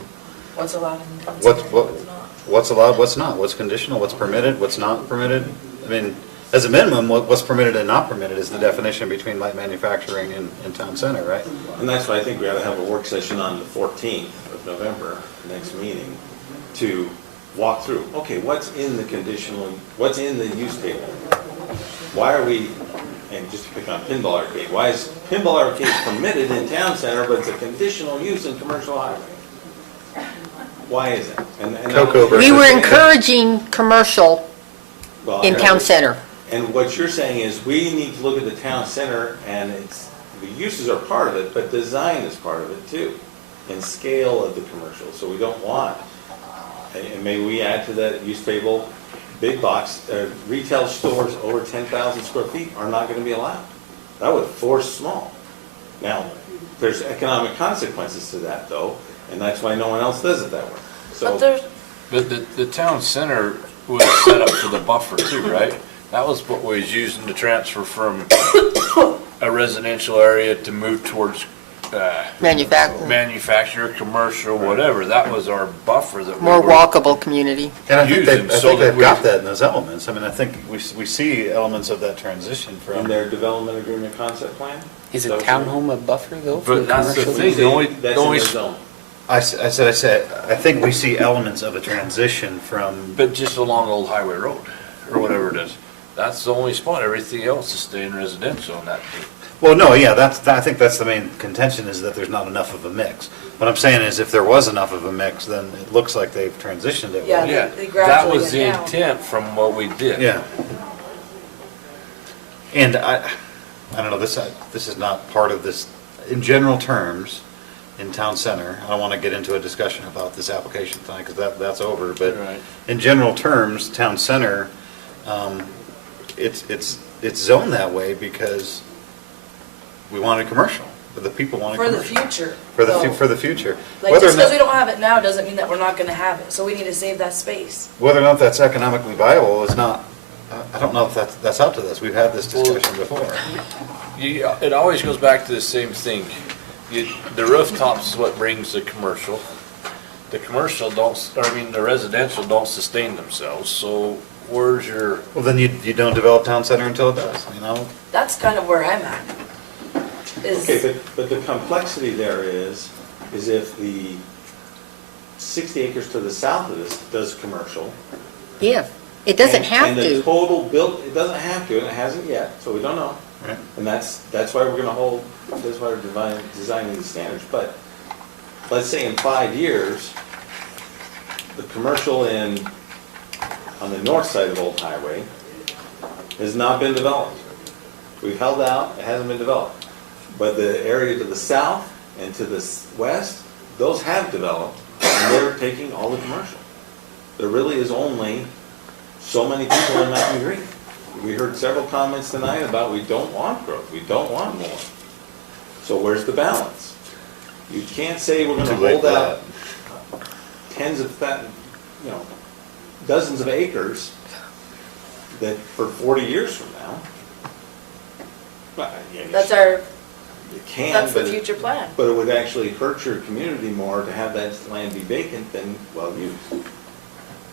What's allowed in town What's, center, what, what's not. what's allowed, what's not, what's conditional, what's permitted, what's not permitted. I mean, as a minimum, what's permitted and not permitted is the definition between light manufacturing and town center, right? And that's why I think we ought to have a work session on the 14th of November, next meeting, to walk through, okay, what's in the conditional, what's in the use table? Why are we, and just to pick on pinball arcade, why is pinball arcade permitted in town center, but it's a conditional use in commercial highway? Why is it? And Cocoa We were encouraging commercial Well, in town center. And what you're saying is, we need to look at the town center, and it's, the uses are part of it, but design is part of it too, and scale of the commercial, so we don't want, and maybe we add to that use table, big box, retail stores over 10,000 square feet are not gonna be allowed. That would force small. Now, there's economic consequences to that though, and that's why no one else does it that way. But there's, But the town center was set up for the buffer too, right? That was what we was using to transfer from a residential area to move towards manufacturer, commercial, whatever. That was our buffer that we More were walkable community. And I think using. they've got that in those elements. I mean, I think we see elements of that transition In from. their development agreement concept plan? Is a So- townhome a buffer though? for But that's the commercial thing, use? the only, That's the in only, their zone. I said, I think we see elements of a transition from. but just along Old Highway Road, or whatever it is. That's the only spot, everything else is staying residential in that. Well, no, yeah, I think that's the main contention, is that there's not enough of a mix. What I'm saying is, if there was enough of a mix, then it looks like they've transitioned it. Yeah, Yeah, they that gradually was the went down. intent from what we did. Yeah. And I don't know, this is not part of this, in general terms, in town center, I don't want to get into a discussion about this application tonight, because that's over, but Right. in general terms, town center, it's zoned that way because we wanted commercial, but the people wanted For commercial. the future. For though. for the future. Like, Whether or just because not- we don't have it now doesn't mean that we're not gonna have it, so we need to save that space. Whether or not that's economically viable is not, I don't know if that's up to this. We've had this discussion before. It always goes back to the same thing. The rooftop's what brings the commercial. The commercial the residential don't sustain themselves, so where's your, Well, then you don't develop town center until it does, you know? That's kind of where I'm at. Okay, but the complexity there is if the 60 acres to the south of this does commercial. If. It doesn't and- have And the to. total built, it doesn't have to, and it hasn't yet, so we don't know. Right. And that's why we're gonna hold, that's why we're designing these standards. But let's say in 5 years, the commercial on the north side of Old Highway has not been developed. We've held out, it hasn't been developed. But the area to the south and to the west, those have developed, and they're taking all the commercial. There really is only so many people in Mountain Green. We heard several comments tonight about we don't want growth, we don't want more. So where's the balance? You can't say we're gonna Too late hold for out tens of, dozens of acres that for 40 years from now. Well, yeah, you That's our, You can, that's the but future plan. but it would actually hurt your community more to have that land be vacant than well used.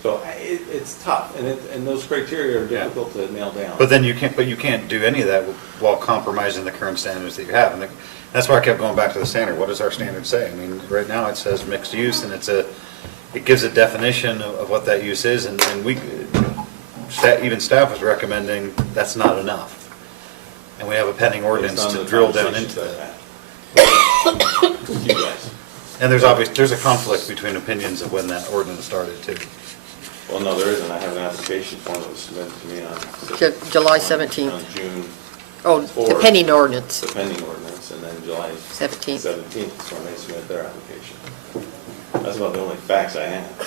So it's tough, and those criteria are difficult to nail down. But then you can't do any of that while compromising the current standards that you have. And that's why I kept going back to the standard. What does our standard say? I mean, right now it says mixed use, and it gives a definition of what that use is, and even staff was recommending that's not enough. And we have a pending ordinance Based on to the drill down conversations into I've that. had with you guys. And there's a conflict between opinions of when that ordinance started too. Well, no, there isn't. I have an application form that was submitted to me on. July 17th. On June. Oh, the 4th, pending ordinance. The pending ordinance, and then July 17th. 17th is when they submit their application. That's about the only facts I have.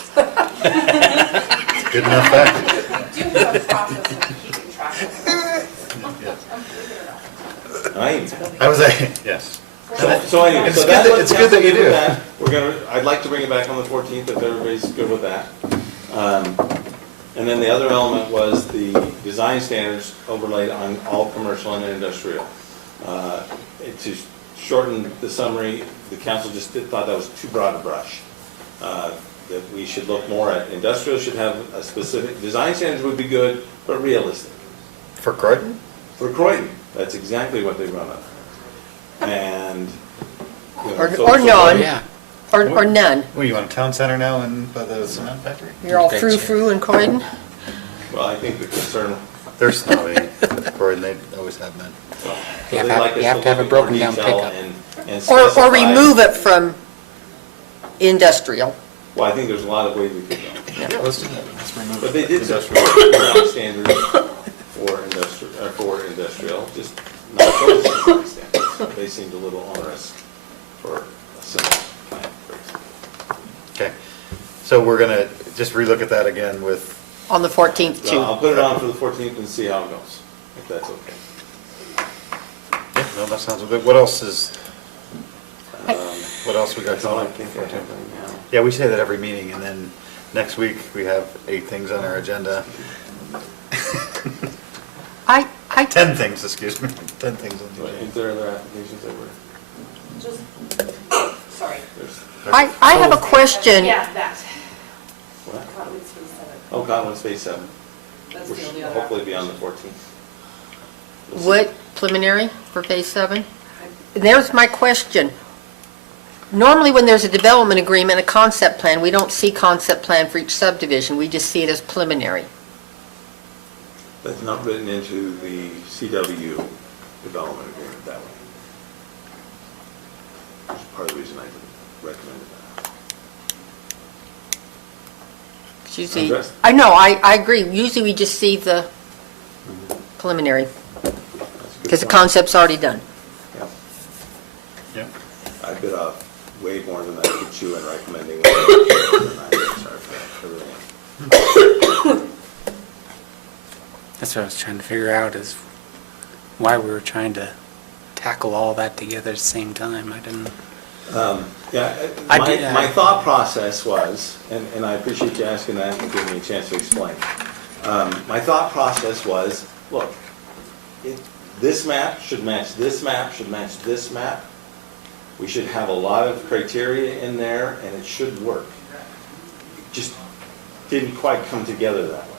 Good enough fact. do have a process of keeping track of it. I was, yes. So anyway, It's so good that's that- what it's good that you council did with do. that. We're gonna, I'd like to bring it back on the 14th if everybody's good with that. And then the other element was the design standards overlaid on all commercial and industrial. To shorten the summary, the council just thought that was too broad a brush. That we should look more at industrial should have a specific, design standards would be good, but realistic. For Croydon? For Croydon, that's exactly what they run on. And. you know, Or so- or so- none, Yeah. or none. What, you want a town center now and by the cement factory? You're all frou-frou in Croydon? Well, I think the concern. They're snobby, Croydon, they always have been. so You they'd have- like us you have to have a look at more broken down detail pickup. and Or specify- remove it from industrial. Well, I think there's a lot of ways we could go. Yeah, let's do that. Let's remove But they did industrial. design standards for industrial, just not those design standards. They seemed a little onerous for a simple plant, for example. Okay, so we're gonna just relook at that again with, On the 14th, So too. I'll put it on for the 14th and see how it goes, if that's okay. yeah, no, that sounds good. What else is, what else we got That's all I going? think I have right now. Yeah, we say that every meeting, and then next week, we have 8 things on our agenda. I 10 things, excuse me, 10 things on the But agenda. is there other applications that were, Just, sorry. there's, I have a question. Yeah, that. what? Cottonwood Phase 7. Oh, Cottonwood Phase 7. That's Which the only will other. hopefully be on the 14th. We'll see. What, preliminary for Phase 7? There's my question. Normally, when there's a development agreement, a concept plan, we don't see concept plan for each subdivision, we just see it as preliminary. That's not written into the CW development agreement that way. Which is part of the reason I recommended that. It's usually, Andres? I know, I agree, usually we just see the preliminary, That's a good because the point. concept's already done. Yeah. Yeah. I bit off way more than I could chew in recommending. Sorry for that, I really am. That's what I was trying to figure out is why we were trying to tackle all that together at the same time. I didn't. Yeah, I did- my thought process was, and I appreciate you asking that and giving me a chance to explain. My thought process was, look, this map should match this map, should match this map. We should have a lot of criteria in there, and it should work. It just didn't quite come together that way.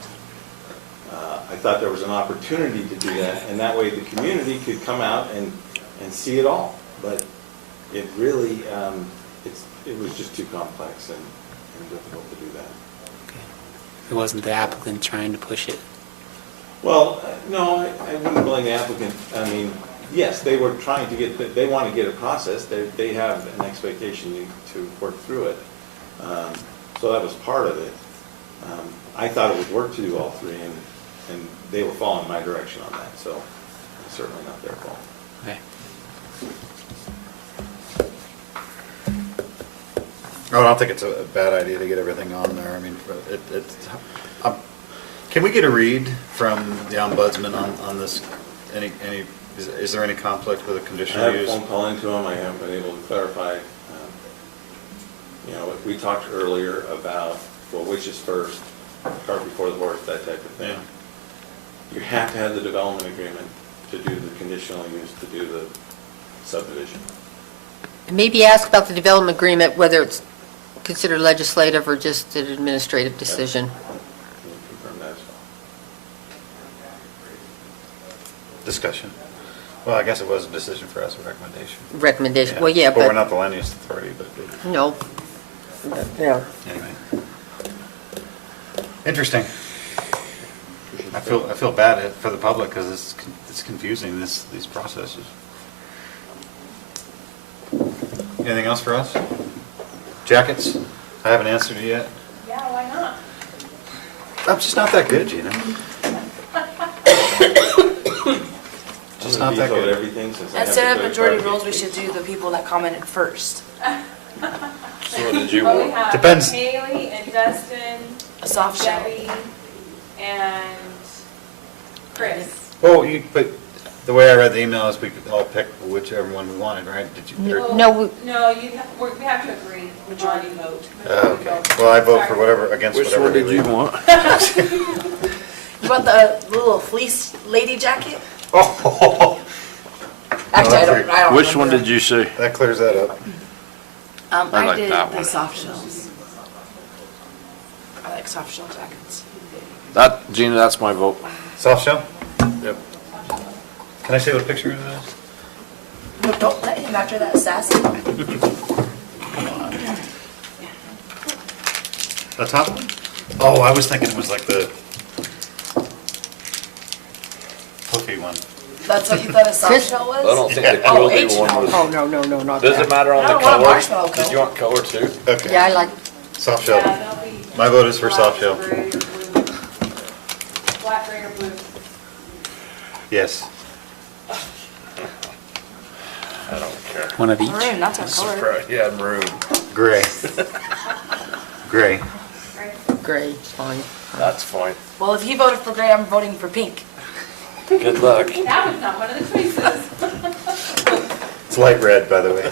I thought there was an opportunity to do that, and that way the community could come out and see it all. But it really, it was just too complex and difficult to do that. It wasn't the applicant trying to push it. Well, no, I wouldn't blame the applicant. I mean, yes, they were trying to get, they want to get it processed. They have an expectation to work through it. So that was part of it. I thought it would work to do all three, and they were following my direction on that, so it's certainly not their fault. Okay. Oh, I don't think it's a bad idea to get everything on there. I mean, can we get a read from the ombudsman on this? Is there any conflict with the I conditional have a use? phone call into him, I haven't been able to clarify. You know, we talked earlier about, well, which is first, cart before the horse, that type of thing. Yeah. You have to have the development agreement to do the conditional use, to do the subdivision. Maybe ask about the development agreement, whether it's considered legislative or just an administrative decision. Can you confirm that as well? Discussion. Well, I guess it was a decision for us, a recommendation. Recommendation, well, yeah, But we're but, not the land use authority, but no. Yeah. anyway. Interesting. I feel bad for the public because it's confusing, these processes. Anything else for us? Jackets? I haven't answered it yet. Yeah, why not? I'm just not that good, you know? Just not that Vetoed good. everything since I have Instead the of majority credit card rules, we should do the people that commented first. So what did you But we want? have Depends. Haley and Dustin, A soft shell. Debbie, and Chris. Well, but the way I read the email is we could all pick whichever one we wanted, right? Did you? or- No, No, we have to agree, majority vote. Oh, okay. Well, I vote for whatever, against Which whatever. one did they you leave. want? You want the little fleece lady jacket? Oh, Actually, I don't Which one remember. did you say? that clears that up. I I like did that the one. soft shells. I like soft shell jackets. That, Gina, that's my vote. Soft shell? Yep. Can I see what picture it is? No, don't let him after that sassy. The top one? Oh, I was thinking it was like the puffy one. That's what you thought a soft shell was? I don't think the Oh, quilty H one no. was. oh, no, not Does it that. matter on I the don't want a color? marshmallow Did coat. you want color too? Okay. Yeah, I like, Soft shell. Yeah, they'll be My vote is for soft shell. black, gray, or blue. Black, gray, or blue. Yes. I don't care. One of each. Maroon, that's our color. Surprise- Yeah, maroon. Gray. Gray. gray, fine. That's fine. Well, if he voted for gray, I'm voting for pink. Good luck. That was not one of the choices. It's light red, by the way.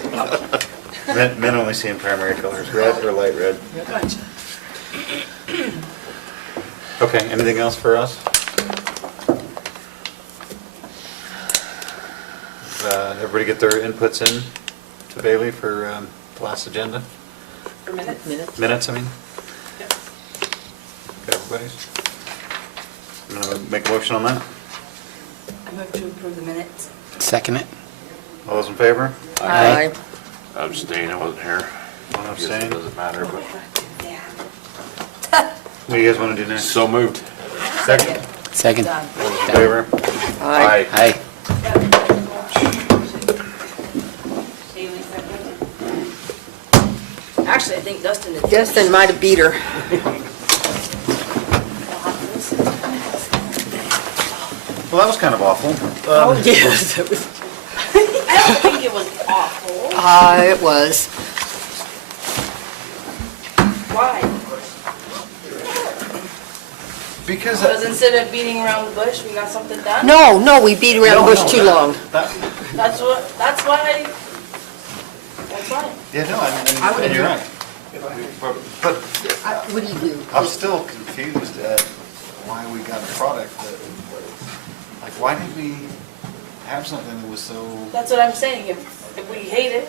Men only see in primary colors, red or light red. Gotcha. Okay, anything else for us? Everybody get their inputs in to Bailey for the last agenda? For minutes. Minutes, I mean? Got everybody's? I'm gonna make a motion on that. I move to approve the minutes. Second it. All those in favor? Aye. Abstain, I wasn't here. One I guess it abstain. doesn't matter, but. What do you guys want to do next? So moved. Second. Second. Done. All those in favor? Aye. Aye. Haley second. Actually, I think Dustin did. Justin might have beat her. Well, that was kind of awful. Oh, yes, it was. I don't think it was awful. It was. Why? Because. Because instead of beating around the bush, we got something done? No, we beat around the bush too long. That's why. That's why. Yeah, no, I would and you're agree. right. But What do you do? I'm still confused at why we got a product that, like, why did we have something that was so That's what I'm saying. If we hate it,